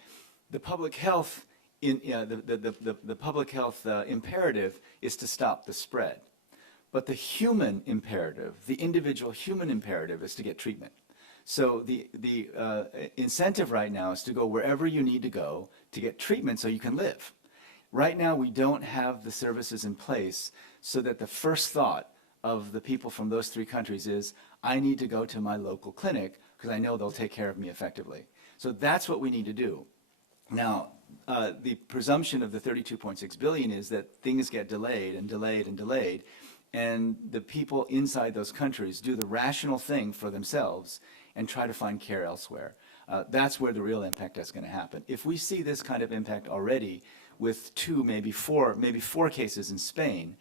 The public health the public health imperative is to stop the spread, but the human imperative, the individual human imperative, is to get treatment. So the incentive right now is to go wherever you need to go to get treatment so you can live. Right now, we don't have the services in place so that the first thought of the people from those three countries is, I need to go to my local clinic because I know they'll take care of me effectively. So that's what we need to do. Now, the presumption of the 32.6 billion is that things get delayed and delayed and delayed, and the people inside those countries do the rational thing for themselves and try to find care elsewhere. That's where the real impact is going to happen. If we see this kind of impact already with two, maybe four cases in Spain,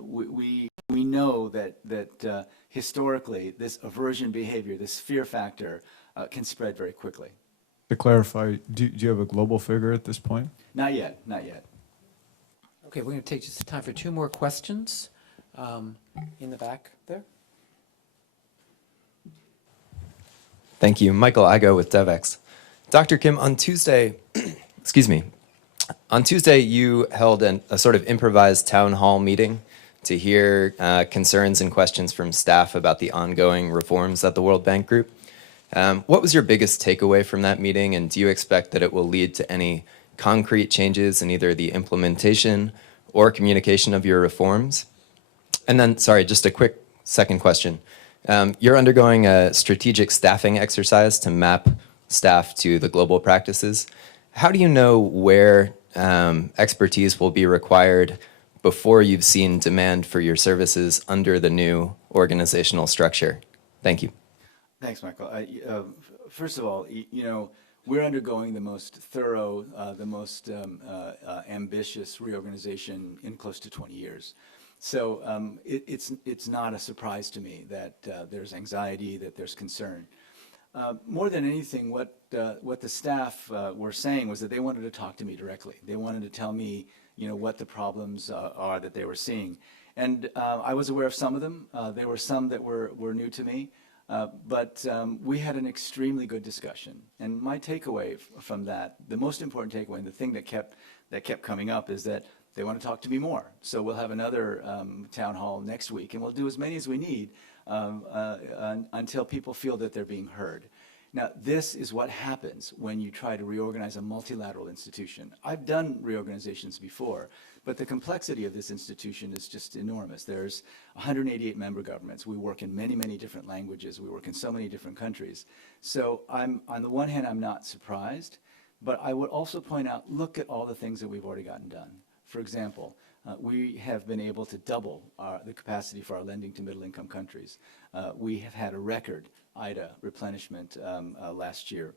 we know that historically this aversion behavior, this fear factor, can spread very quickly. To clarify, do you have a global figure at this point? Not yet, not yet. Okay, we're going to take just time for two more questions. In the back there. Thank you. Michael Igo with DevEx. Dr. Kim, on Tuesday, excuse me, on Tuesday you held a sort of improvised town hall meeting to hear concerns and questions from staff about the ongoing reforms at the World Bank Group. What was your biggest takeaway from that meeting, and do you expect that it will lead to any concrete changes in either the implementation or communication of your reforms? And then, sorry, just a quick second question. You're undergoing a strategic staffing exercise to map staff to the global practices. How do you know where expertise will be required before you've seen demand for your services under the new organizational structure? Thank you. Thanks, Michael. First of all, we're undergoing the most thorough, the most ambitious reorganization in close to 20 years. So it's not a surprise to me that there's anxiety, that there's concern. More than anything, what the staff were saying was that they wanted to talk to me directly. They wanted to tell me, what the problems are that they were seeing. And I was aware of some of them. There were some that were new to me. But we had an extremely good discussion. And my takeaway from that, the most important takeaway, and the thing that kept coming up, is that they want to talk to me more. So we'll have another town hall next week, and we'll do as many as we need until people feel that they're being heard. Now, this is what happens when you try to reorganize a multilateral institution. I've done reorganizations before, but the complexity of this institution is just enormous. There's 188 member governments. We work in many, many different languages. We work in so many different countries. So on the one hand, I'm not surprised, but I would also point out, look at all the things that we've already gotten done. For example, we have been able to double the capacity for our lending to middle-income countries. We have had a record IDA replenishment last year.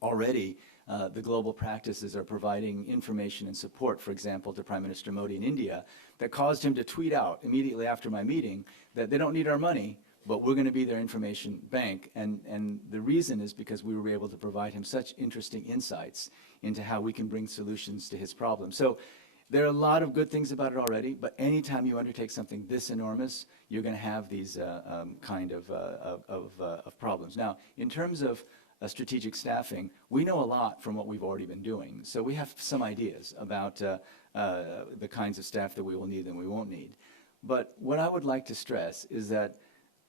Already, the global practices are providing information and support, for example, to Prime Minister Modi in India, that caused him to tweet out immediately after my meeting that they don't need our money, but we're going to be their information bank. And the reason is because we were able to provide him such interesting insights into how we can bring solutions to his problems. So there are a lot of good things about it already, but anytime you undertake something this enormous, you're going to have these kind of problems. Now, in terms of strategic staffing, we know a lot from what we've already been doing. So we have some ideas about the kinds of staff that we will need and we won't need. But what I would like to stress is that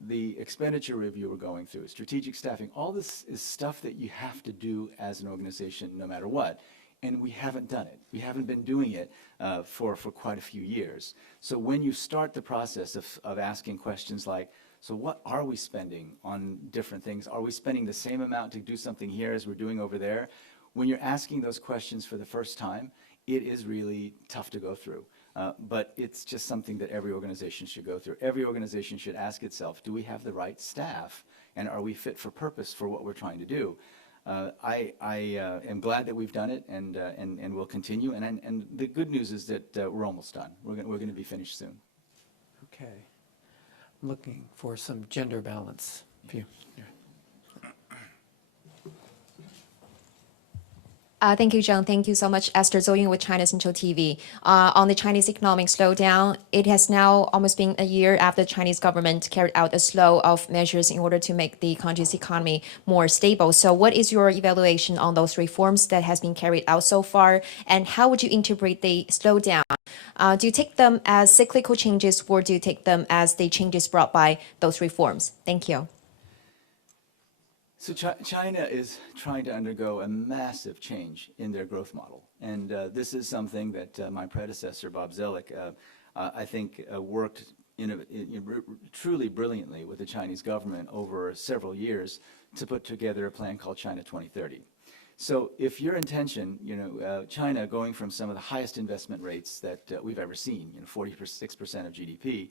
the expenditure review we're going through, strategic staffing, all this is stuff that you have to do as an organization no matter what. And we haven't done it. We haven't been doing it for quite a few years. So when you start the process of asking questions like, so what are we spending on different things? Are we spending the same amount to do something here as we're doing over there? When you're asking those questions for the first time, it is really tough to go through. But it's just something that every organization should go through. Every organization should ask itself, do we have the right staff, and are we fit for purpose for what we're trying to do? I am glad that we've done it, and we'll continue. And the good news is that we're almost done. We're going to be finished soon. Okay. I'm looking for some gender balance. Yeah. Thank you, John. Thank you so much. Esther Zoying with China Central TV. On the Chinese economic slowdown, it has now almost been a year after the Chinese government carried out a slew of measures in order to make the country's economy more stable. So what is your evaluation on those reforms that has been carried out so far? And how would you interpret the slowdown? Do you take them as cyclical changes, or do you take them as the changes brought by those reforms? Thank you. So China is trying to undergo a massive change in their growth model. And this is something that my predecessor, Bob Zoellick, I think worked truly brilliantly with the Chinese government over several years to put together a plan called China 2030. So if your intention, China going from some of the highest investment rates that we've ever seen, 46% of GDP,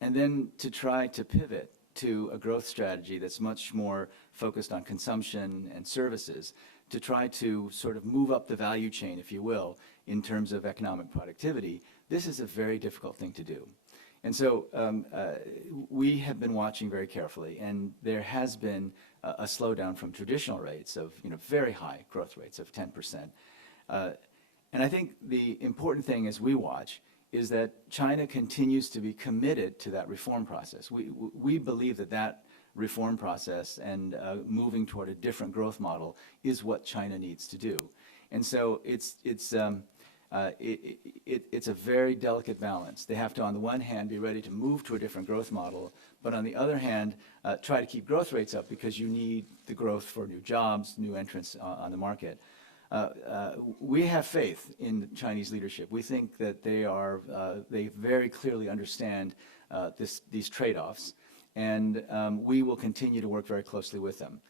and then to try to pivot to a growth strategy that's much more focused on consumption and services, to try to sort of move up the value chain, if you will, in terms of economic productivity, this is a very difficult thing to do. And so we have been watching very carefully, and there has been a slowdown from traditional rates of very high growth rates of 10%. And I think the important thing as we watch is that China continues to be committed to that reform process. We believe that reform process and moving toward a different growth model is what China needs to do. And so it's a very delicate balance. They have to, on the one hand, be ready to move to a different growth model, but on the other hand, try to keep growth rates up because you need the growth for new jobs, new entrants on the market. We have faith in Chinese leadership. We think that they very clearly understand these trade-offs, and we will continue to work very closely with them.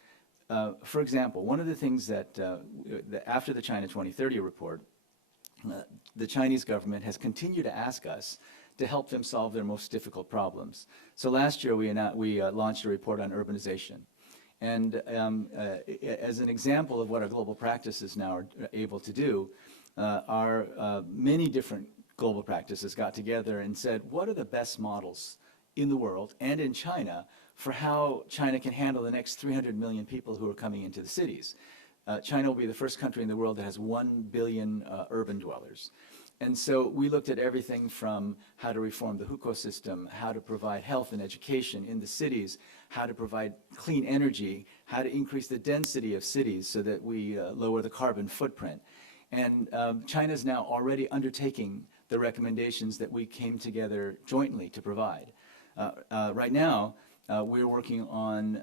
For example, one of the things that after the China 2030 report, the Chinese government has continued to ask us to help them solve their most difficult problems. So last year we launched a report on urbanization. And as an example of what our global practices now are able to do, our many different global practices got together and said, what are the best models in the world and in China for how China can handle the next 300 million people who are coming into the cities? China will be the first country in the world that has 1 billion urban dwellers. And so we looked at everything from how to reform the hukou system, how to provide health and education in the cities, how to provide clean energy, how to increase the density of cities so that we lower the carbon footprint. And China is now already undertaking the recommendations that we came together jointly to provide. Right now, we're working on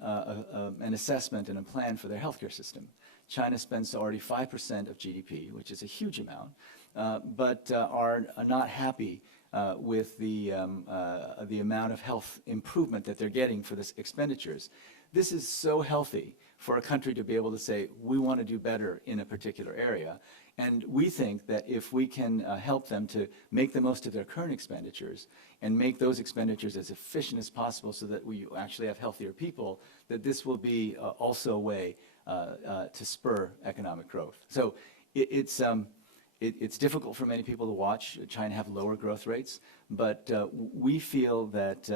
an assessment and a plan for their healthcare system. China spends already 5% of GDP, which is a huge amount, but are not happy with the amount of health improvement that they're getting for this expenditures. This is so healthy for a country to be able to say, we want to do better in a particular area. And we think that if we can help them to make the most of their current expenditures and make those expenditures as efficient as possible so that we actually have healthier people, that this will be also a way to spur economic growth. So it's difficult for many people to watch China have lower growth rates, but we feel that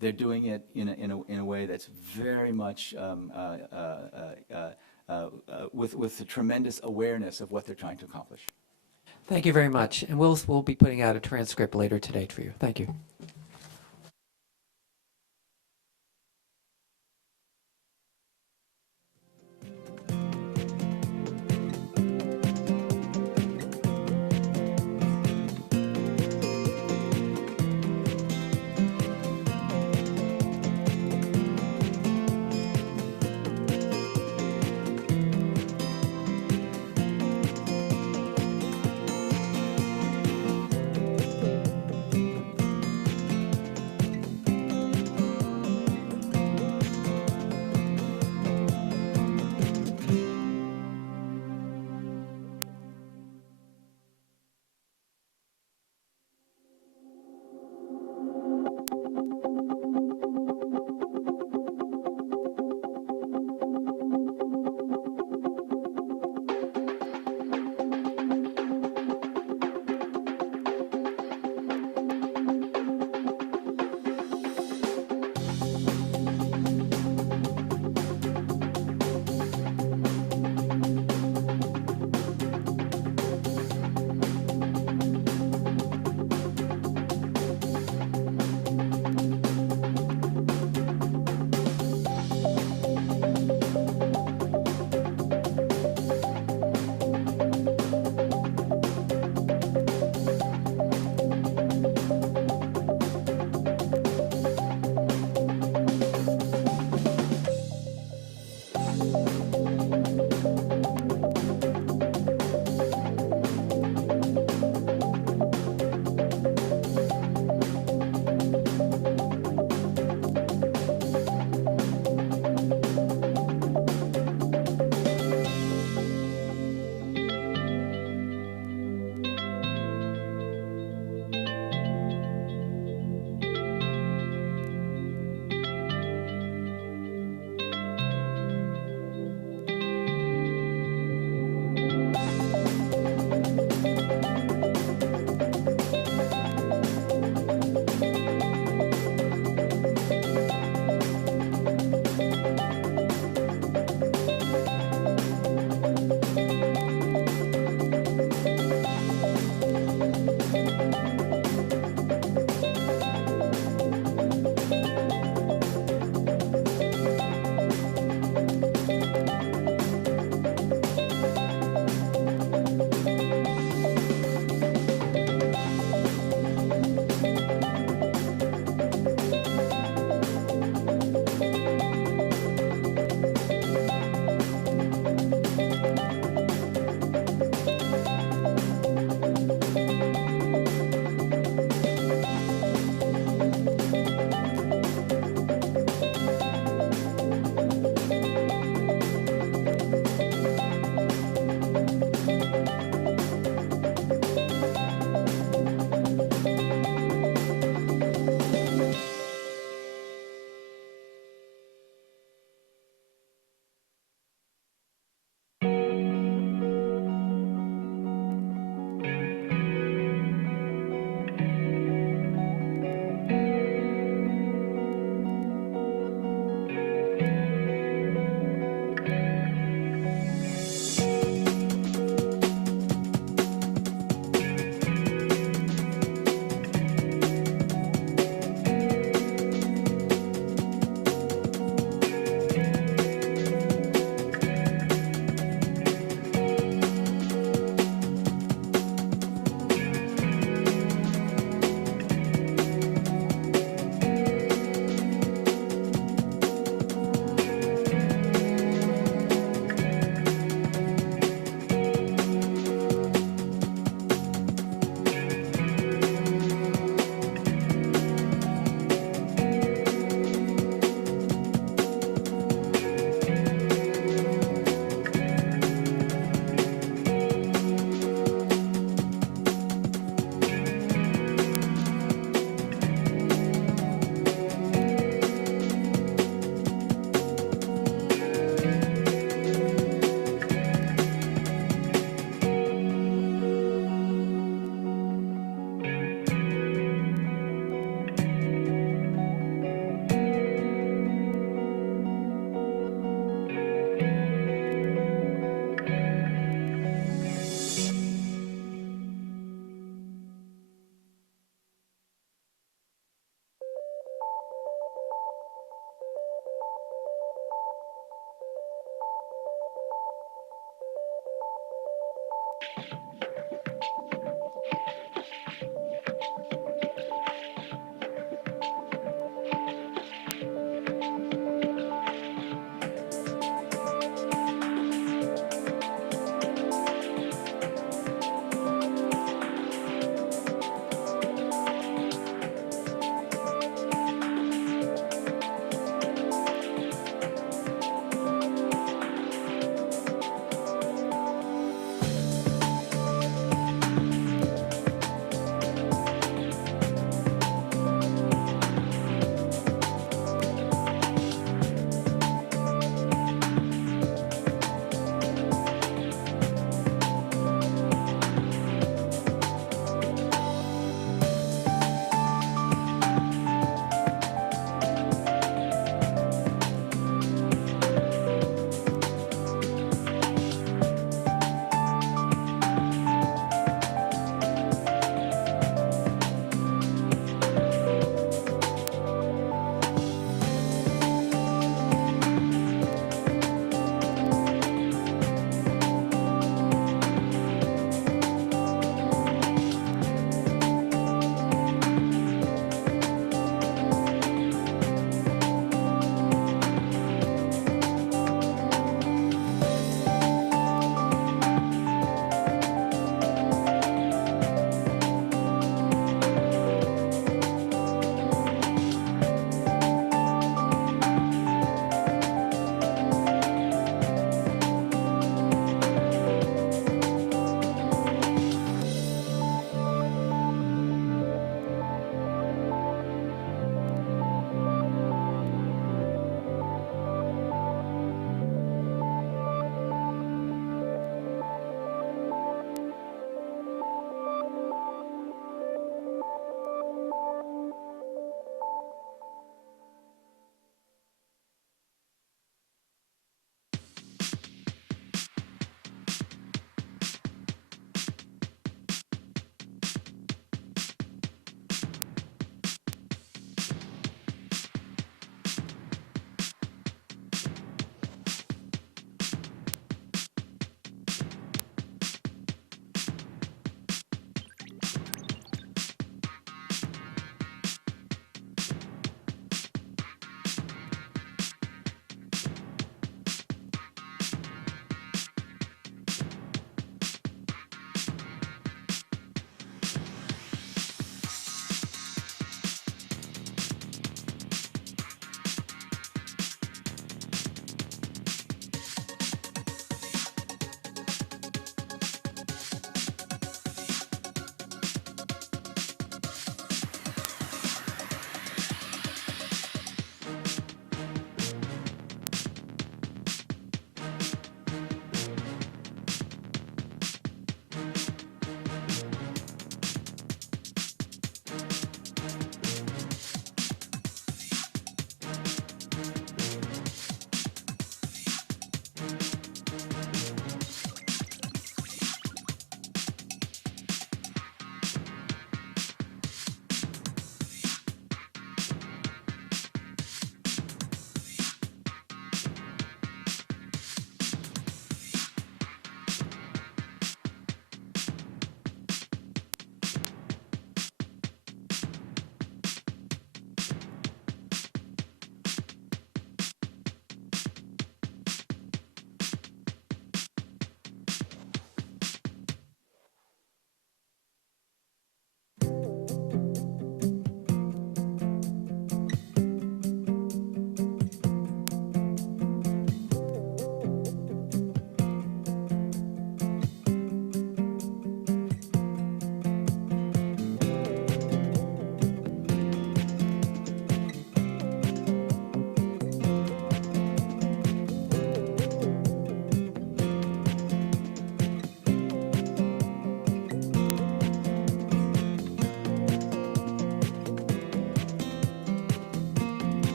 they're doing it in a way that's very much with a tremendous awareness of what they're trying to accomplish. Thank you very much. And we'll be putting out a transcript later today for you. Thank you.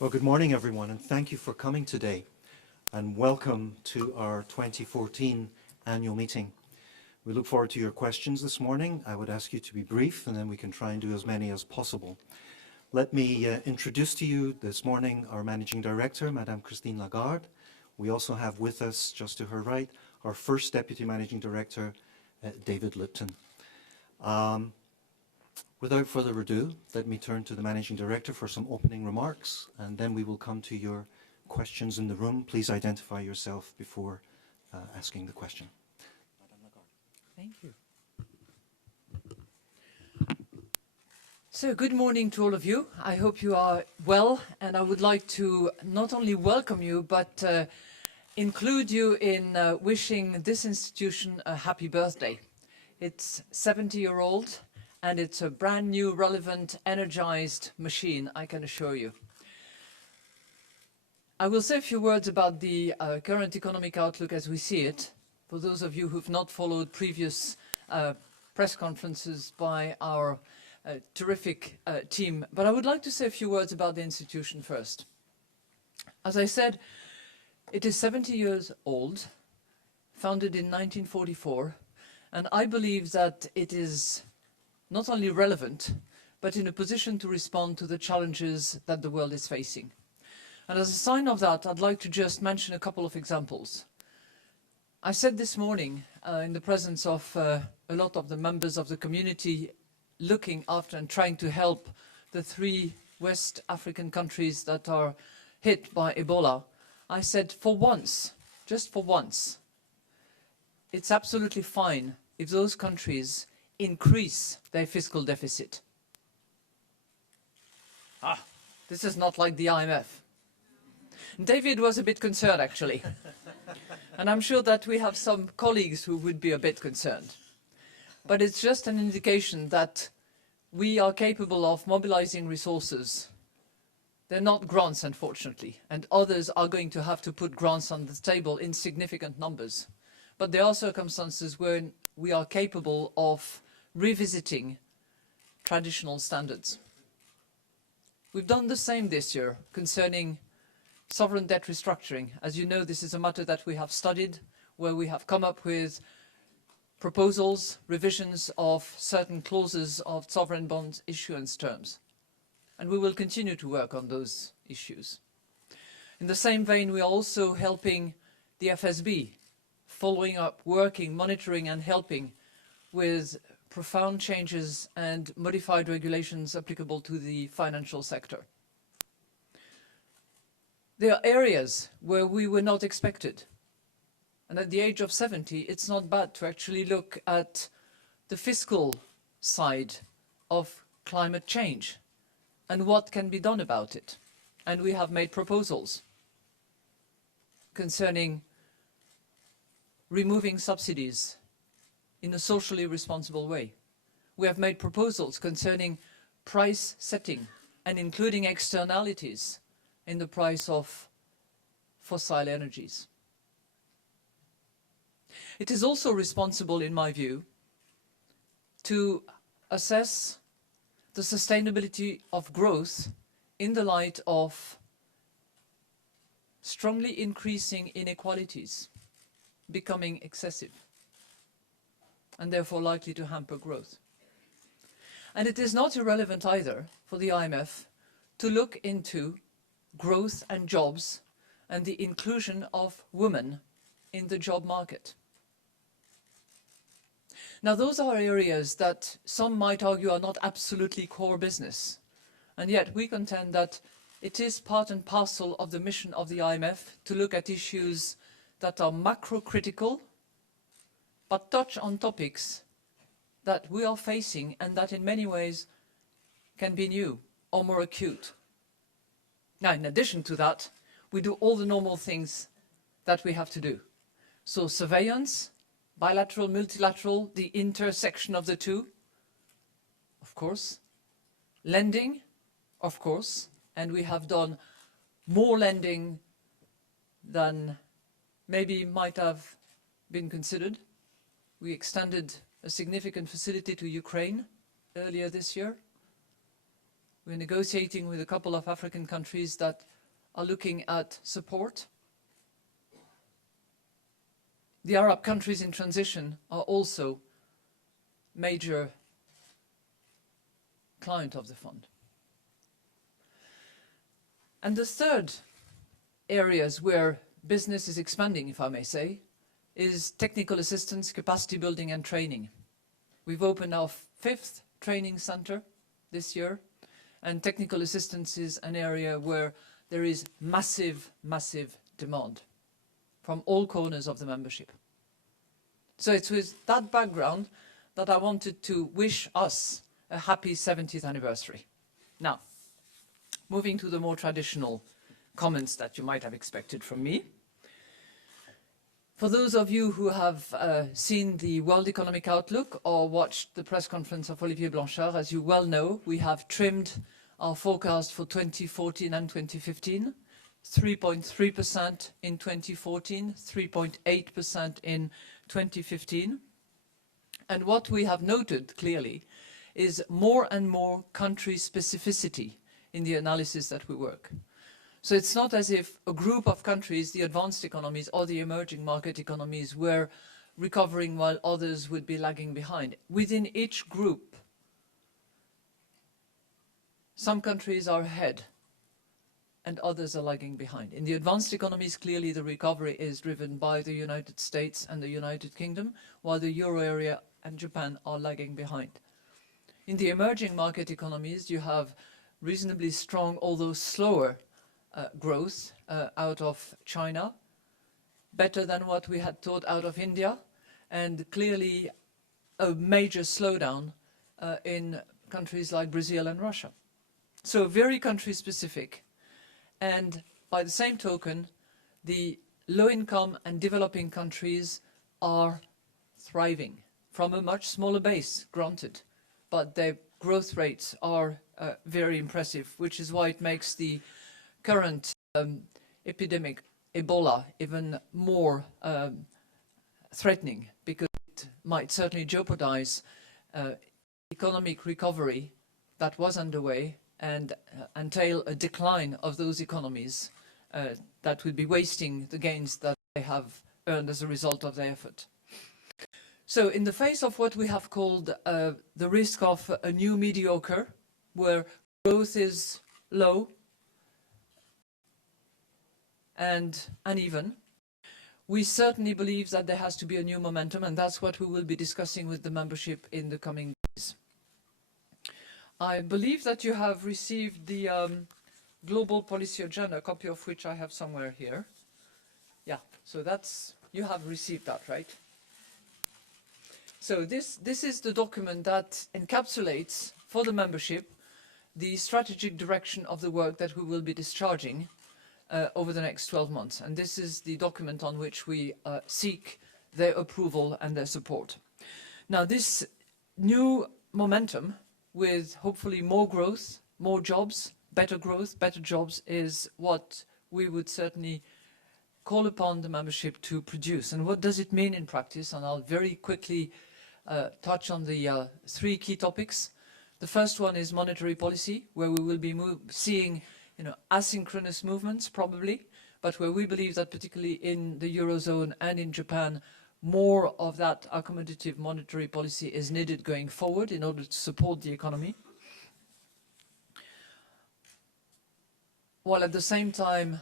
Well, good morning, everyone, and thank you for coming today, and welcome to our 2014 annual meeting. We look forward to your questions this morning. I would ask you to be brief, and then we can try and do as many as possible. Let me introduce to you this morning our Managing Director, Madame Christine Lagarde. We also have with us, just to her right, our first Deputy Managing Director, David Lipton. Without further ado, let me turn to the Managing Director for some opening remarks, and then we will come to your questions in the room. Please identify yourself before asking the question. Madame Lagarde. Thank you. So good morning to all of you. I hope you are well, and I would like to not only welcome you, but include you in wishing this institution a happy birthday. It's 70-year-old, and it's a brand new, relevant, energized machine, I can assure you. I will say a few words about the current economic outlook as we see it, for those of you who've not followed previous press conferences by our terrific team. But I would like to say a few words about the institution first. As I said, it is 70 years old, founded in 1944, and I believe that it is not only relevant, but in a position to respond to the challenges that the world is facing. And as a sign of that, I'd like to just mention a couple of examples. I said this morning, in the presence of a lot of the members of the community looking after and trying to help the 3 West African countries that are hit by Ebola, I said for once, just for once, it's absolutely fine if those countries increase their fiscal deficit. This is not like the IMF. David was a bit concerned, actually. And I'm sure that we have some colleagues who would be a bit concerned. But it's just an indication that we are capable of mobilizing resources. They're not grants, unfortunately, and others are going to have to put grants on the table in significant numbers. But there are circumstances where we are capable of revisiting traditional standards. We've done the same this year concerning sovereign debt restructuring. As you know, this is a matter that we have studied, where we have come up with proposals, revisions of certain clauses of sovereign bond issuance terms. And we will continue to work on those issues. In the same vein, we are also helping the FSB, following up, working, monitoring and helping with profound changes and modified regulations applicable to the financial sector. There are areas where we were not expected. And at the age of 70, it's not bad to actually look at the fiscal side of climate change and what can be done about it. And we have made proposals concerning removing subsidies in a socially responsible way. We have made proposals concerning price setting and including externalities in the price of fossil energies. It is also responsible, in my view, to assess the sustainability of growth in the light of strongly increasing inequalities becoming excessive and therefore likely to hamper growth. And it is not irrelevant either for the IMF to look into growth and jobs and the inclusion of women in the job market. Now, those are areas that some might argue are not absolutely core business, and yet we contend that it is part and parcel of the mission of the IMF to look at issues that are macro-critical, but touch on topics that we are facing and that in many ways can be new or more acute. Now, in addition to that, we do all the normal things that we have to do. So surveillance, bilateral, multilateral, the intersection of the two, of course. Lending, of course, and we have done more lending than maybe might have been considered. We extended a significant facility to Ukraine earlier this year. We're negotiating with a couple of African countries that are looking at support. The Arab countries in transition are also major client of the fund. And the third areas where business is expanding, if I may say, is technical assistance, capacity building and training. We've opened our 5th training center this year, and technical assistance is an area where there is massive, massive demand from all corners of the membership. So it's with that background that I wanted to wish us a happy 70th anniversary. Now, moving to the more traditional comments that you might have expected from me. For those of you who have seen the World Economic Outlook or watched the press conference of Olivier Blanchard, as you well know, we have trimmed our forecast for 2014 and 2015, 3.3% in 2014, 3.8% in 2015. And what we have noted clearly is more and more country specificity in the analysis that we work. So it's not as if a group of countries, the advanced economies or the emerging market economies, were recovering while others would be lagging behind. Within each group, some countries are ahead and others are lagging behind. In the advanced economies, clearly the recovery is driven by the United States and the United Kingdom, while the euro area and Japan are lagging behind. In the emerging market economies, you have reasonably strong, although slower, growth out of China, better than what we had thought out of India, and clearly a major slowdown in countries like Brazil and Russia. So very country specific. And by the same token, the low-income and developing countries are thriving from a much smaller base, granted, but their growth rates are very impressive, which is why it makes the current epidemic, Ebola, even more threatening, because it might certainly jeopardize economic recovery that was underway and entail a decline of those economies that would be wasting the gains that they have earned as a result of their effort. So in the face of what we have called the risk of a new mediocre, where growth is low and uneven, we certainly believe that there has to be a new momentum, and that's what we will be discussing with the membership in the coming days. I believe that you have received the Global Policy Agenda, a copy of which I have somewhere here. Yeah, so that's, you have received that, right? So this is the document that encapsulates for the membership the strategic direction of the work that we will be discharging over the next 12 months. And this is the document on which we seek their approval and their support. Now, this new momentum with hopefully more growth, more jobs, better growth, better jobs is what we would certainly call upon the membership to produce. And what does it mean in practice? And I'll very quickly touch on the 3 key topics. The first one is monetary policy, where we will be seeing asynchronous movements probably, but where we believe that particularly in the Eurozone and in Japan, more of that accommodative monetary policy is needed going forward in order to support the economy. While at the same time,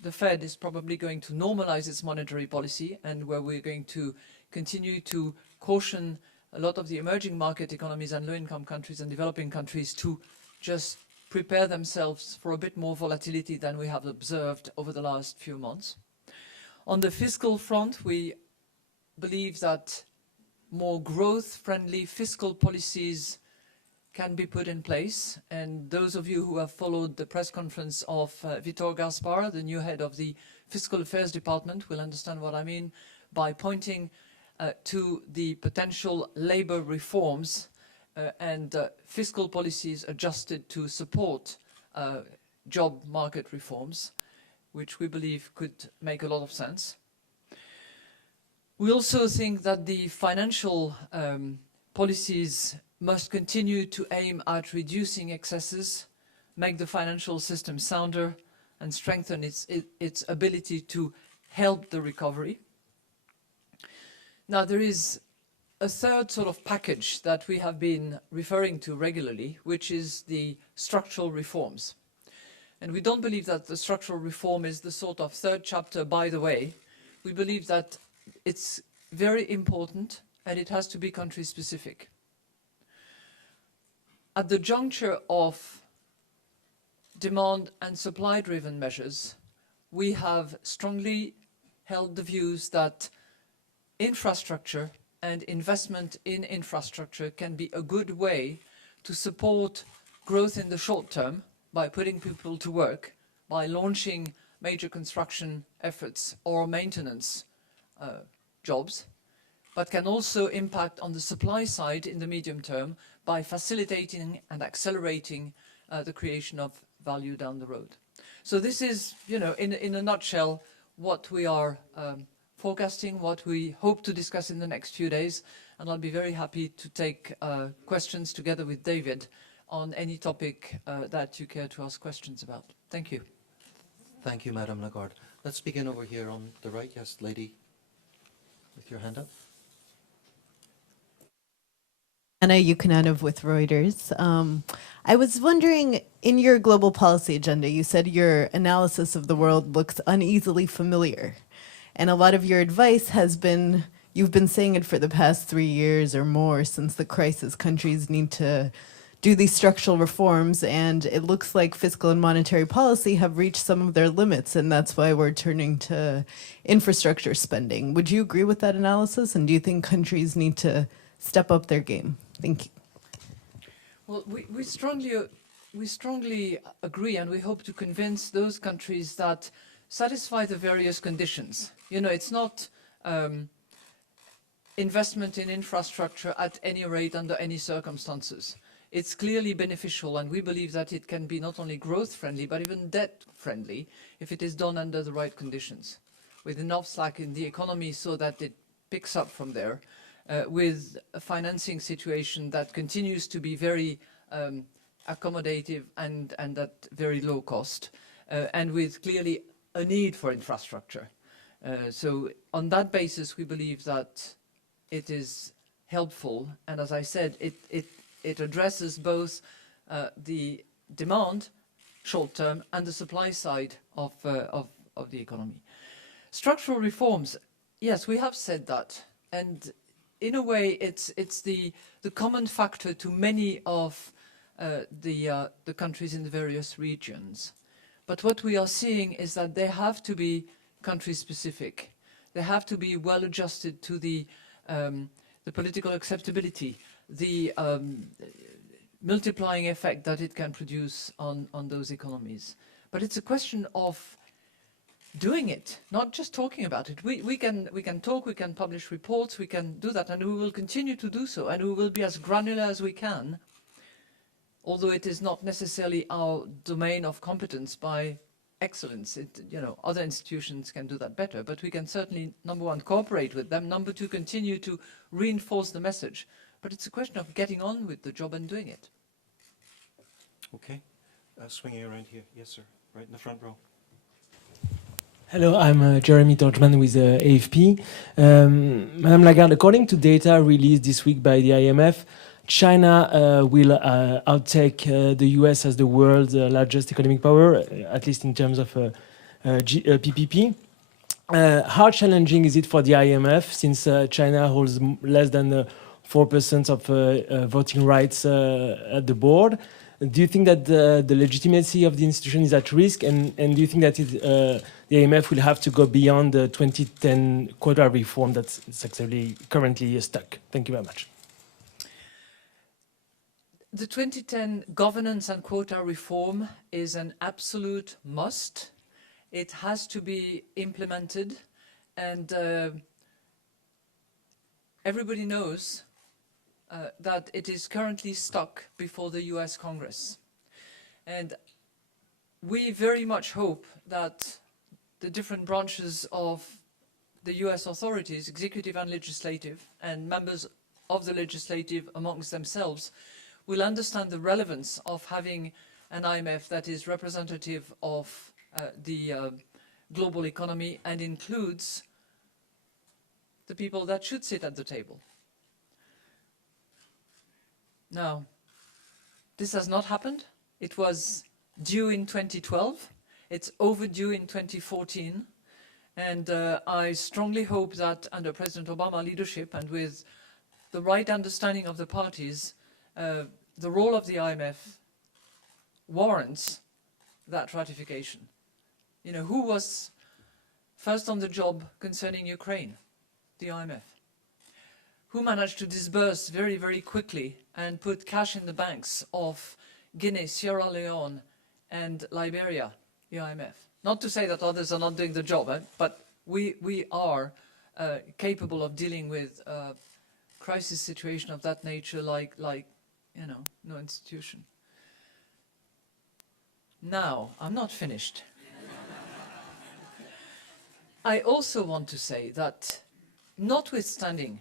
the Fed is probably going to normalize its monetary policy, and where we're going to continue to caution a lot of the emerging market economies and low-income countries and developing countries to just prepare themselves for a bit more volatility than we have observed over the last few months. On the fiscal front, we believe that more growth-friendly fiscal policies can be put in place. And those of you who have followed the press conference of Vitor Gaspar, the new head of the Fiscal Affairs Department, will understand what I mean by pointing to the potential labor reforms and fiscal policies adjusted to support job market reforms, which we believe could make a lot of sense. We also think that the financial policies must continue to aim at reducing excesses, make the financial system sounder, and strengthen its ability to help the recovery. Now, there is a third sort of package that we have been referring to regularly, which is the structural reforms. And we don't believe that the structural reform is the sort of third chapter by the way. We believe that it's very important and it has to be country specific. At the juncture of demand and supply driven measures, we have strongly held the views that infrastructure and investment in infrastructure can be a good way to support growth in the short term by putting people to work, by launching major construction efforts or maintenance jobs, but can also impact on the supply side in the medium term by facilitating and accelerating the creation of value down the road. So this is, in a nutshell, what we are forecasting, what we hope to discuss in the next few days, and I'll be very happy to take questions together with David on any topic that you care to ask questions about. Thank you. Thank you, Madame Lagarde. Let's begin over here on the right. Yes, lady with your hand up. Anna Yukonanov with Reuters. I was wondering, in your global policy agenda, you said your analysis of the world looks uneasily familiar. And a lot of your advice has been, you've been saying it for the past 3 years or more since the crisis, countries need to do these structural reforms, and it looks like fiscal and monetary policy have reached some of their limits, and that's why we're turning to infrastructure spending. Would you agree with that analysis, and do you think countries need to step up their game? Thank you. Well, we strongly agree, and we hope to convince those countries that satisfy the various conditions. It's not investment in infrastructure at any rate under any circumstances. It's clearly beneficial, and we believe that it can be not only growth friendly, but even debt friendly if it is done under the right conditions, with enough slack in the economy so that it picks up from there, with a financing situation that continues to be very accommodative and at very low cost, and with clearly a need for infrastructure. So on that basis, we believe that it is helpful, and as I said, it addresses both the demand, short term, and the supply side of the economy. Structural reforms, yes, we have said that, and in a way, it's the common factor to many of the countries in the various regions. But what we are seeing is that they have to be country-specific. They have to be well adjusted to the political acceptability, the multiplying effect that it can produce on those economies. But it's a question of doing it, not just talking about it. We can talk, we can publish reports, we can do that, and we will continue to do so, and we will be as granular as we can, although it is not necessarily our domain of competence by excellence. Other institutions can do that better, but we can certainly, number one, cooperate with them, number two, continue to reinforce the message. But it's a question of getting on with the job and doing it. Okay. Swinging around here. Yes, sir. Right in the front row. Hello, I'm Jeremy Torchman with AFP. Madame Lagarde, according to data released this week by the IMF, China will outtake the US as the world's largest economic power, at least in terms of PPP. How challenging is it for the IMF, since China holds less than 4% of voting rights at the board? Do you think that the legitimacy of the institution is at risk, and do you think that the IMF will have to go beyond the 2010 quota reform that's actually currently stuck? Thank you very much. The 2010 governance and quota reform is an absolute must. It has to be implemented, and everybody knows that it is currently stuck before the US Congress. And we very much hope that the different branches of the US authorities, executive and legislative, and members of the legislative amongst themselves will understand the relevance of having an IMF that is representative of the global economy and includes the people that should sit at the table. Now, this has not happened. It was due in 2012. It's overdue in 2014. And I strongly hope that under President Obama's leadership and with the right understanding of the parties, the role of the IMF warrants that ratification. You know, who was first on the job concerning Ukraine? The IMF. Who managed to disburse very, very quickly and put cash in the banks of Guinea, Sierra Leone, and Liberia? The IMF. Not to say that others are not doing the job, but we are capable of dealing with a crisis situation of that nature like you know, no institution. Now, I'm not finished. I also want to say that notwithstanding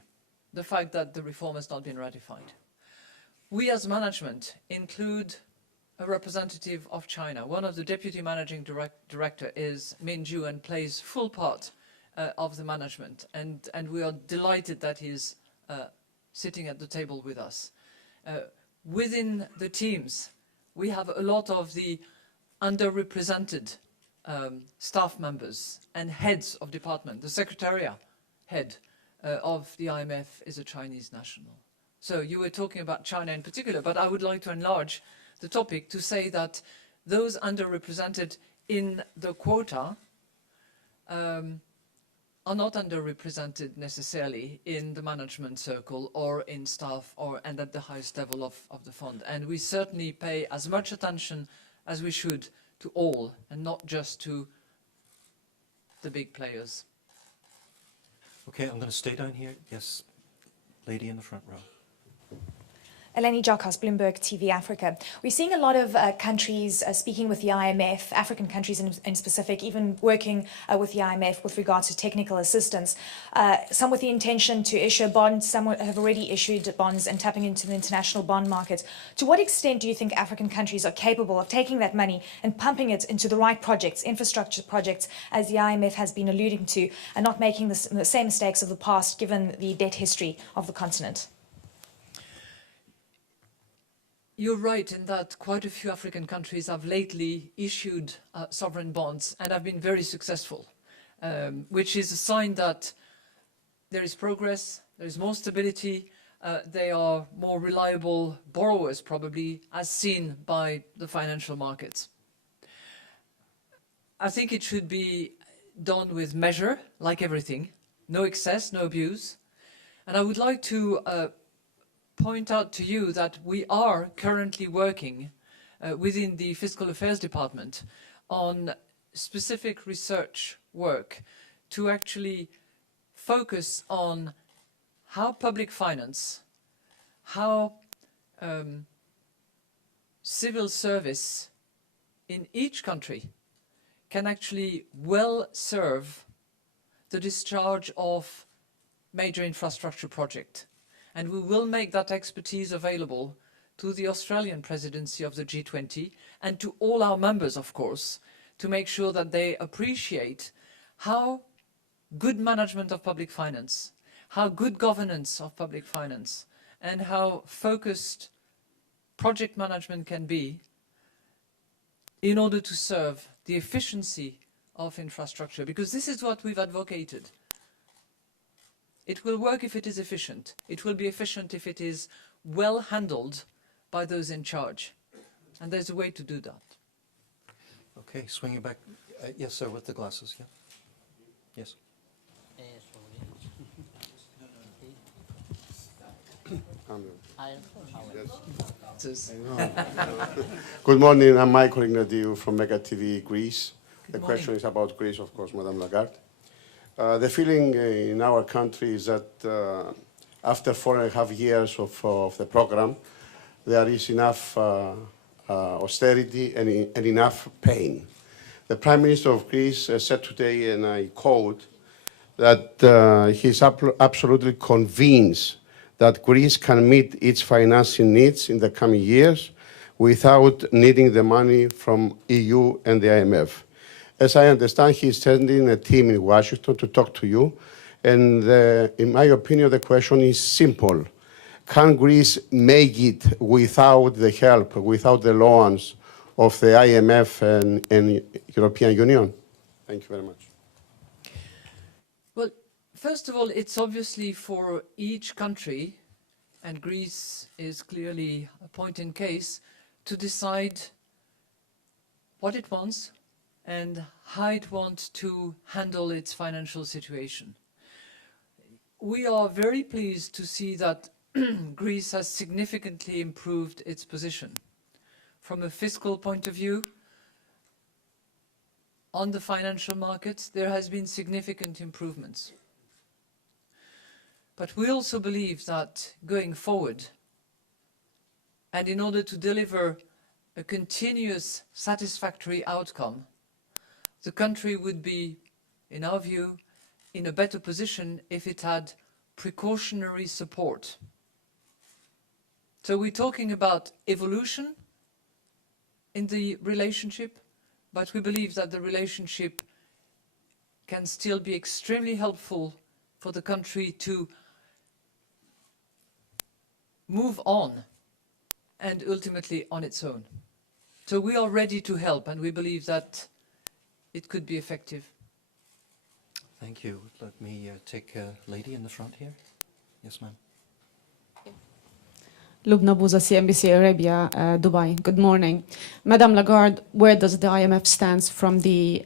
the fact that the reform has not been ratified, we as management include a representative of China. One of the deputy managing director is Min Ju and plays full part of the management. And we are delighted that he's sitting at the table with us. Within the teams, we have a lot of the underrepresented staff members and heads of department. The secretariat head of the IMF is a Chinese national. So you were talking about China in particular, but I would like to enlarge the topic to say that those underrepresented in the quota are not underrepresented necessarily in the management circle or in staff and at the highest level of the fund. And we certainly pay as much attention as we should to all and not just to the big players. Okay, I'm going to stay down here. Yes, lady in the front row. Eleni Jokos, Bloomberg TV Africa. We're seeing a lot of countries speaking with the IMF, African countries in specific, even working with the IMF with regards to technical assistance. Some with the intention to issue bonds, some have already issued bonds and tapping into the international bond market. To what extent do you think African countries are capable of taking that money and pumping it into the right projects, infrastructure projects, as the IMF has been alluding to, and not making the same mistakes of the past given the debt history of the continent? You're right in that quite a few African countries have lately issued sovereign bonds and have been very successful, which is a sign that there is progress, there is more stability, they are more reliable borrowers probably, as seen by the financial markets. I think it should be done with measure, like everything, no excess, no abuse. And I would like to point out to you that we are currently working within the Fiscal Affairs Department on specific research work to actually focus on how public finance, how civil service in each country can actually well serve the discharge of major infrastructure projects. And we will make that expertise available to the Australian presidency of the G20 and to all our members, of course, to make sure that they appreciate how good management of public finance, how good governance of public finance, and how focused project management can be in order to serve the efficiency of infrastructure. Because this is what we've advocated. It will work if it is efficient. It will be efficient if it is well handled by those in charge. And there's a way to do that. Okay, swinging back. Yes, sir, with the glasses, yeah. Yes. Good morning, I'm Michael Ignatiou from Mega TV Greece. The question is about Greece, of course, Madame Lagarde. The feeling in our country is that after 4.5 years of the program, there is enough austerity and enough pain. The Prime Minister of Greece said today, and I quote, that he's absolutely convinced that Greece can meet its financing needs in the coming years without needing the money from EU and the IMF. As I understand, he's sending a team in Washington to talk to you. And in my opinion, the question is simple. Can Greece make it without the help, without the loans of the IMF and European Union? Thank you very much. Well, first of all, it's obviously for each country, and Greece is clearly a point in case, to decide what it wants and how it wants to handle its financial situation. We are very pleased to see that Greece has significantly improved its position. From a fiscal point of view, on the financial markets, there has been significant improvements. But we also believe that going forward, and in order to deliver a continuous satisfactory outcome, the country would be, in our view, in a better position if it had precautionary support. So we're talking about evolution in the relationship, but we believe that the relationship can still be extremely helpful for the country to move on and ultimately on its own. So we are ready to help, and we believe that it could be effective. Thank you. Let me take a lady in the front here. Yes, ma'am. Lubna Bouza, CNBC Arabia, Dubai. Good morning. Madame Lagarde, where does the IMF stand from the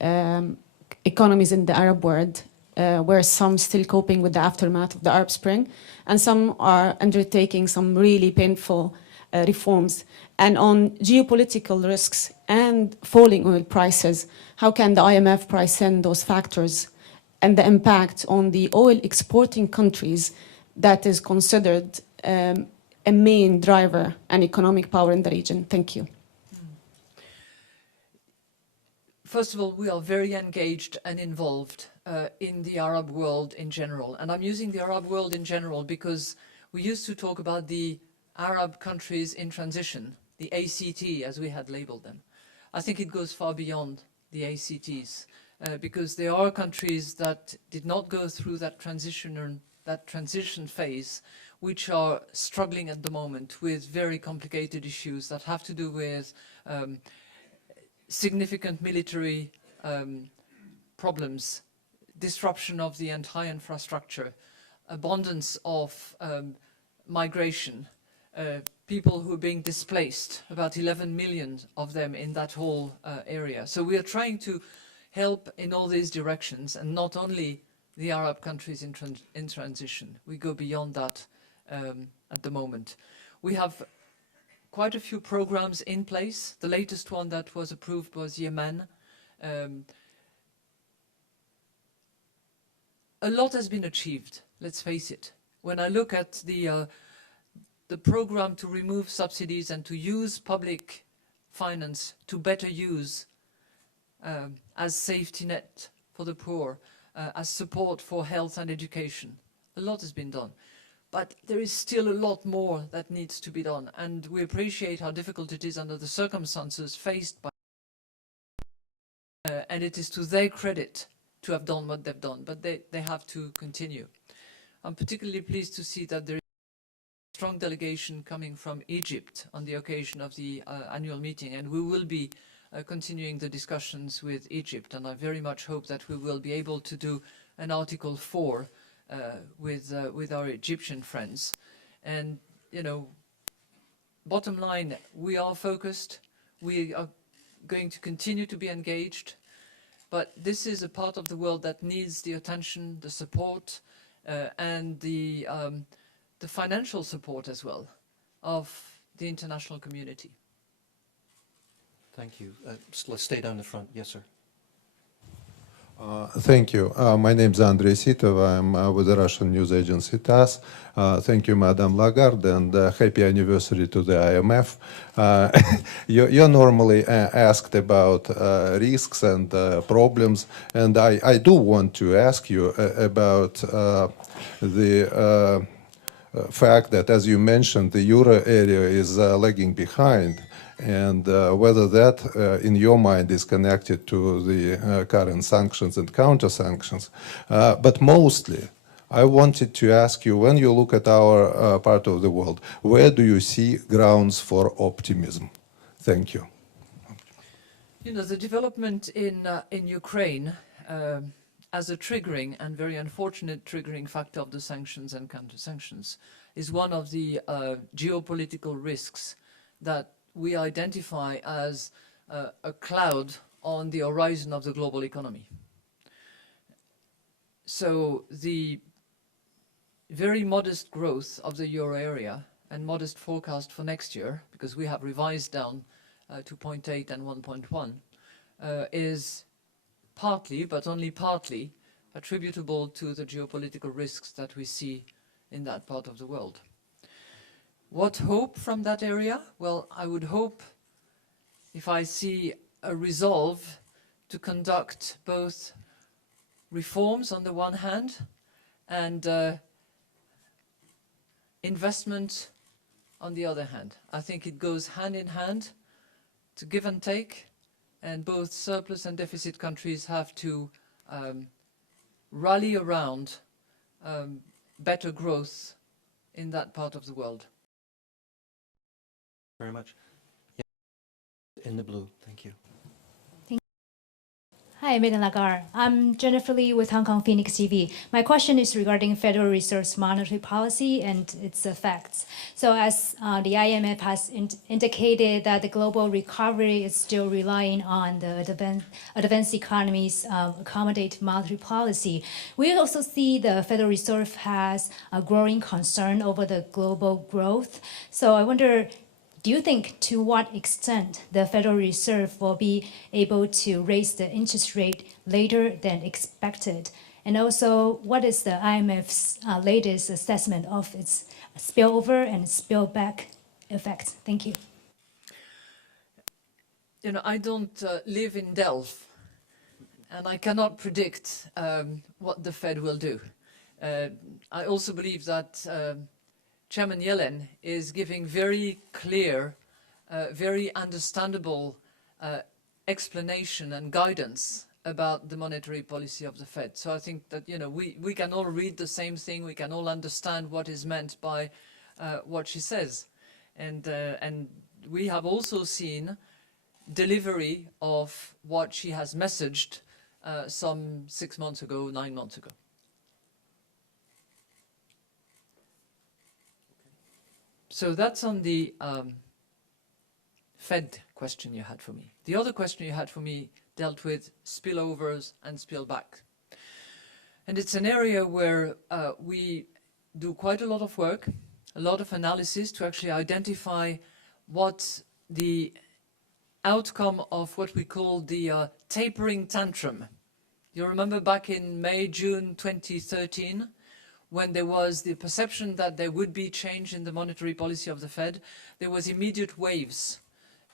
economies in the Arab world, where some still coping with the aftermath of the Arab Spring, and some are undertaking some really painful reforms? And on geopolitical risks and falling oil prices, how can the IMF price in those factors and the impact on the oil exporting countries that is considered a main driver and economic power in the region? Thank you. First of all, we are very engaged and involved in the Arab world in general. And I'm using the Arab world in general because we used to talk about the Arab countries in transition, the ACT as we had labeled them. I think it goes far beyond the ACTs because there are countries that did not go through that transition phase, which are struggling at the moment with very complicated issues that have to do with significant military problems, disruption of the entire infrastructure, abundance of migration, people who are being displaced, about 11 million of them in that whole area. So we are trying to help in all these directions, and not only the Arab countries in transition. We go beyond that at the moment. We have quite a few programs in place. The latest one that was approved was Yemen. A lot has been achieved, let's face it. When I look at the program to remove subsidies and to use public finance to better use as safety net for the poor, as support for health and education, a lot has been done. But there is still a lot more that needs to be done, and we appreciate how difficult it is under the circumstances faced by and it is to their credit to have done what they've done, but they have to continue. I'm particularly pleased to see that there is a strong delegation coming from Egypt on the occasion of the annual meeting, and we will be continuing the discussions with Egypt, and I very much hope that we will be able to do an Article 4 with our Egyptian friends. And, you know, bottom line, we are focused, we are going to continue to be engaged, but this is a part of the world that needs the attention, the support, and the financial support as well of the international community. Thank you. Let's stay down the front. Yes, sir. Thank you. My name is Andrei Sitov. I'm with the Russian news agency TASS. Thank you, Madame Lagarde, and happy anniversary to the IMF. You're normally asked about risks and problems, and I do want to ask you about the fact that, as you mentioned, the euro area is lagging behind, and whether that, in your mind, is connected to the current sanctions and counter-sanctions. But mostly, I wanted to ask you, when you look at our part of the world, where do you see grounds for optimism? Thank you. You know, the development in Ukraine as a triggering and very unfortunate triggering factor of the sanctions and counter-sanctions is one of the geopolitical risks that we identify as a cloud on the horizon of the global economy. So the very modest growth of the euro area and modest forecast for next year, because we have revised down to 0.8 and 1.1, is partly, but only partly, attributable to the geopolitical risks that we see in that part of the world. What hope from that area? Well, I would hope if I see a resolve to conduct both reforms on the one hand and investment on the other hand. I think it goes hand in hand to give and take, and both surplus and deficit countries have to rally around better growth in that part of the world. Very much. Yeah. In the blue, thank you. Hi, Madam Lagarde. I'm Jennifer Lee with Hong Kong Phoenix TV. My question is regarding Federal Reserve's monetary policy and its effects. So as the IMF has indicated that the global recovery is still relying on the advanced economies' accommodative monetary policy, we also see the Federal Reserve has a growing concern over the global growth. So I wonder, do you think to what extent the Federal Reserve will be able to raise the interest rate later than expected? And also, what is the IMF's latest assessment of its spillover and spillback effects? Thank you. You know, I don't live in Delft, and I cannot predict what the Fed will do. I also believe that Chairman Yellen is giving very clear, very understandable explanation and guidance about the monetary policy of the Fed. So I think that, you know, we can all read the same thing, we can all understand what is meant by what she says. And we have also seen delivery of what she has messaged some 6 months ago, 9 months ago. So that's on the Fed question you had for me. The other question you had for me dealt with spillovers and spillback. And it's an area where we do quite a lot of work, a lot of analysis to actually identify what the outcome of what we call the tapering tantrum. You remember back in May, June 2013, when there was the perception that there would be change in the monetary policy of the Fed, there was immediate waves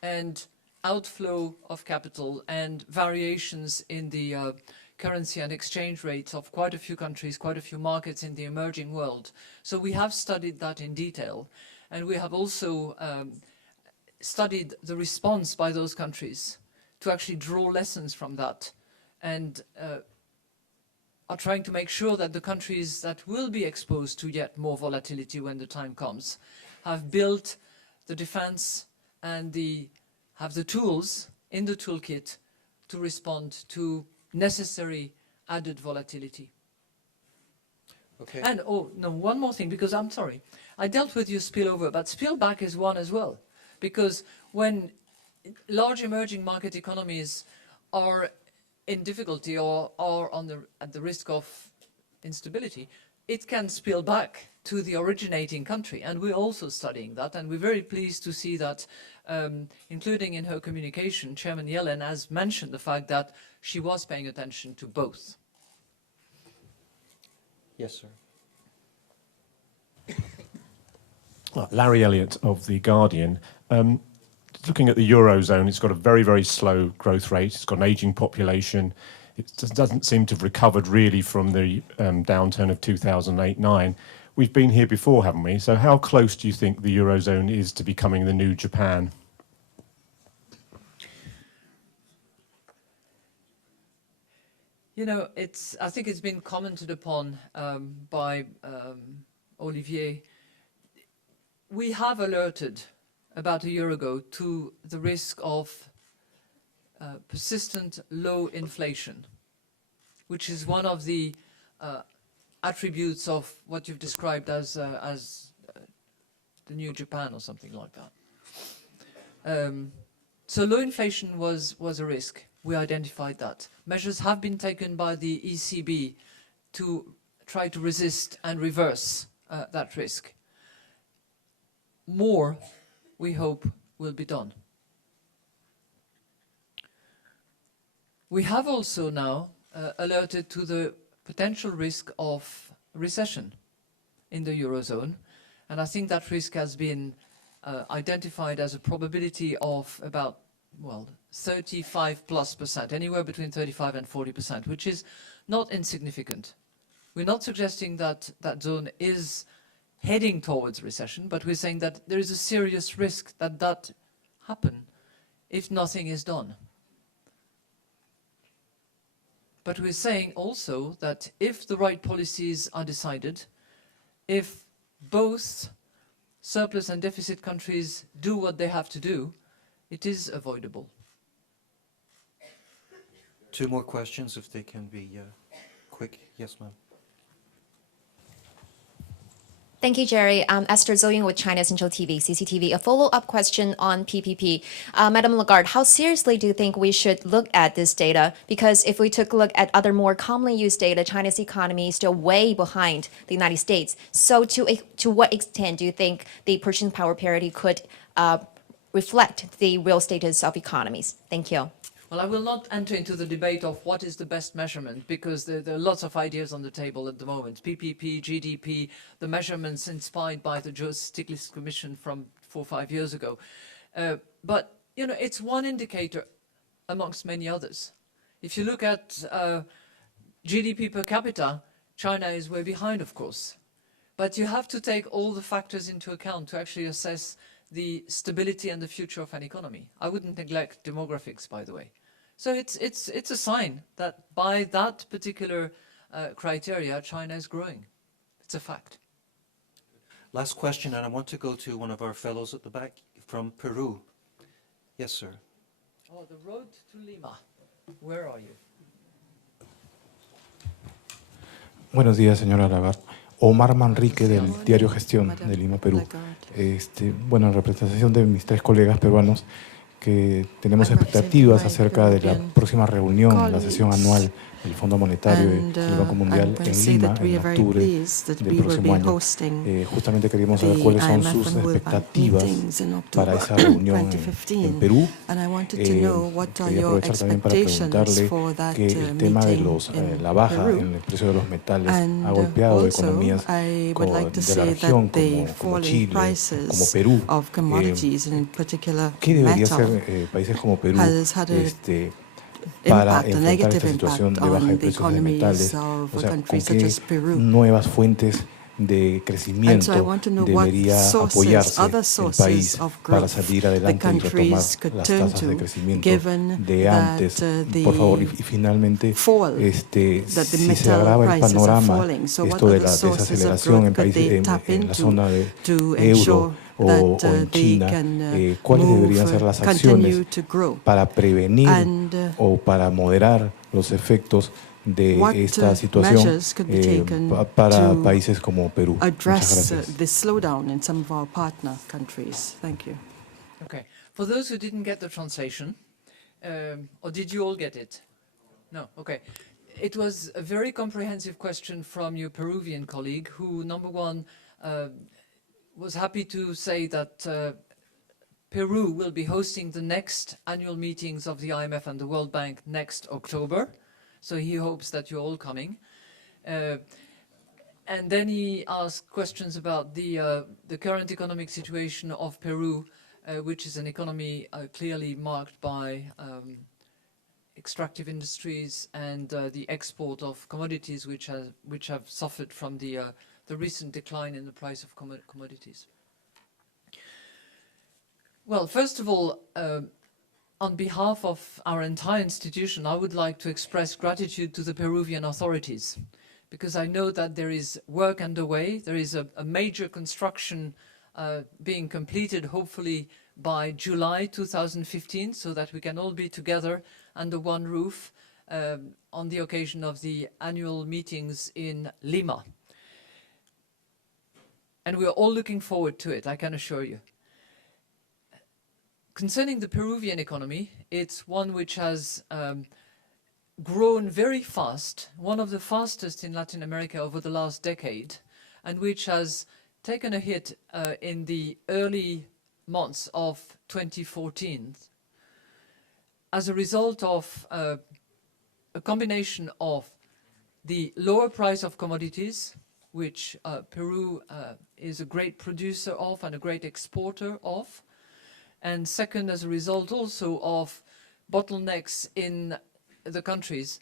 and outflow of capital and variations in the currency and exchange rates of quite a few countries, quite a few markets in the emerging world. So we have studied that in detail, and we have also studied the response by those countries to actually draw lessons from that, and are trying to make sure that the countries that will be exposed to yet more volatility when the time comes have built the defense and have the tools in the toolkit to respond to necessary added volatility. Okay. And, oh, no, one more thing, because I'm sorry. I dealt with your spillover, but spillback is one as well. Because when large emerging market economies are in difficulty or are at the risk of instability, it can spill back to the originating country. And we're also studying that, and we're very pleased to see that, including in her communication, Chairman Yellen has mentioned the fact that she was paying attention to both. Yes, sir. Larry Elliott of The Guardian. Looking at the Eurozone, it's got a very, very slow growth rate. It's got an ageing population. It doesn't seem to have recovered really from the downturn of 2008-9. we've been here before, haven't we? So how close do you think the Eurozone is to becoming the new Japan? You know, I think it's been commented upon by Olivier. We have alerted about a year ago to the risk of persistent low inflation, which is one of the attributes of what you've described as the new Japan or something like that. So low inflation was a risk. We identified that. Measures have been taken by the ECB to try to resist and reverse that risk. More, we hope, will be done. We have also now alerted to the potential risk of recession in the Eurozone, and I think that risk has been identified as a probability of about, well, 35+%, anywhere between 35 and 40%, which is not insignificant. We're not suggesting that that zone is heading towards recession, but we're saying that there is a serious risk that that happen if nothing is done. But we're saying also that if the right policies are decided, if both surplus and deficit countries do what they have to do, it is avoidable. 2 more questions, if they can be quick. Yes, ma'am. Thank you, Jerry. Esther Zoying with China Central TV, CCTV. A follow-up question on PPP. Madam Lagarde, how seriously do you think we should look at this data? Because if we took a look at other more commonly used data, China's economy is still way behind the United States. So to what extent do you think the purchasing power parity could reflect the real status of economies? Thank you. Well, I will not enter into the debate of what is the best measurement, because there are lots of ideas on the table at the moment. PPP, GDP, the measurements inspired by the Joe Stiglitz Commission from 4 or 5 years ago. But, you know, it's one indicator amongst many others. If you look at GDP per capita, China is way behind, of course. But you have to take all the factors into account to actually assess the stability and the future of an economy. I wouldn't neglect demographics, by the way. So it's a sign that by that particular criteria, China is growing. It's a fact. Last question, and I want to go to one of our fellows at the back from Peru. Yes, sir. Oh, the road to Lima. Where are you? Buenos días, señora Lagarde. Omar Manrique, del diario Gestión de Lima, Perú. Bueno, en representación de mis 3 colegas peruanos, que tenemos expectativas acerca de la próxima reunión, la sesión anual del Fondo Monetario y del Banco Mundial en Lima en octubre del próximo año. Justamente queríamos saber cuáles son sus expectativas para esa reunión en Perú. Quería aprovechar también para preguntarle que el tema de la baja en el precio de los metales ha golpeado economías de la región como Chile, como Perú. ¿Qué debería hacer países como Perú para enfrentar esta situación de baja de precios de metales? O sea, ¿con qué nuevas fuentes de crecimiento debería apoyarse el país para salir adelante y retomar las tasas de crecimiento de antes? Por favor, y finalmente, si se agrava el panorama, esto de la desaceleración en países en la zona de euro o en China, ¿cuáles deberían ser las acciones para prevenir o para moderar los efectos de esta situación para países como Perú? Muchas gracias. Okay. For those who didn't get the translation, or did you all get it? No. Okay. It was a very comprehensive question from your Peruvian colleague, who, number one, was happy to say that Peru will be hosting the next annual meetings of the IMF and the World Bank next October. So he hopes that you're all coming. And then he asked questions about the current economic situation of Peru, which is an economy clearly marked by extractive industries and the export of commodities which have suffered from the the recent decline in the price of commodities. Well, first of all, on behalf of our entire institution, I would like to express gratitude to the Peruvian authorities, because I know that there is work underway. There is a major construction being completed, hopefully by July 2015, so that we can all be together under one roof on the occasion of the annual meetings in Lima. And we are all looking forward to it, I can assure you. Concerning the Peruvian economy, it's one which has grown very fast, one of the fastest in Latin America over the last decade, and which has taken a hit in the early months of 2014 as a result of a combination of the lower price of commodities, which Peru is a great producer of and a great exporter of, and second, as a result also of bottlenecks in the countries,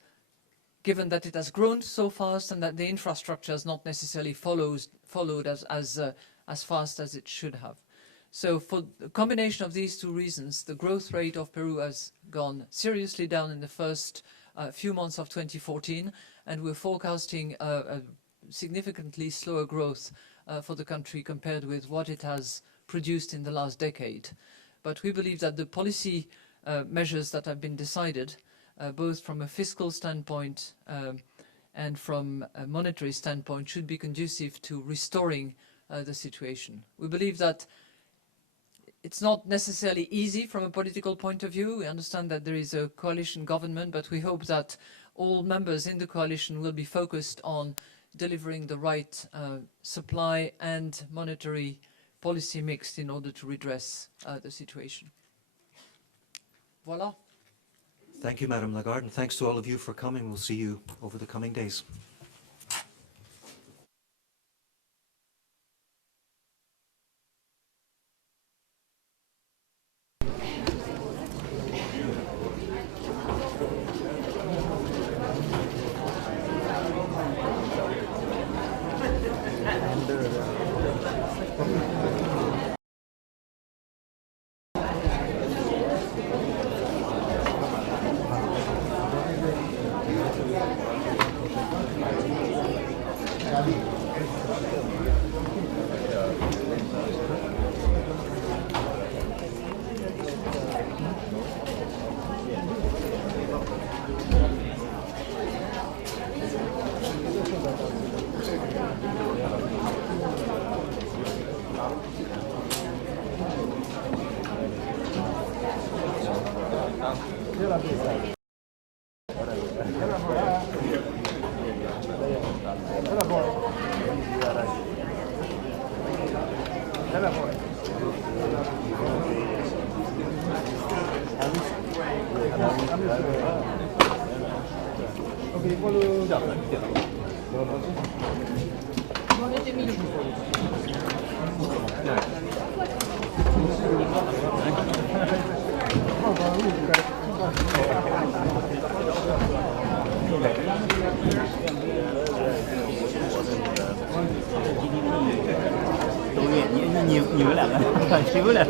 given that it has grown so fast and that the infrastructure has not necessarily followed as fast as it should have. So for the combination of these two reasons, the growth rate of Peru has gone seriously down in the first few months of 2014, and we're forecasting a significantly slower growth for the country compared with what it has produced in the last decade. But we believe that the policy measures that have been decided, both from a fiscal standpoint and from a monetary standpoint, should be conducive to restoring the situation. We believe that it's not necessarily easy from a political point of view. We understand that there is a coalition government, but we hope that all members in the coalition will be focused on delivering the right supply and monetary policy mix in order to redress the situation. Voilà. Thank you, Madam Lagarde, and thanks to all of you for coming. We'll see you over the coming days. nhiều lần xíu lần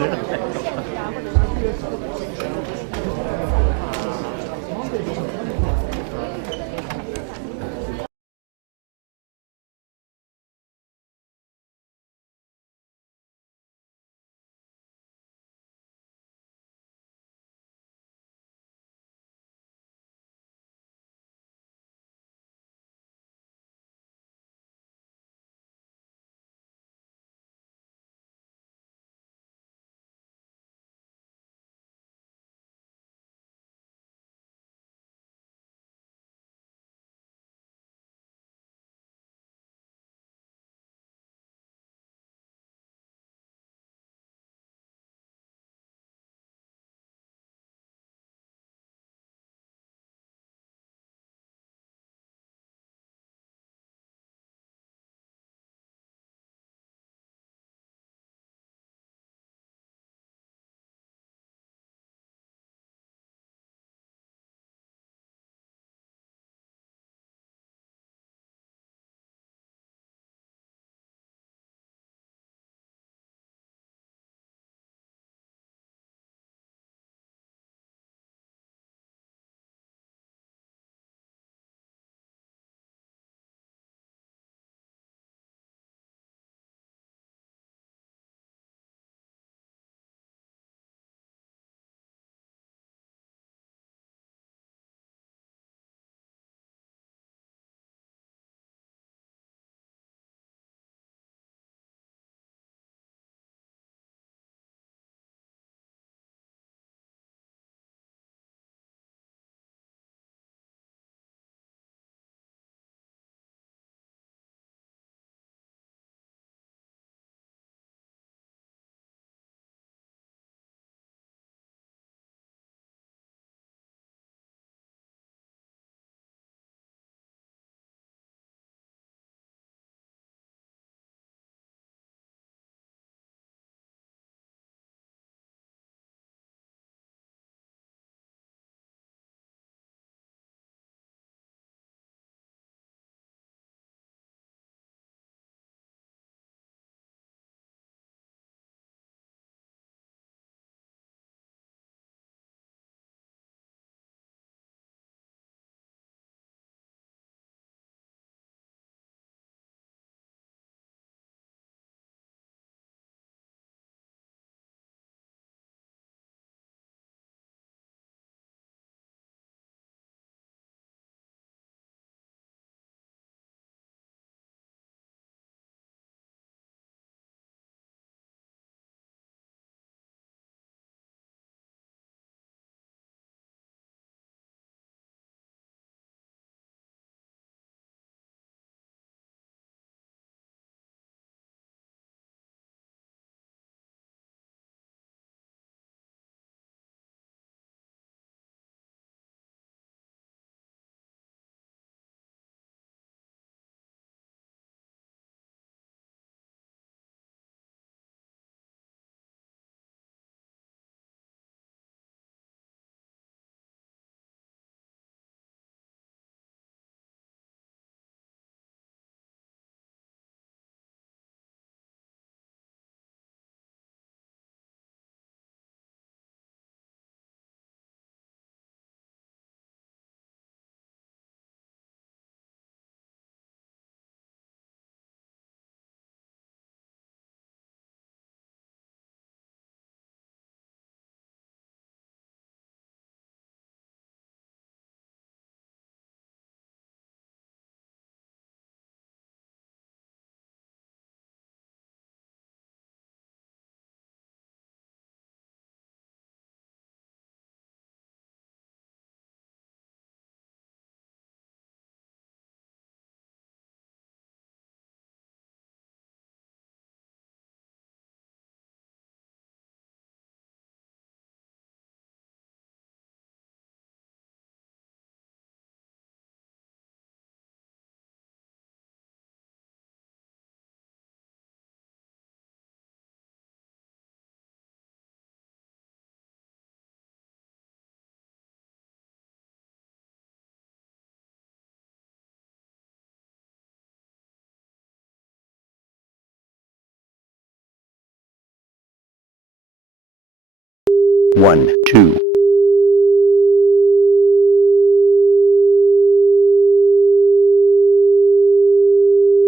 1, 2.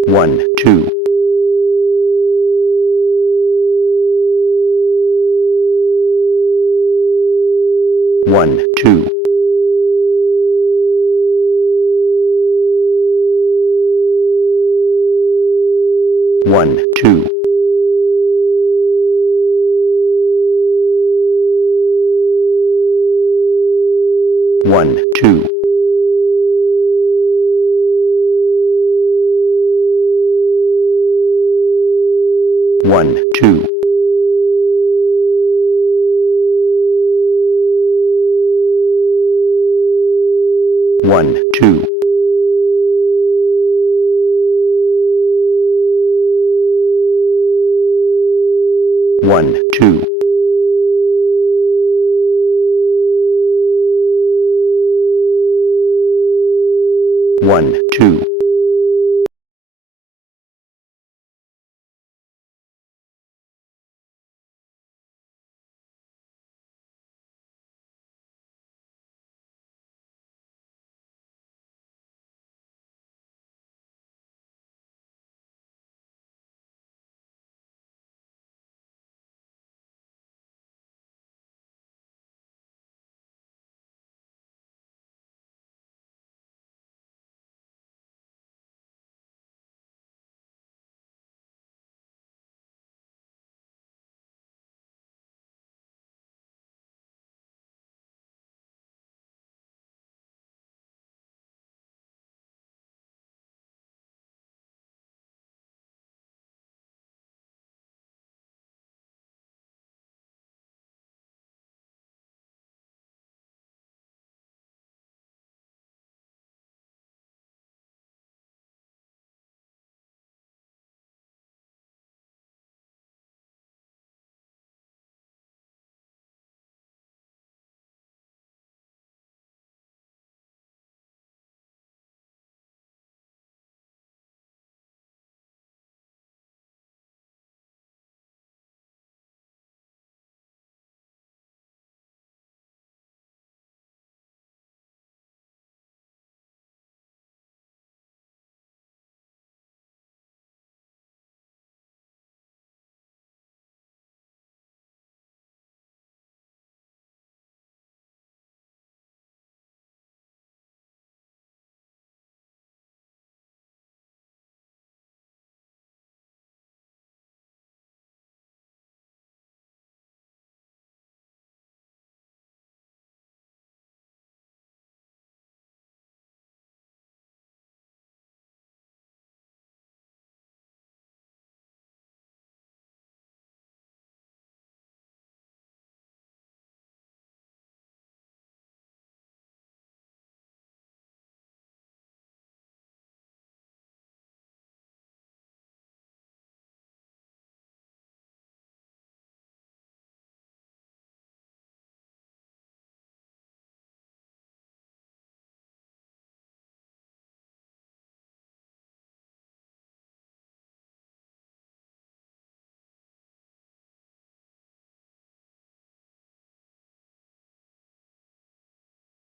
1, 2. 1, 2. 1, 2. 1, 2. 1, 2. 1, 2. 1, 2. 1, 2.